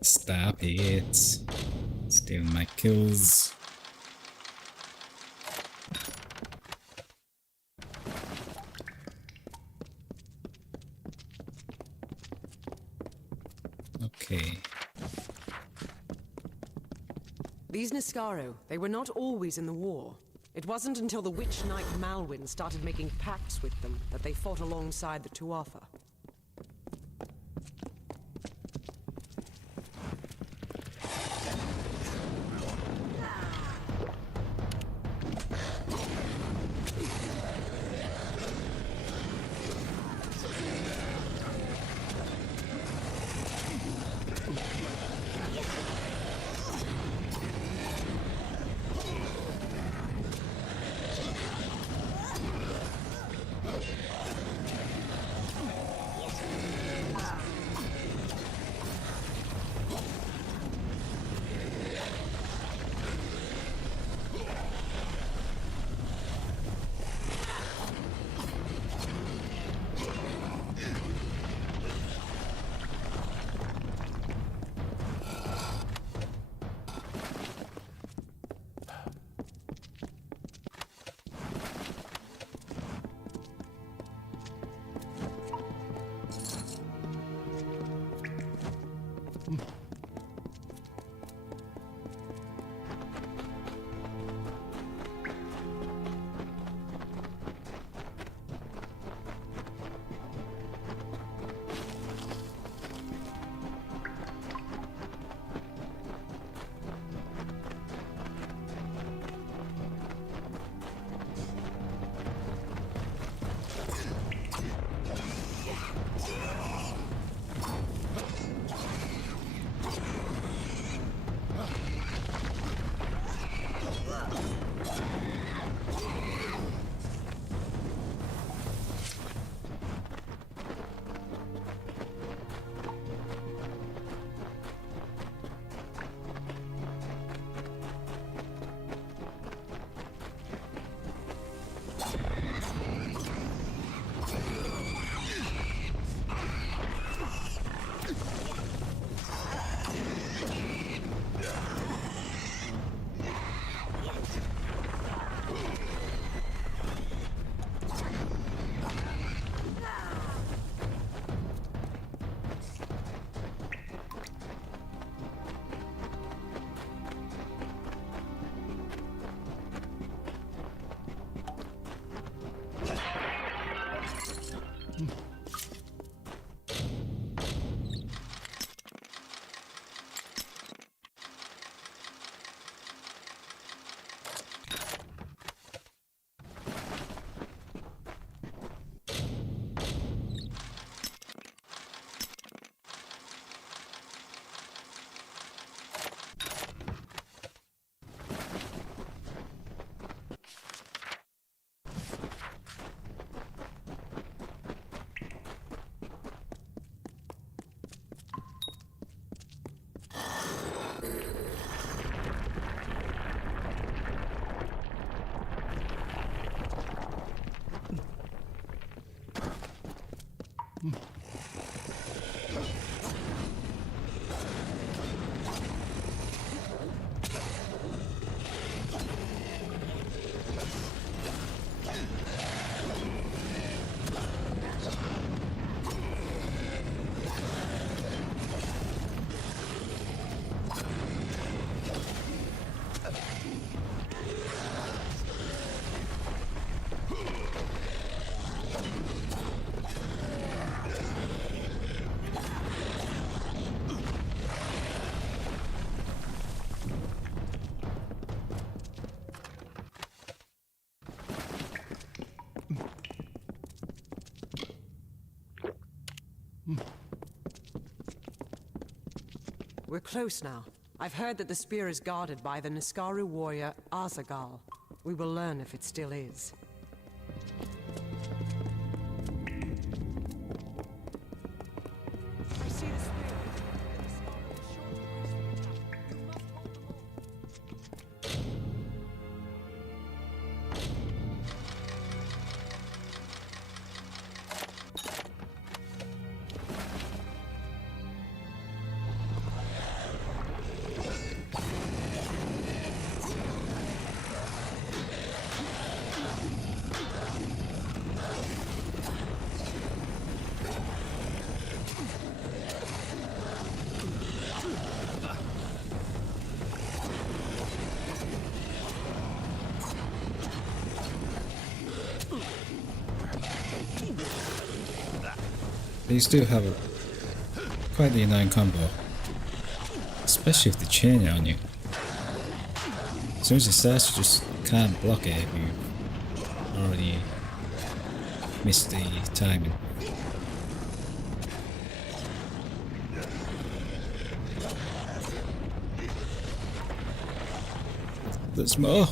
Stop it. Stealing my kills. Okay. These Niskaru, they were not always in the war. It wasn't until the Witch Knight Malwyn started making pacts with them that they fought alongside the Tuatha. We're close now. I've heard that the spear is guarded by the Niskaru warrior Azagal. We will learn if it still is. I see the spear. These do have quite the annoying combo, especially if they chain it on you. As soon as it starts, you just can't block it if you already missed the timing. There's more.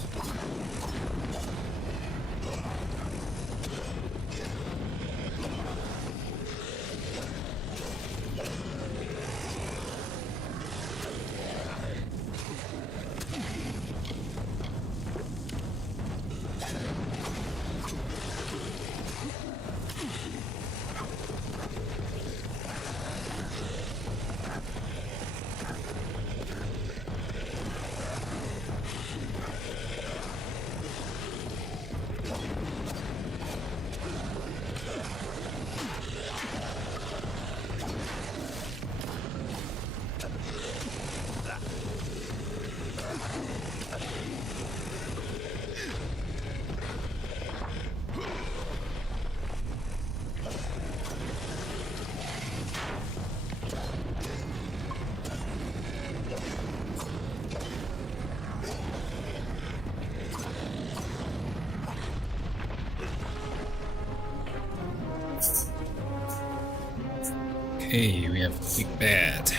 Okay, we have Big Bad.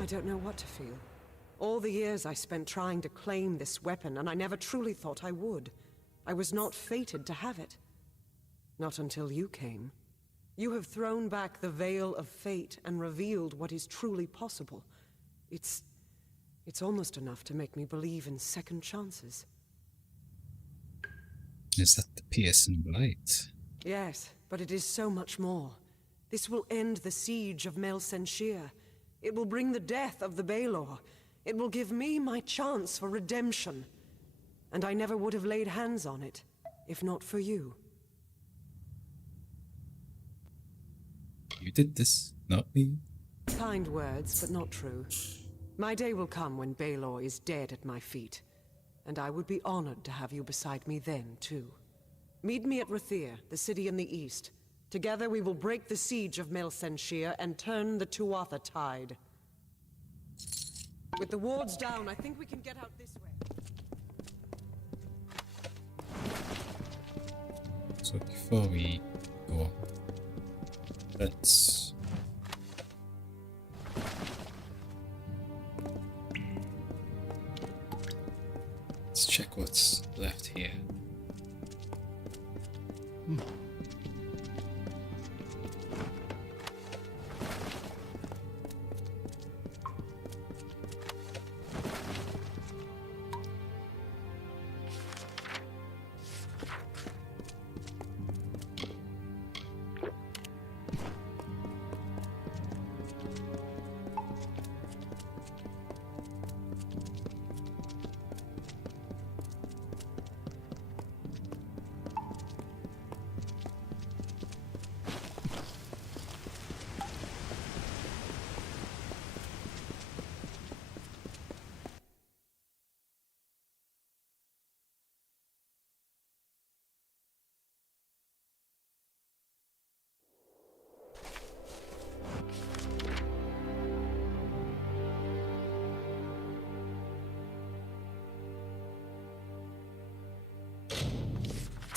I don't know what to feel. All the years I spent trying to claim this weapon, and I never truly thought I would. I was not fated to have it. Not until you came. You have thrown back the veil of fate and revealed what is truly possible. It's almost enough to make me believe in second chances. Is that the piercing light? Yes, but it is so much more. This will end the siege of Mel Senshir. It will bring the death of the Baelor. It will give me my chance for redemption. And I never would have laid hands on it, if not for you. You did this, not me. Kind words, but not true. My day will come when Baelor is dead at my feet. And I would be honored to have you beside me then, too. Meet me at Rathir, the city in the east. Together we will break the siege of Mel Senshir and turn the Tuatha tide. With the wards down, I think we can get out this way. So before we go on, let's check what's left here.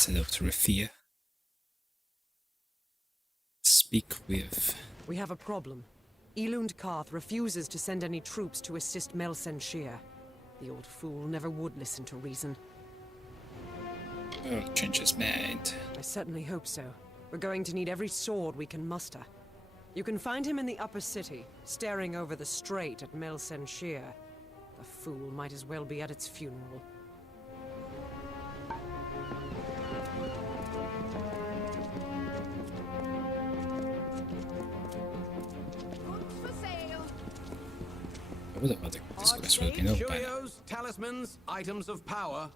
Head up to Rathia. Speak with. We have a problem. Elund Karth refuses to send any troops to assist Melsen Shear. The old fool never would listen to reason. Oh, change his mind. I certainly hope so. We're going to need every sword we can muster. You can find him in the upper city, staring over the strait at Melsen Shear. The fool might as well be at its funeral. I would have thought this quest would have been over by now. Curios, talismans, items of power.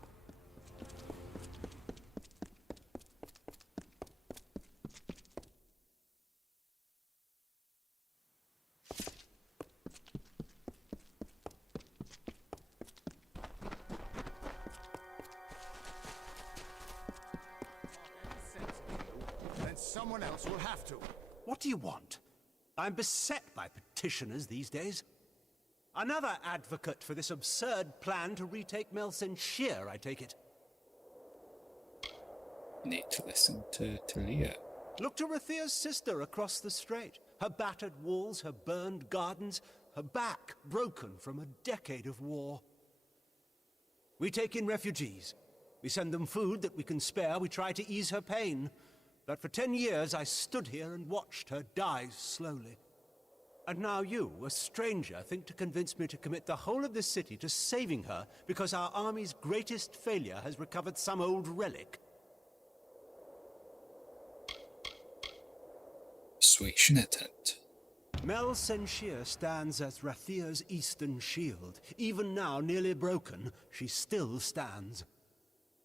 Then someone else will have to. What do you want? I'm beset by petitioners these days. Another advocate for this absurd plan to retake Melsen Shear, I take it. Need to listen to Talia. Look to Rathia's sister across the strait. Her battered walls, her burned gardens, her back broken from a decade of war. We take in refugees. We send them food that we can spare. We try to ease her pain. But for 10 years I stood here and watched her die slowly. And now you, a stranger, think to convince me to commit the whole of this city to saving her because our army's greatest failure has recovered some old relic? Persuasion attempt. Melsen Shear stands as Rathia's eastern shield. Even now, nearly broken, she still stands.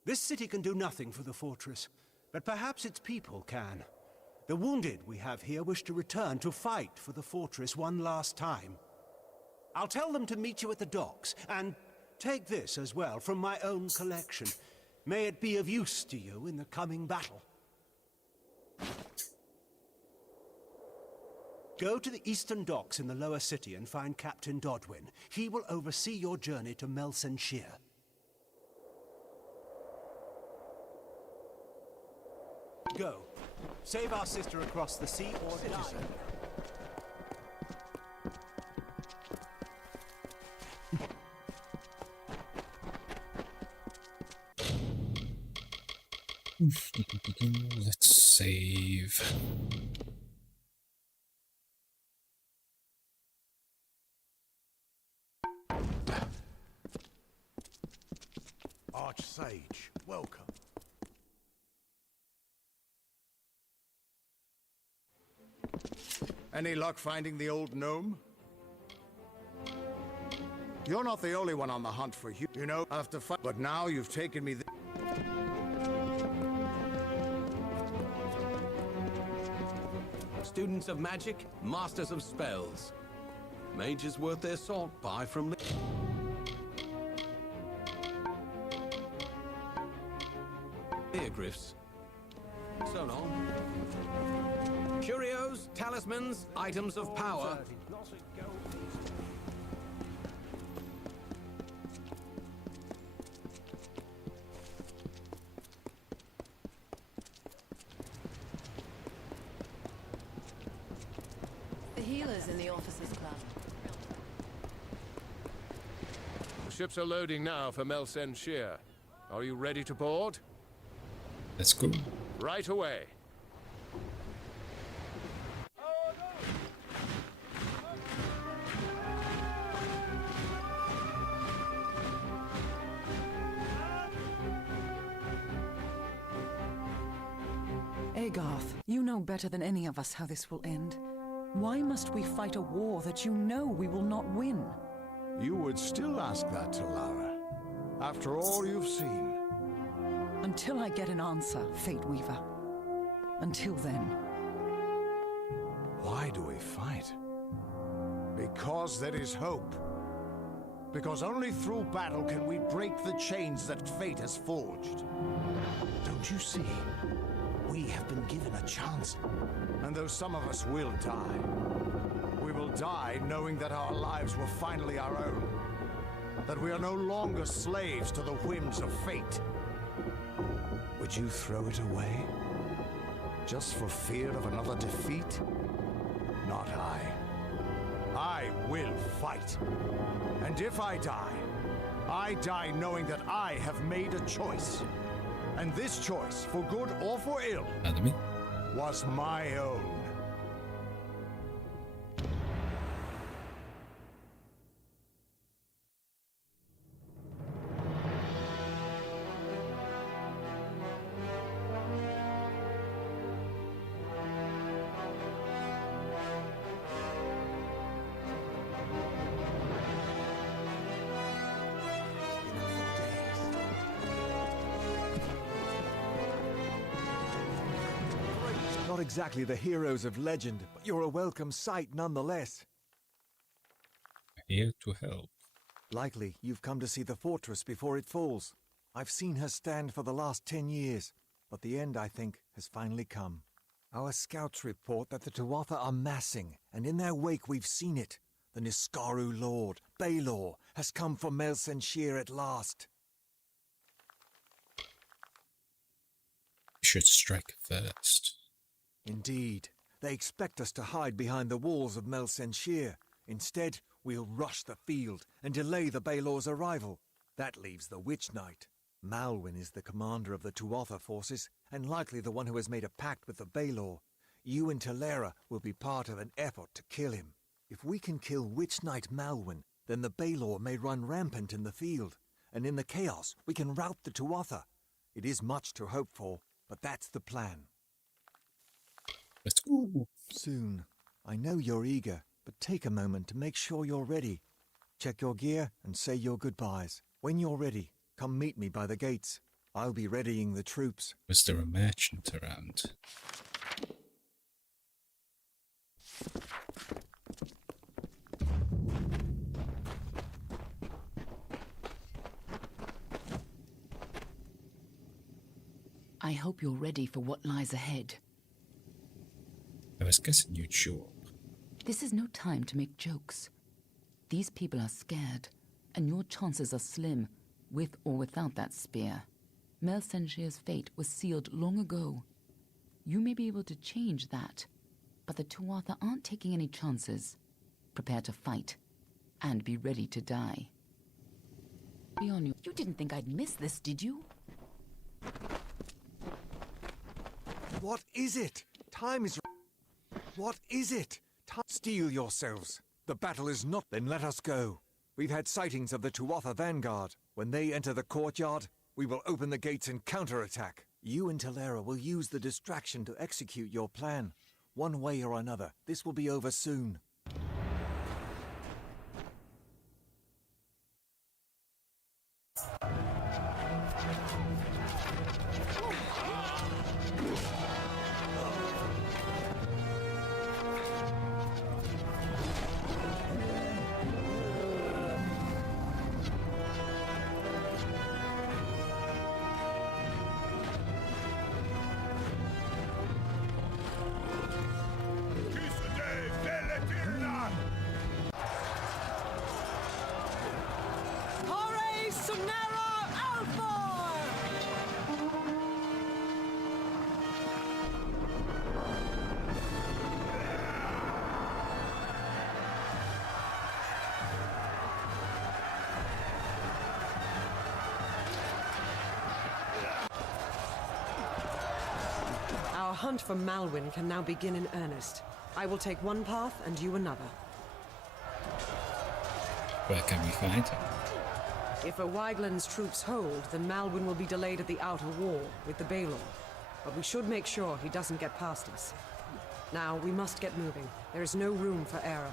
This city can do nothing for the fortress, but perhaps its people can. The wounded we have here wish to return to fight for the fortress one last time. I'll tell them to meet you at the docks, and take this as well from my own collection. May it be of use to you in the coming battle. Go to the eastern docks in the lower city and find Captain Dodwin. He will oversee your journey to Melsen Shear. Go. Save our sister across the sea or die. Let's save. Archsage, welcome. Any luck finding the old gnome? You're not the only one on the hunt for you know, after fight. But now you've taken me. Students of magic, masters of spells. Mages worth their salt, buy from... Griffs. So long. Curios, talismans, items of power. fellas in the Officers Club. The ships are loading now for Melsen Shear. Are you ready to board? Let's go. Right away. Agarth, you know better than any of us how this will end. Why must we fight a war that you know we will not win? You would still ask that, Talara, after all you've seen. Until I get an answer, Fate Weaver. Until then. Why do we fight? Because there is hope. Because only through battle can we break the chains that fate has forged. Don't you see? We have been given a chance. And though some of us will die, we will die knowing that our lives were finally our own. That we are no longer slaves to the whims of fate. Would you throw it away? Just for fear of another defeat? Not I. I will fight. And if I die knowing that I have made a choice. And this choice, for good or for ill, was my own. Not exactly the heroes of legend, but you're a welcome sight nonetheless. Here to help. Likely you've come to see the fortress before it falls. I've seen her stand for the last 10 years, but the end, I think, has finally come. Our scouts report that the Tuatha are massing, and in their wake we've seen it. The Niskaru Lord, Baelor, has come for Melsen Shear at last. Should strike first. Indeed. They expect us to hide behind the walls of Melsen Shear. Instead, we'll rush the field and delay the Baelor's arrival. That leaves the Witch Knight. Malwyn is the commander of the Tuatha forces, and likely the one who has made a pact with the Baelor. You and Talera will be part of an effort to kill him. If we can kill Witch Knight Malwyn, then the Baelor may run rampant in the field, and in the chaos we can rout the Tuatha. It is much to hope for, but that's the plan. Let's go. Soon. I know you're eager, but take a moment to make sure you're ready. Check your gear and say your goodbyes. When you're ready, come meet me by the gates. I'll be readying the troops. Was there a merchant around? I hope you're ready for what lies ahead. I was guessing you'd show up. This is no time to make jokes. These people are scared, and your chances are slim, with or without that spear. Melsen Shear's fate was sealed long ago. You may be able to change that, but the Tuatha aren't taking any chances. Prepare to fight, and be ready to die. Be on you. You didn't think I'd miss this, did you? What is it? Time is... What is it? Steel yourselves. The battle is not... Then let us go. We've had sightings of the Tuatha vanguard. When they enter the courtyard, we will open the gates and counterattack. You and Talera will use the distraction to execute your plan. One way or another, this will be over soon. hunt for Malwyn can now begin in earnest. I will take one path and you another. Where can we find him? If O'Wygland's troops hold, then Malwyn will be delayed at the outer wall with the Balor. But we should make sure he doesn't get past us. Now, we must get moving. There is no room for error.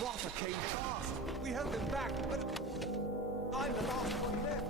Rotha came fast. We held him back, but I'm the last one left.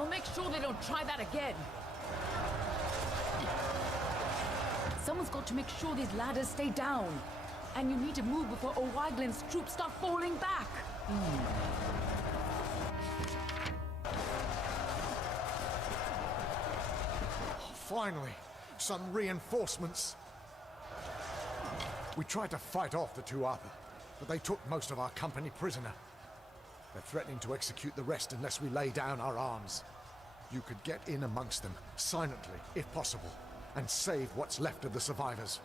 I'll make sure they don't try that again. Someone's got to make sure these ladders stay down. And you need to move before O'Wygland's troops start falling back. Finally, some reinforcements. We tried to fight off the two Arthur, but they took most of our company prisoner. They're threatening to execute the rest unless we lay down our arms. You could get in amongst them, silently, if possible, and save what's left of the survivors.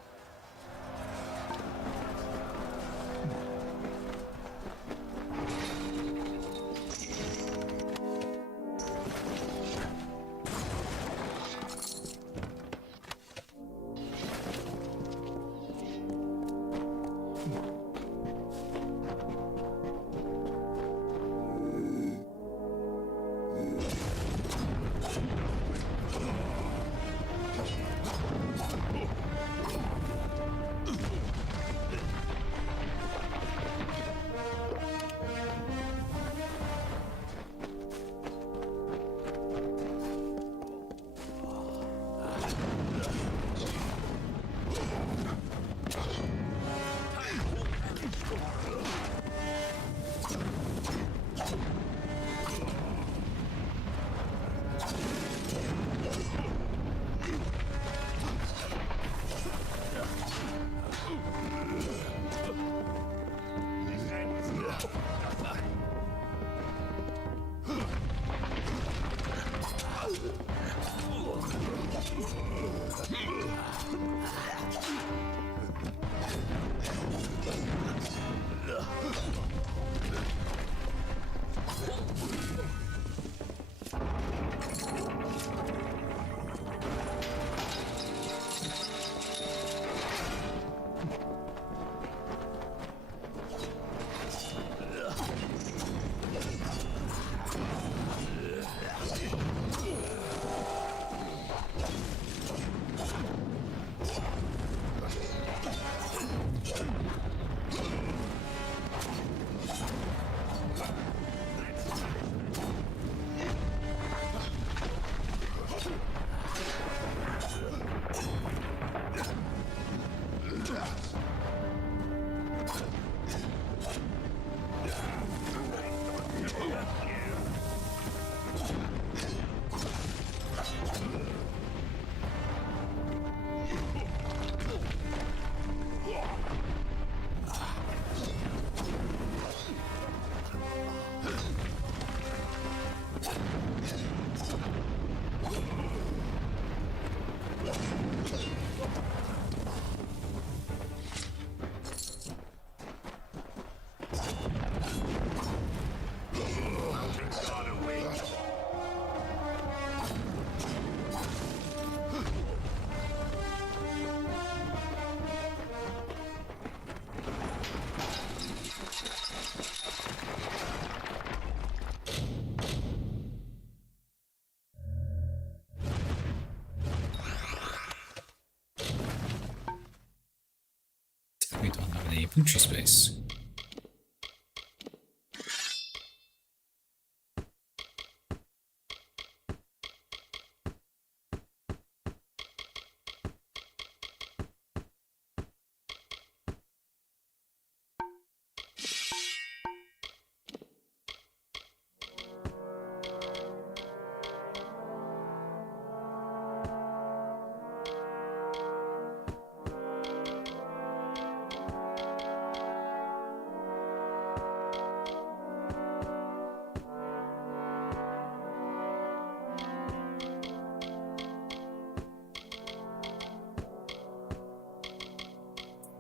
We don't have any inventory space.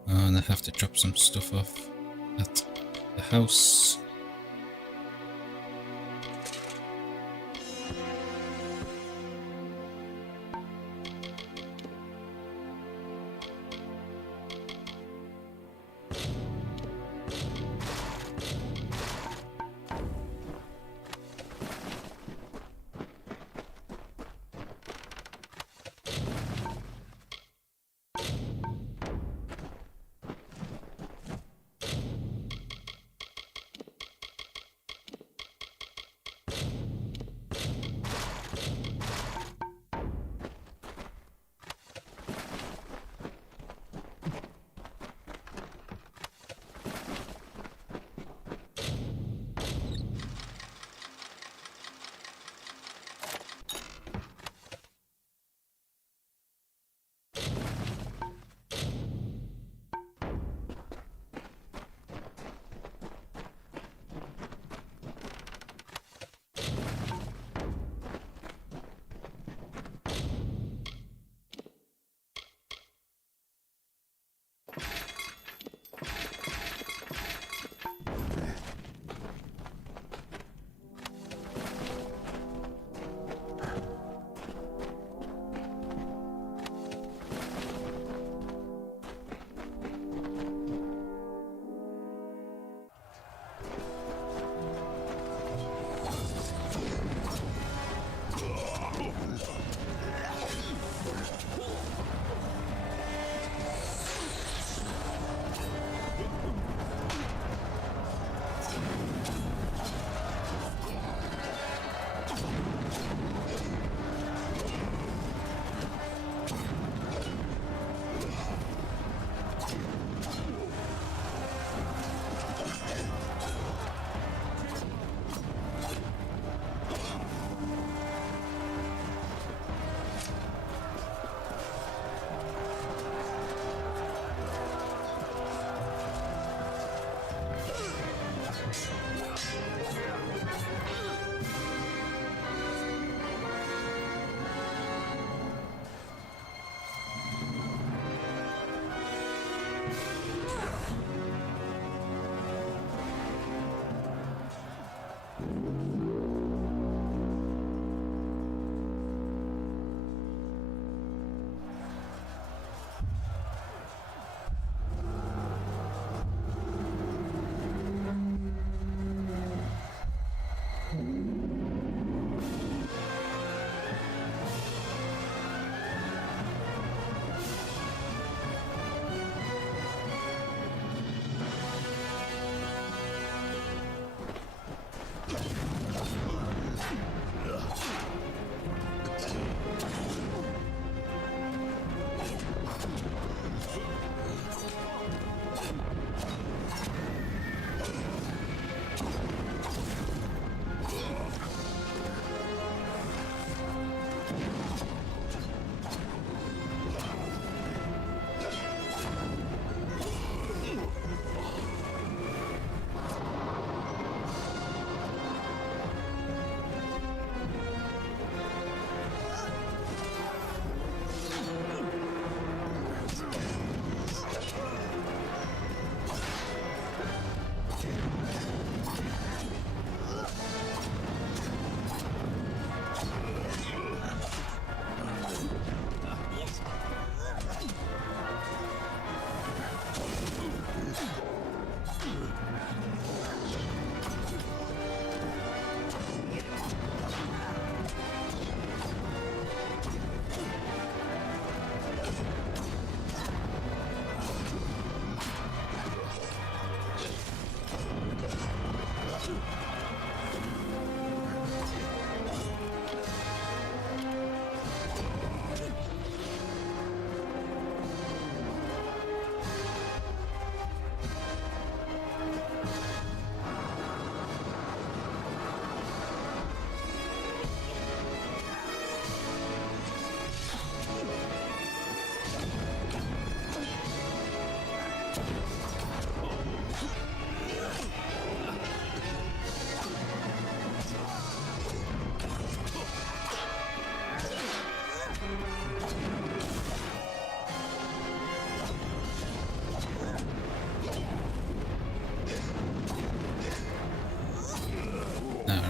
And I have to drop some stuff off at the house.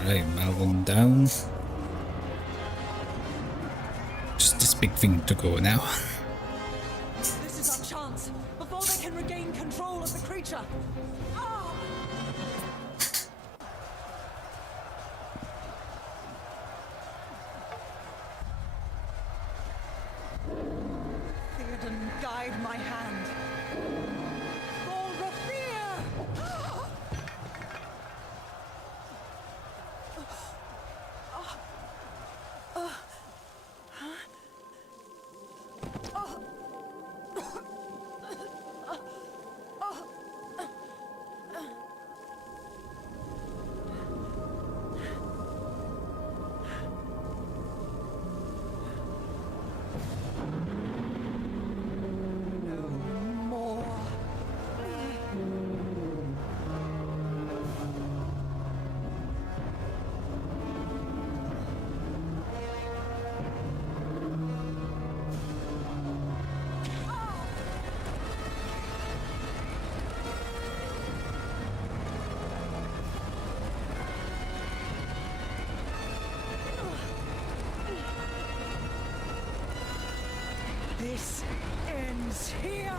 Right, Malvin down. Just this big thing to go now. This is our chance before they can regain control of the creature. Theoden, guide my hand. For Rafir! This ends here!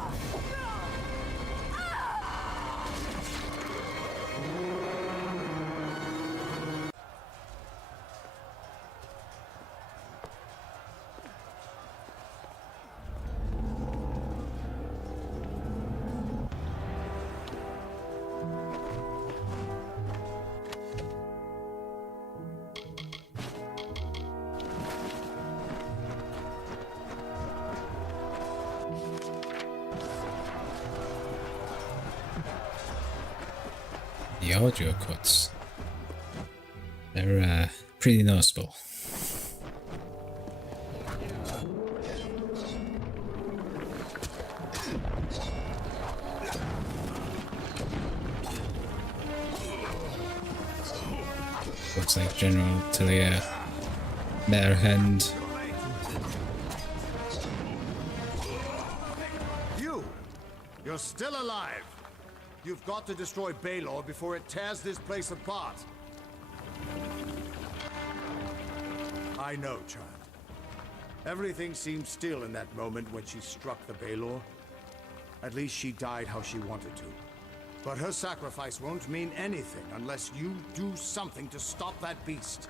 The audio cuts. They're pretty noticeable. Looks like General Talia met her hand. You're still alive! You've got to destroy Baelor before it tears this place apart. I know, child. Everything seemed still in that moment when she struck the Baelor. At least she died how she wanted to. But her sacrifice won't mean anything unless you do something to stop that beast.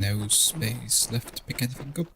No space left to pick anything up.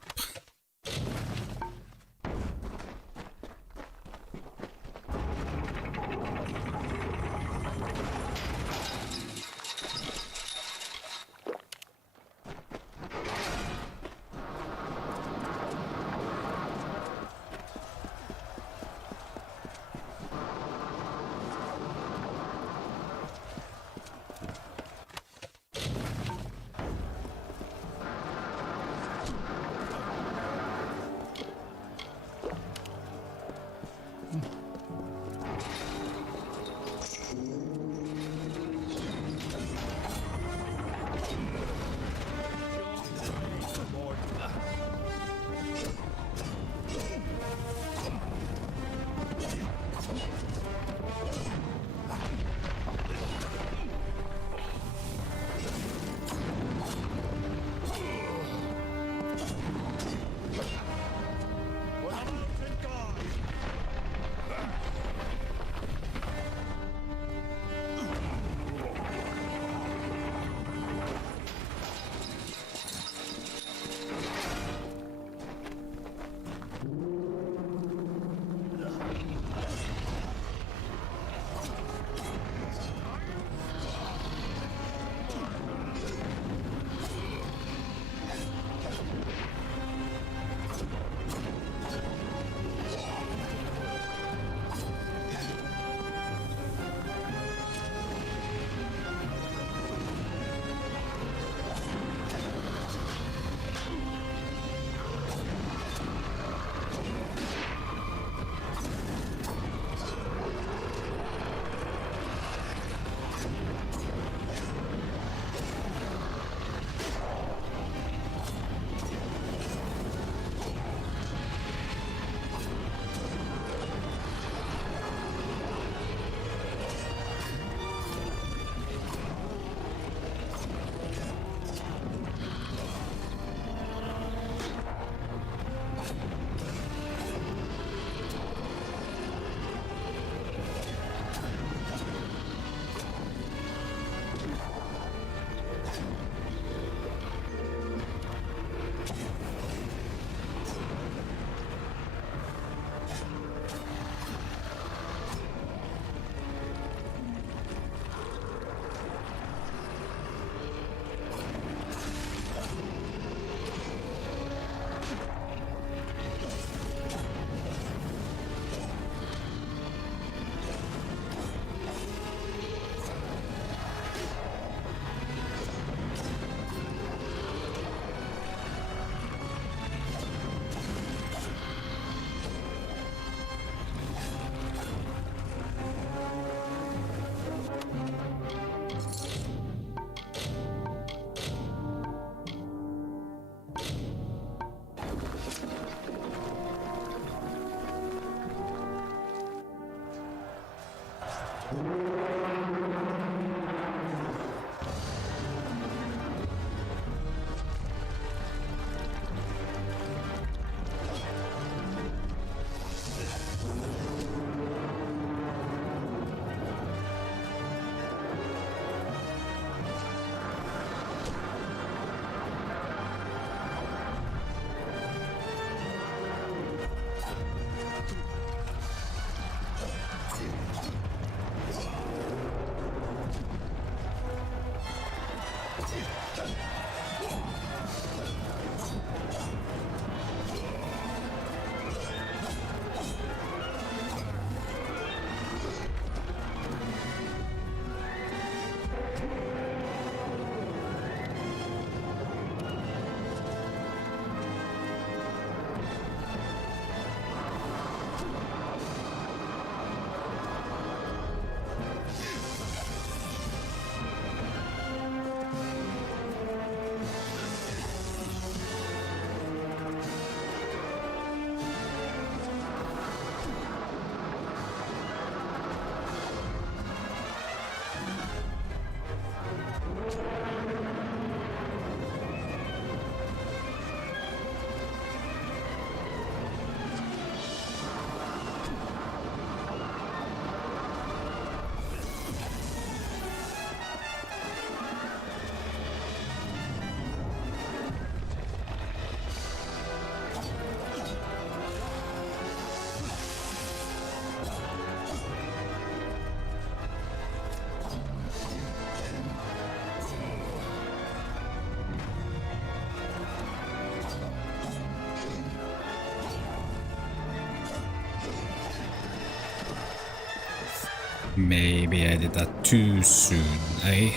Maybe I did that too soon, eh?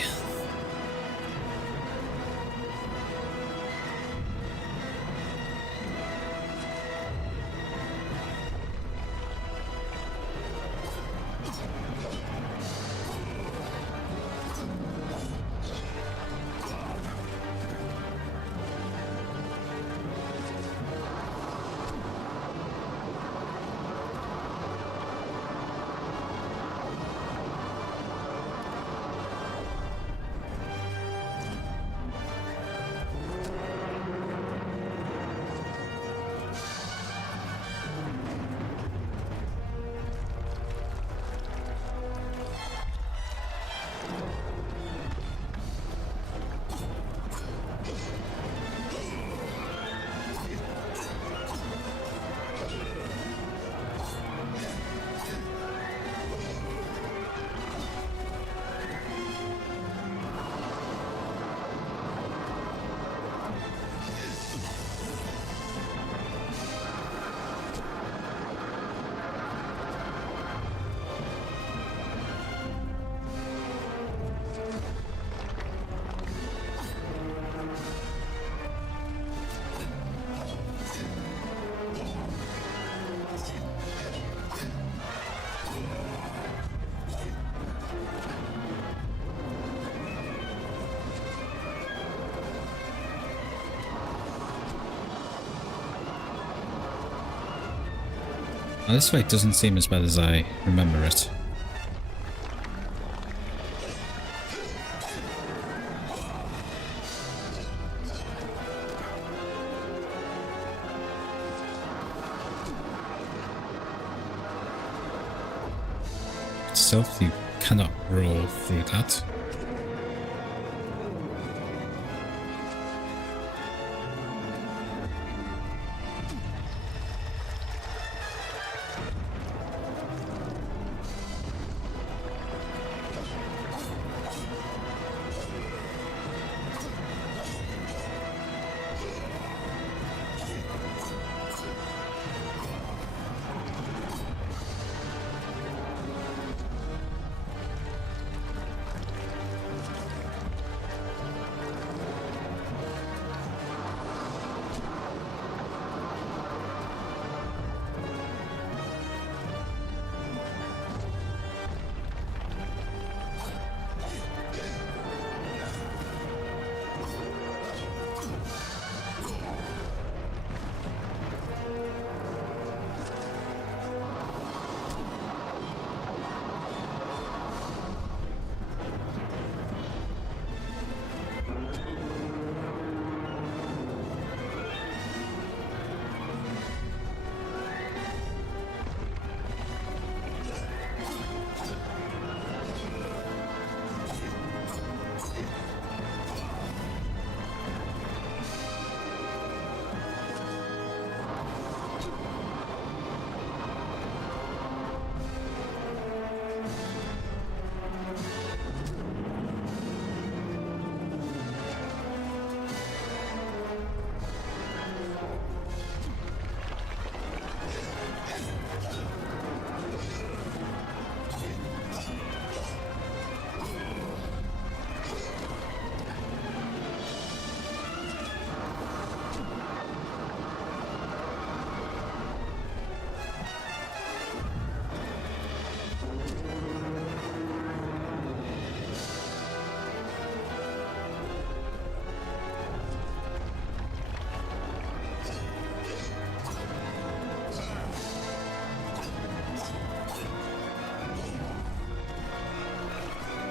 Well, this fight doesn't seem as bad as I remember it. Itself, you cannot roll through that.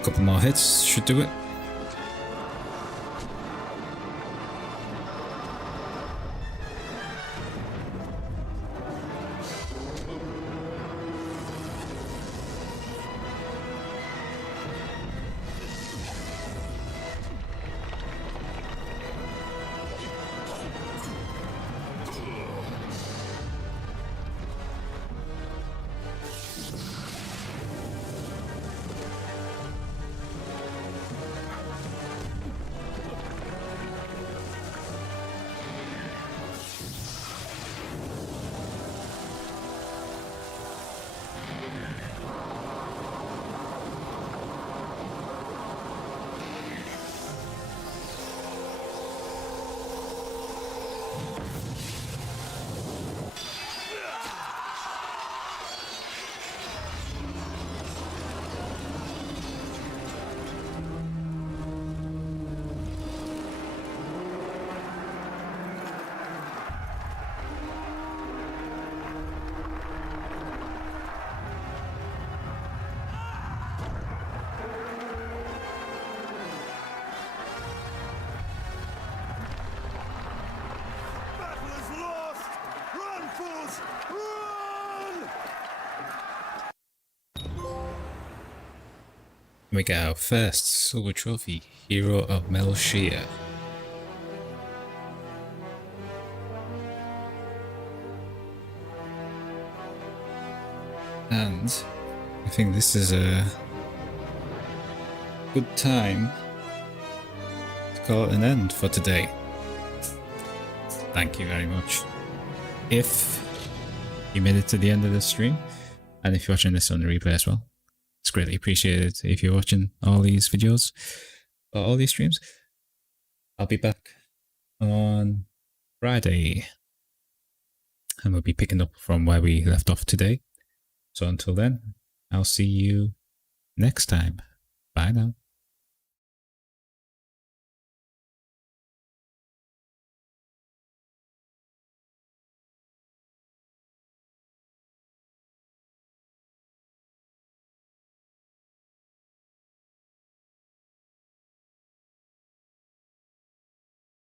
Couple more hits should do it. We get our first silver trophy, Hero of Melshir. And I think this is a good time to call it an end for today. Thank you very much. If you made it to the end of the stream, and if you're watching this on the replay as well, it's greatly appreciated if you're watching all these videos or all these streams. I'll be back on Friday and we'll be picking up from where we left off today. So until then, I'll see you next time. Bye now.